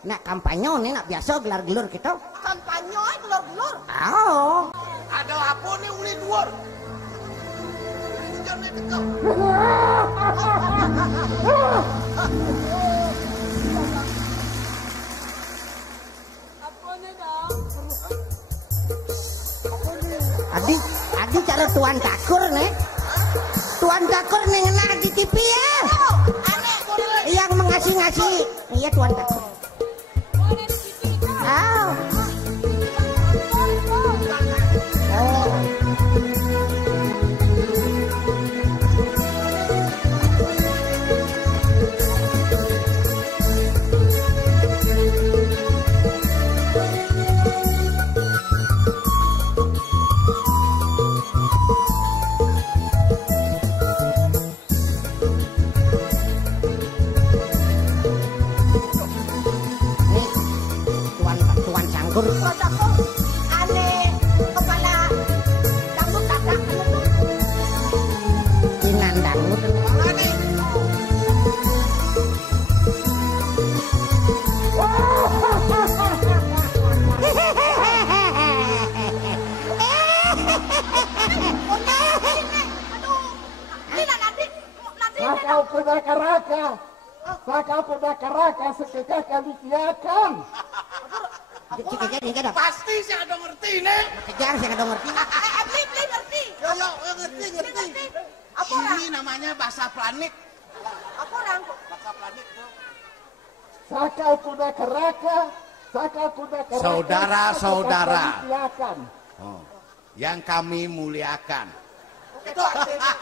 Nak kampanye nih nak biasa gelar-gelur kita. Kampanye gelur-gelur. Oh. Ada apa nih uli luar? Jangan dekat. Apa nih dong? Adi cara Tuan Takur nih. Tuan Takur nih ngena di TV ya. Yang mengasih-ngasih. Iya Tuan Takur. Oh. Aneh kepala dangdut kakak Kinan dangdut aneh. Sakau kuda karaka, sakau kuda karaka sekekah kali kiakan. Pasti saya ada ngerti nih. Kejar saya nggak ngerti. Beli ngerti. Yo ngerti. Apa orang? Ini namanya bahasa planet. Apa orang? Bahasa planet tuh. Sakau kuda karaka, sakau kuda karaka. Saudara-saudara. sekekah kali kiakan. Oh, yang kami muliakan. Itu artinya.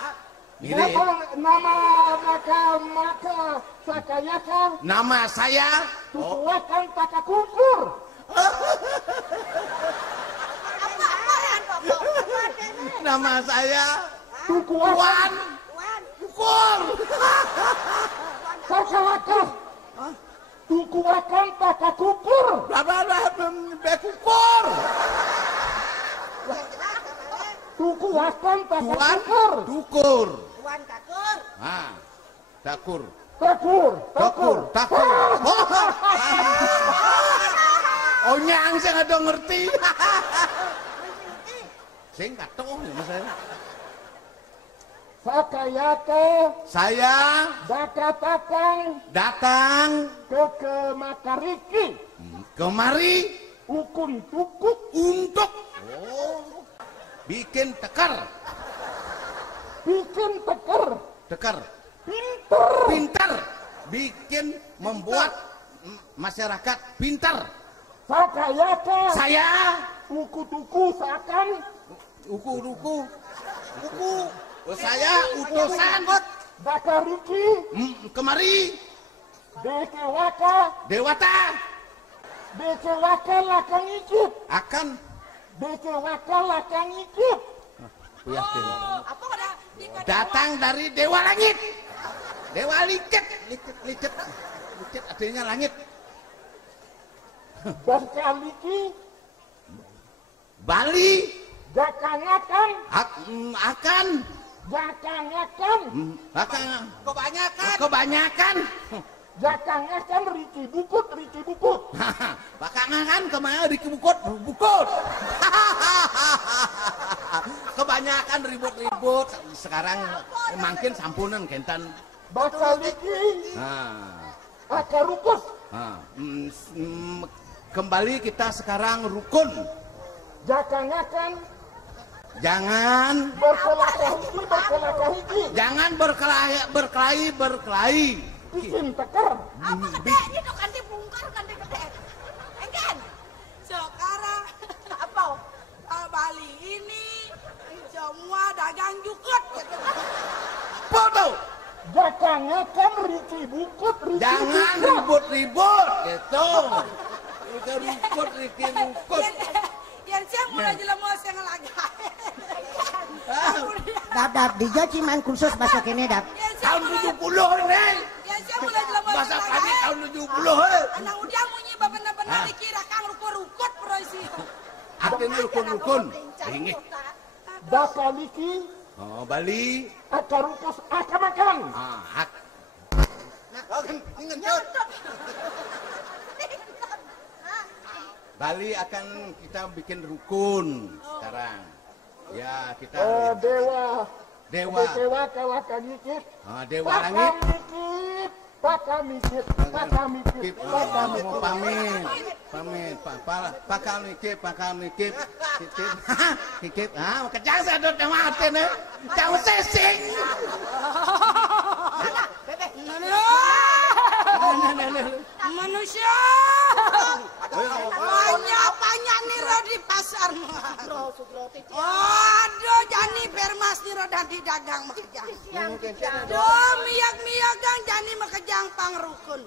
Gini, Nama maka sakayaka. nama saya Tukuakan taka kukur. nama saya Tukuakan Ukur. sakalaka. Tukuakan taka kukur. Bekukur. Tukuakan taka Tuan kukur. Dukur. Tuan Takur. Ah, Dakur. Takur. Takur. Oh nyang saya nggak ngerti. Saya nggak tahu saya. Sakayaka Saya datang ke Makariki kemari ukun tukuk untuk bikin tekar, pinter pintar, bikin membuat masyarakat pintar. Sakayaka Saya uku seakan uku. Saya utusan Dakariki kemari Dekewaka Dewata lakang ikip akan Dekewaka lakang ikip Apa ada? datang dari Dewa Langit. Dewa Licet artinya langit. Berkaliki Bali Jakanyakan akan kebanyakan Jakanyakan Riki Bukut bakakan kemana bukut kebanyakan ribut sekarang makin sampunan kentan Bakaliki Akarukus kembali kita sekarang rukun. Jakanyakan Jangan berkelahi. Bikin tekar. Apa gede? Itu kan dibungkar kan gede. Enggan. Sekarang apa? Bali ini semua dagang jukut. Foto. Jakanyakan Riki Bukut. Jangan ribut-ribut. Gitu. Ribut. Yang saya mulai jelas yang lagi. Dap dia ciman khusus bahasa kene dap. Tahun 70 ini. Yang saya mulai jelas Bahasa kami tahun 70. Anak udah munyi benar-benar dikira kang rukut proisi. Artinya rukun. Ini. Bakaliki. Oh, Bali. Akarukus akamakan. Bali akan kita bikin rukun sekarang. Ya, kita Dewa Dewa Kalakangikit. Dewa Langit. Pakamikip. Kikip. Ah, kejang sedot mati nih. Jauh sesing. Manusia. Banyak nih di pasar. Aduh, jani permas nih di dagang makejang. Aduh, miyak-miyagang jani makejang pangrukun.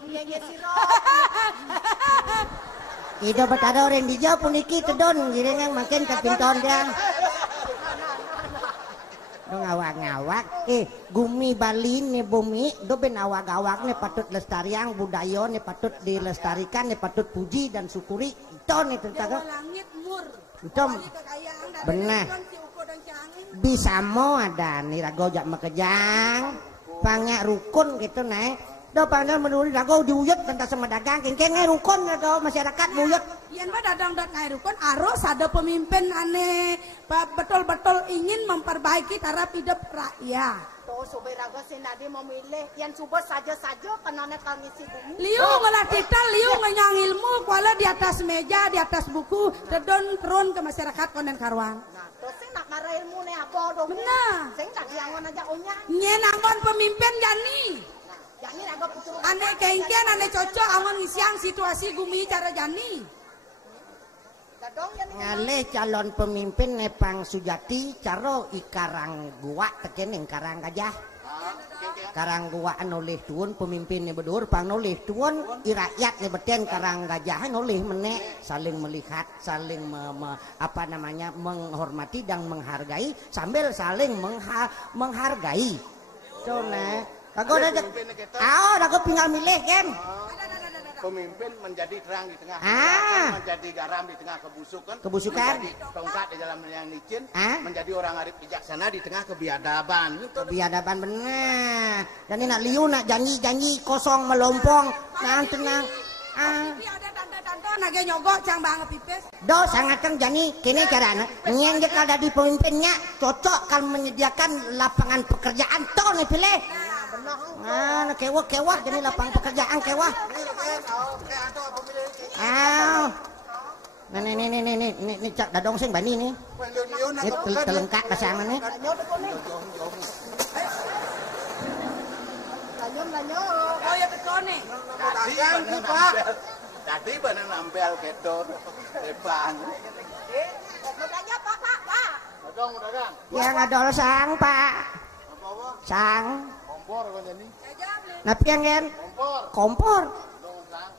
Ida betado orang dijawab puniki tedon giringan makin kepinton dia. Dong awak-ngawak, gumi Bali nih bumi, do ben awak-awak nih patut lestariang budaya nih patut dilestarikan nih patut puji dan syukuri. Itu nih tentang langit mur. Itu benar. Bisa mau ada nih rago jak makejang, pangnya rukun gitu nih. Do pangnya menurut rago diuyut tentang sama dagang, kengkengnya rukun do masyarakat buyut. Yan ba dadang dat ngai rukun harus ada pemimpin aneh betul-betul ingin memperbaiki taraf hidup rakyat. Tuh subay raga si Nadi memilih yang subah saja-saja penonton komisi bumi. Liu ngalah tita, liu nganyang ilmu, kuala di atas meja, di atas buku, tedon turun ke masyarakat konen karwang. Nah, terus sih nak marah ilmu nih apa dong? Benar. Saya tak diangon aja onya. Nyenangon pemimpin jani. Jani raga pucuk. Ane kengkian, ane cocok, angon ngisiang situasi gumi cara jani. Ngalih calon pemimpin Nepang Sujati caro ikarang gua tekening karang gajah. Karang gua nolih tuun pemimpinnya bedur pang nolih tuun irakyat nih beten karang gajah nolih menek saling melihat saling menghormati dan menghargai sambil saling menghargai. Cone kago ada dago tinggal milih kan. Pemimpin menjadi terang di tengah menjadi garam di tengah kebusukan menjadi tongkat di dalam yang licin menjadi orang arif bijaksana di tengah kebiadaban bener dan ini nak liu nak janji kosong melompong tenang ada tanda-tanda nage nyogok cang banget pipes do sangat kang jani kini caranya yang jika ada di pemimpinnya cocok kalau menyediakan lapangan pekerjaan toh nih pilih nah kewah jadi lapangan pekerjaan kewah Nih cak dadong sing bani nih. Ini telengkak pasangan nih. Oh ya tekone. Tadi bener nampel ketor depan. Dadong. Yang adol sang pak. Sang. Kompor kan jadi. Napi yang kan? Kompor.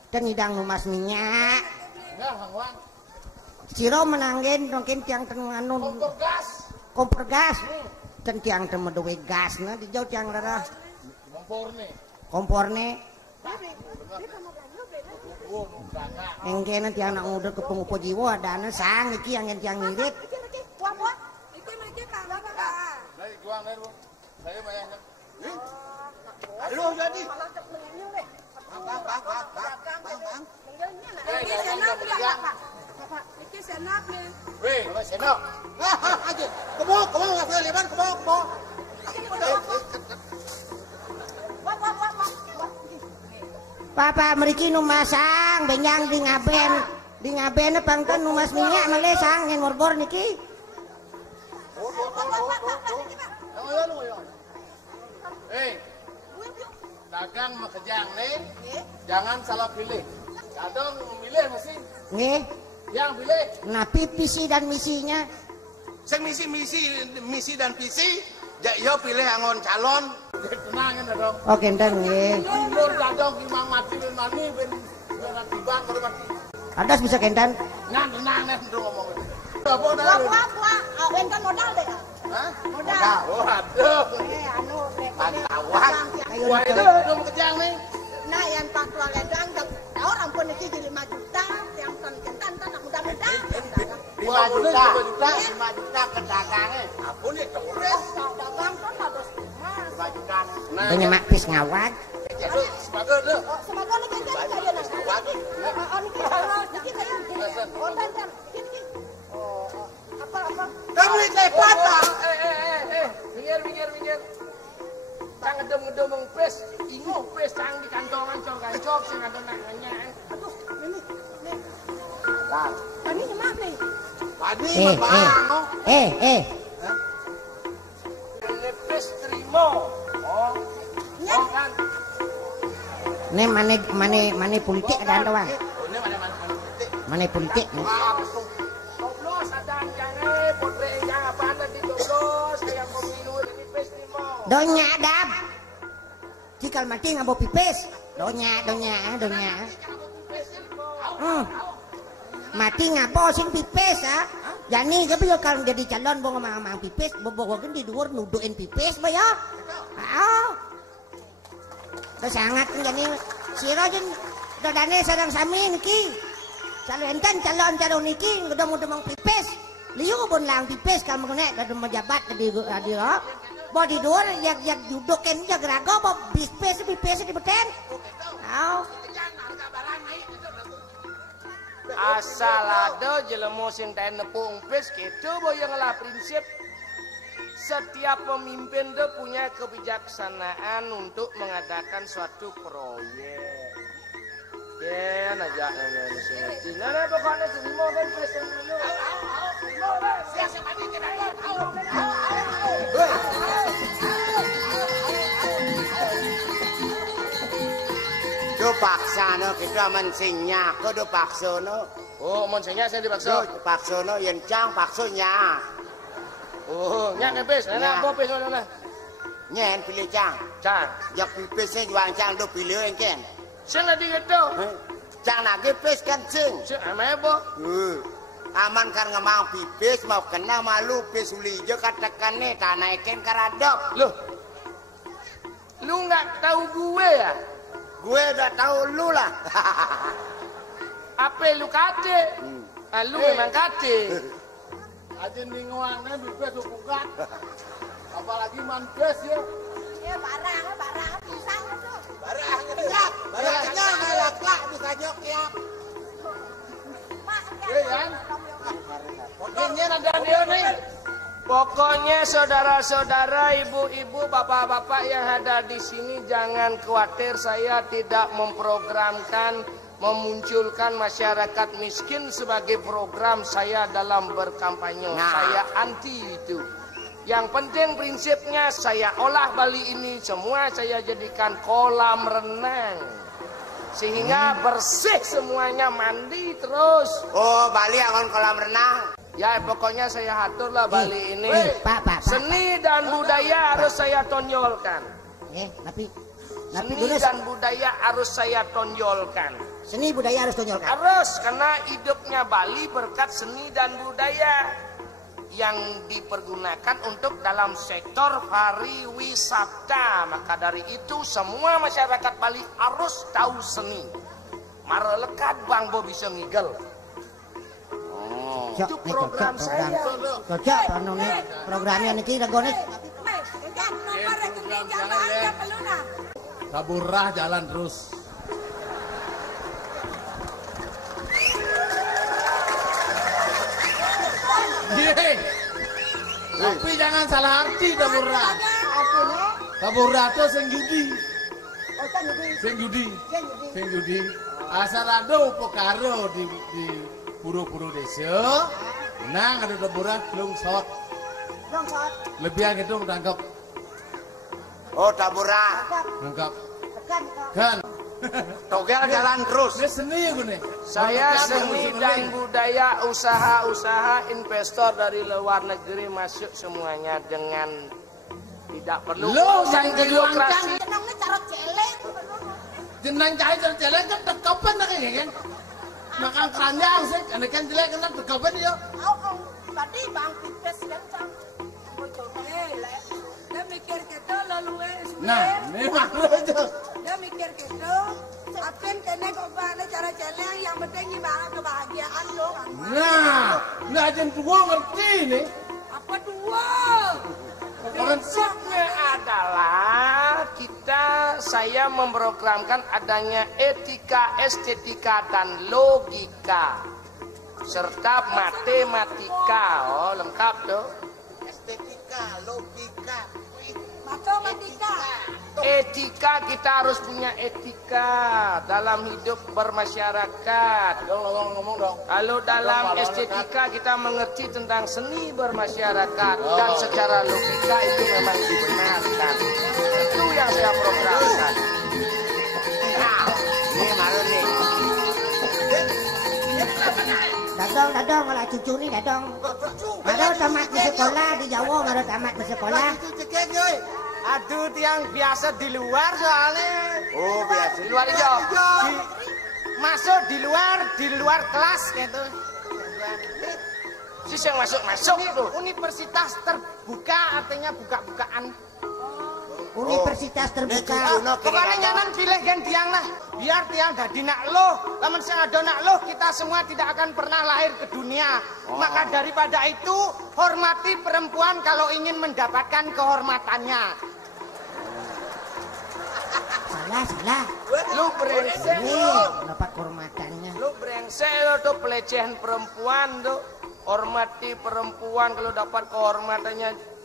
Dan hidang numas minyak. Siro menanggen mungkin tiang tenganun. Kompor gas. Dan tiang temedewe gas nah dijauh tiang rara. Kompor nih. Engke tiang nak nguder ke pengupo jiwa ada anak sang iki yang tiang ngirit. Aduh jadi. Papa meriki numasang benyang di ngaben pangkan numas minyak melesang ngen morbor niki. Dagang makejang nih, jangan salah pilih. Kadang milih mesti. Nggih. Yang pilih. Nah, visi dan misinya. Sing misi dan visi, yo pilih angon calon. Tenangin dong. Oh, kenten nggih. Mundur dadong imang mati ben mani ben tibang mati. Adas bisa kenten. Ngan tenang nih ngomong. Awen kan modal deh. Hah? Modal. Waduh. Anu pantauan. Wah itu belum kejang nih. Nah yang faktual ledang orang pun iki 5 juta, yang kentan tak mudah-mudah. 5 juta ke dagangnya. Ampun ya tores. Dagang kan harus 5 juta. Punya mak pis ngawat. Sebagai deh. Semoga nih kan aja nah. Oh niki oh dan apa Kamu lepas. Minggir. Cang ngedem-ngedem pes, inguh pes cang di kantongan cong-kancok sing ada nanganya. Aduh, ini. Nah, Pani gimana? padi Ini pes terima. Oh. Oh kan. Ini mana politik ada doang. Oh, ini mana politik. Mana politik? Doblos ada jangan potre yang apa nanti doblos kayak pemilu ini pes terima. Donya adab. Jika mati ngabo pipis. Donya. Mati ngabo sing pipis ha. Jani tapi kalau jadi calon bo ngomong pipis, bobogokeun di dhuwur nuduhin pipis ba ya? Heeh. Sangat jani sira jeung dodane sareng sami niki. Calon niki udah mang pipis. Liu pun lang pipis kalau mengenai dari mejabat di radio. Bo di dhuwur yak dudukeun jag rago bo pipis di beten. Au. Asal ada jelema sing teh nepung pes kitu boyong lah prinsip setiap pemimpin tuh punya kebijaksanaan untuk mengadakan suatu proyek. Ya, najak ngerti. Nah, pokoknya semua kan pes dulu. Siapa ini kita Do paksa no kita mensinya, kau do paksa no. Oh, mensinya saya dipaksa. Do paksa no, yang cang paksonya. Oh, nyak pes, nah, apa pes mana? Nyen pilih cang. Cang. Jak pipis juang cang do pilih engken. Sing lagi gitu. Cang lagi pipis kan sing. Sing ame apa? Aman kan ngemang pipis mau kena malu pis uli je katakan nih tanah ikan karadok. Loh. Lu nggak tahu gue ya? Gue udah tahu lu lah. Apa lu kate? Lu memang kate. Aja ninguannya bibes bukan. Apalagi mandes ya. Ya barang pisang itu. Barangnya ngelak bisa jokiap. Iya kan? Ini ada dia nih. Pokoknya saudara-saudara, ibu-ibu, bapak-bapak yang ada di sini jangan khawatir, saya tidak memprogramkan memunculkan masyarakat miskin sebagai program saya dalam berkampanye. Saya anti itu. Yang penting prinsipnya saya olah Bali ini semua saya jadikan kolam renang. Sehingga bersih semuanya, mandi terus. Oh, Bali akan kolam renang. Ya pokoknya saya aturlah Bali ini. Pak. Seni dan budaya harus saya tonjolkan. Tapi Seni dulu dan budaya harus saya tonjolkan. seni budaya harus tonjolkan. Harus, karena hidupnya Bali berkat seni dan budaya yang dipergunakan untuk dalam sektor pariwisata. Maka dari itu semua masyarakat Bali harus tahu seni. Marelekat Bang Bo bisa ngigel. Itu program saya. Cocok programnya niki regone. Saburah jalan terus. Yeay. Tapi jangan salah arti Saburah. Saburah itu sing judi. Asal ada upekaro di puru-puru desa. Nang ada Saburah lungsot. Lebihan itu tangkap. Oh, tabura. Tangkap. Kan. Togel jalan terus. Ini seni ya gue. Saya seni dan budaya, usaha-usaha investor dari luar negeri masuk semuanya dengan tidak perlu yang birokrasi. Jenengnya carot celeng. Jenang cari jelek kan tekapan lah kan. Makan keranjang sih, kan jelek kan tekapan ya. Tadi bang pipes dan cang. Dia mikir gitu lalu Nah, memang aja. dia mikir gitu. Apin kene kok bane cara celeng yang penting gimana kebahagiaan lo kan. Nah, nggak aja tua ngerti nih. Apa dua? Prinsipnya adalah saya memprogramkan adanya etika, estetika dan logika serta matematika. Oh, lengkap tuh. Estetika, logika. Etika, kita harus punya etika dalam hidup bermasyarakat. Ngomong dong. Kalau dalam estetika kita mengerti tentang seni bermasyarakat dan secara logika itu memang dibenarkan. Itu yang saya programkan. Nah, ini malu nih. Dadong, kalau cucu nih dadong. Baru tamat di sekolah di Jawa, baru tamat di sekolah. Aduh, tiang biasa di luar soalnya. Oh, biasa. Di luar hijau. Masuk di luar kelas gitu. Sis yang masuk itu. Universitas terbuka artinya buka-bukaan. Universitas terbuka. Pokoknya jangan pilih gen tiang lah. Biar tiang dadi nak loh. Lamun sing ada nak loh, kita semua tidak akan pernah lahir ke dunia. Maka daripada itu, hormati perempuan kalau ingin mendapatkan kehormatannya. Salah. Lu brengsek Nih, dapat kehormatannya. Lu brengsek lo tuh pelecehan perempuan tuh. Hormati perempuan kalau dapat kehormatannya.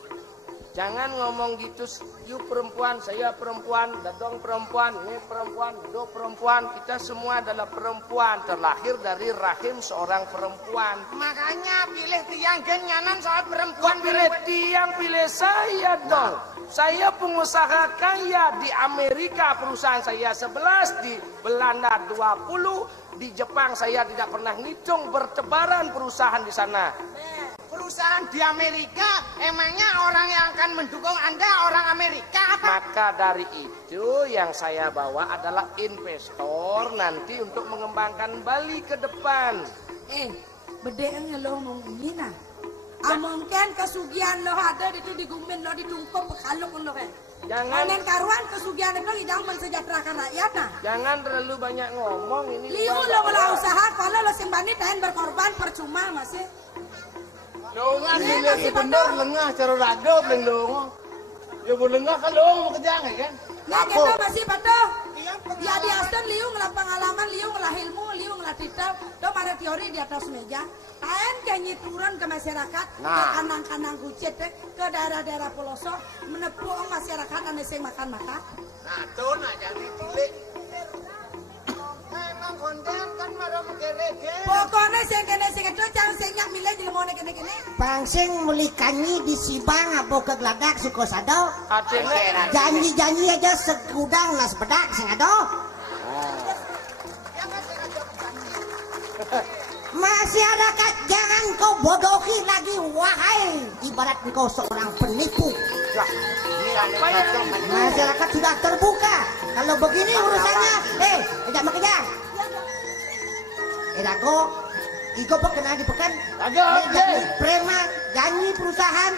Jangan ngomong gitu, you perempuan, saya perempuan, dadong perempuan, ini perempuan, do perempuan. Kita semua adalah perempuan, terlahir dari rahim seorang perempuan. Makanya pilih tiang genyanan saat perempuan. Pilih tiang, pilih saya dong. Saya pengusaha kaya di Amerika, perusahaan saya 11, di Belanda 20, di Jepang saya tidak pernah ngitung bertebaran perusahaan di sana. Perusahaan di Amerika, emangnya orang yang akan mendukung Anda orang Amerika apa? Maka dari itu yang saya bawa adalah investor nanti untuk mengembangkan Bali ke depan. Bedaan lo ngomongin nah. Mungkin kesugihan lo ada itu digumin lo ditungkuk bekaluk lo kan. Jangan karuan kesugihan itu tidak mensejahterakan rakyat nah. Jangan terlalu banyak ngomong ini. Liu lo belah usaha kalau lo simbani dan berkorban percuma masih. Longan ini bener lengah cara rado beleng longo. Ya bu lengah kalau mau kerja kan? Nah kita masih betul. Ya di Aston liu ngelah pengalaman, liu ngelah ilmu, liu ngelah titel. Do ada teori di atas meja. Kain kanyi turun ke masyarakat, ke kanang-kanang kucet, ke daerah-daerah pelosok, menepuk masyarakat dan sing makan-makan. Nah tuh nak jadi cilik. Memang konten kan marah mengerege. Pokoknya sing kene sing itu jangan sing nyak milih jelmone kene-kene. Pangsing melikanyi di Sibang apa ke Gladak Sukosado. Janji aja segudang nas bedak sing ado. Masyarakat jangan kau bodohi lagi wahai ibarat engkau seorang penipu. Masyarakat sudah terbuka. Kalau begini urusannya, tidak makeja. Dago, iko pekena di pekan. Preman, janji perusahaan.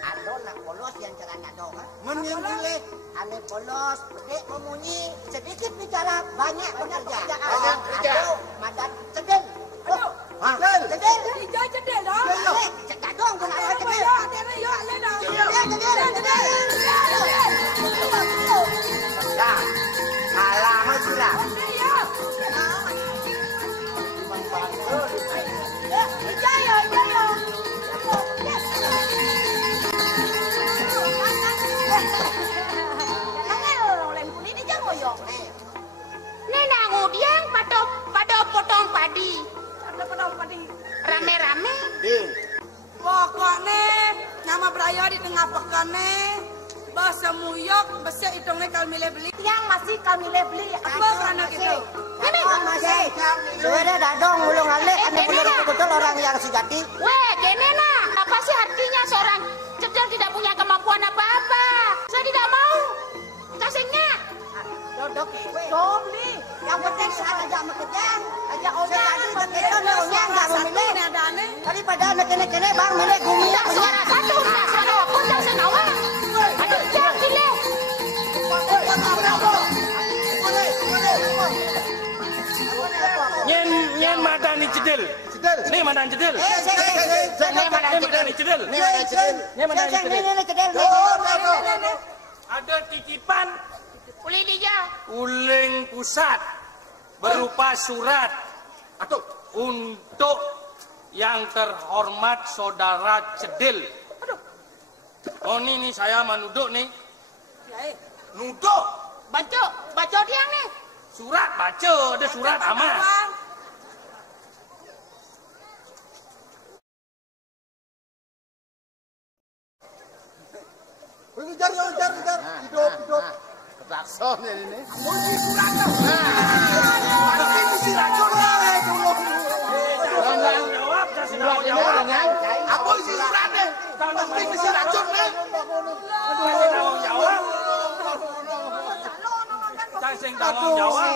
Ado nak polos yang cara ado kan? Menyentuh, ane polos, gede memunyi, sedikit bicara, banyak bekerja. Ado, madan cedel. Cedel. Hijau cedel dong. Cedel dong, bukan apa cedel. Yo, ale dong. Cedel. Dah. Alamat sudah. Nenek ngudiang pada potong padi. Rame-rame. Pokoknya nama beraya di tengah pekane. Bahasa muyok, bahasa hitungnya kalau milih beli. Yang masih kami beli. Apa karena gitu? Ini Masih. Sudah dadong mulung alik, ane betul orang yang sejati. Weh, gini nah. Apa sih artinya seorang cedel tidak punya kemampuan apa-apa? Saya tidak mau. Kasihnya. Dodok, beli. Yang penting aja makejang, aja orang tadi orang nggak memilih. Daripada kene bang milih gumi. Suara satu, suara aku tak senawa. Aduh, jangan pilih. Nyen madani cedel. Nih madani cedel. Ada titipan uling pusat berupa surat untuk yang terhormat saudara Cedil. Oh ini saya menuduk nih Nuduh. Baca dia nih. Surat baca, ada surat aman. Kejar. Hidup. Ketakson ini. Jawab, kasih jawab. Apa isi suratnya? Pasti mesti racun nih. Kasih tanggung jawab. Kasih tanggung jawab.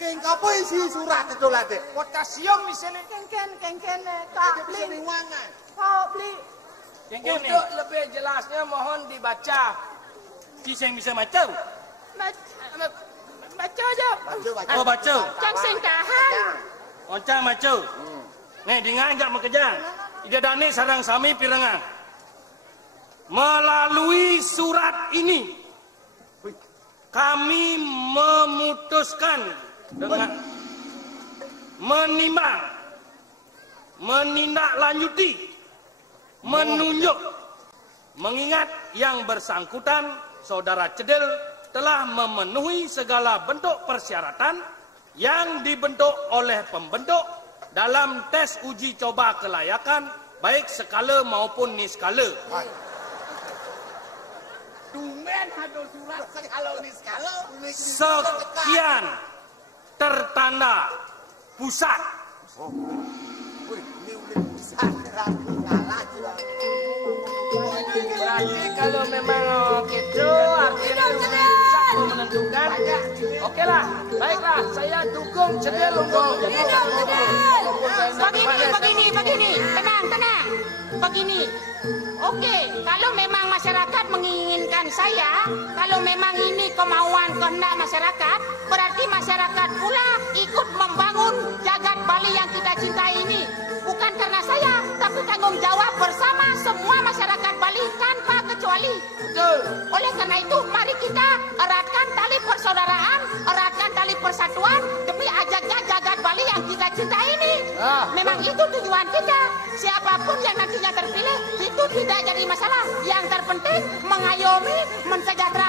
Keng apa isi surat itu lade? Potasium misalnya. Kengken, Kak beli. Kau beli. Untuk lebih jelasnya mohon dibaca. Kisah bisa baca. Baca aja. Oh baca. Cang sing tahan. Oncang baca. Nih dengan ajak mengejar. Ida dani sarang sami pirengan. Melalui surat ini kami memutuskan dengan menimbang, menindaklanjuti, menunjuk, mengingat yang bersangkutan saudara Cedil telah memenuhi segala bentuk persyaratan yang dibentuk oleh pembentuk dalam tes uji coba kelayakan baik skala maupun niskala. Dumen ada surat kalau niskala. Sekian tertanda pusat. Berarti kalau memang gitu artinya bisa menentukan. Oke lah, baiklah saya dukung Cedil untuk Begini. Tenang. Begini. Oke, kalau memang masyarakat menginginkan saya, kalau memang ini kemauan kehendak masyarakat, berarti masyarakat pula ikut membangun jagat Bali yang kita cintai ini. Bukan karena saya, tapi tanggung jawab bersama semua masyarakat Bali tanpa kecuali. betul. Oleh karena itu, mari kita eratkan tali persaudaraan, eratkan tali persatuan demi ajaknya jagat Bali yang kita cintai ini. Memang itu tujuan kita. Siapapun yang nantinya terpilih, itu tidak jadi masalah. Yang terpenting mengayomi, mensejahterakan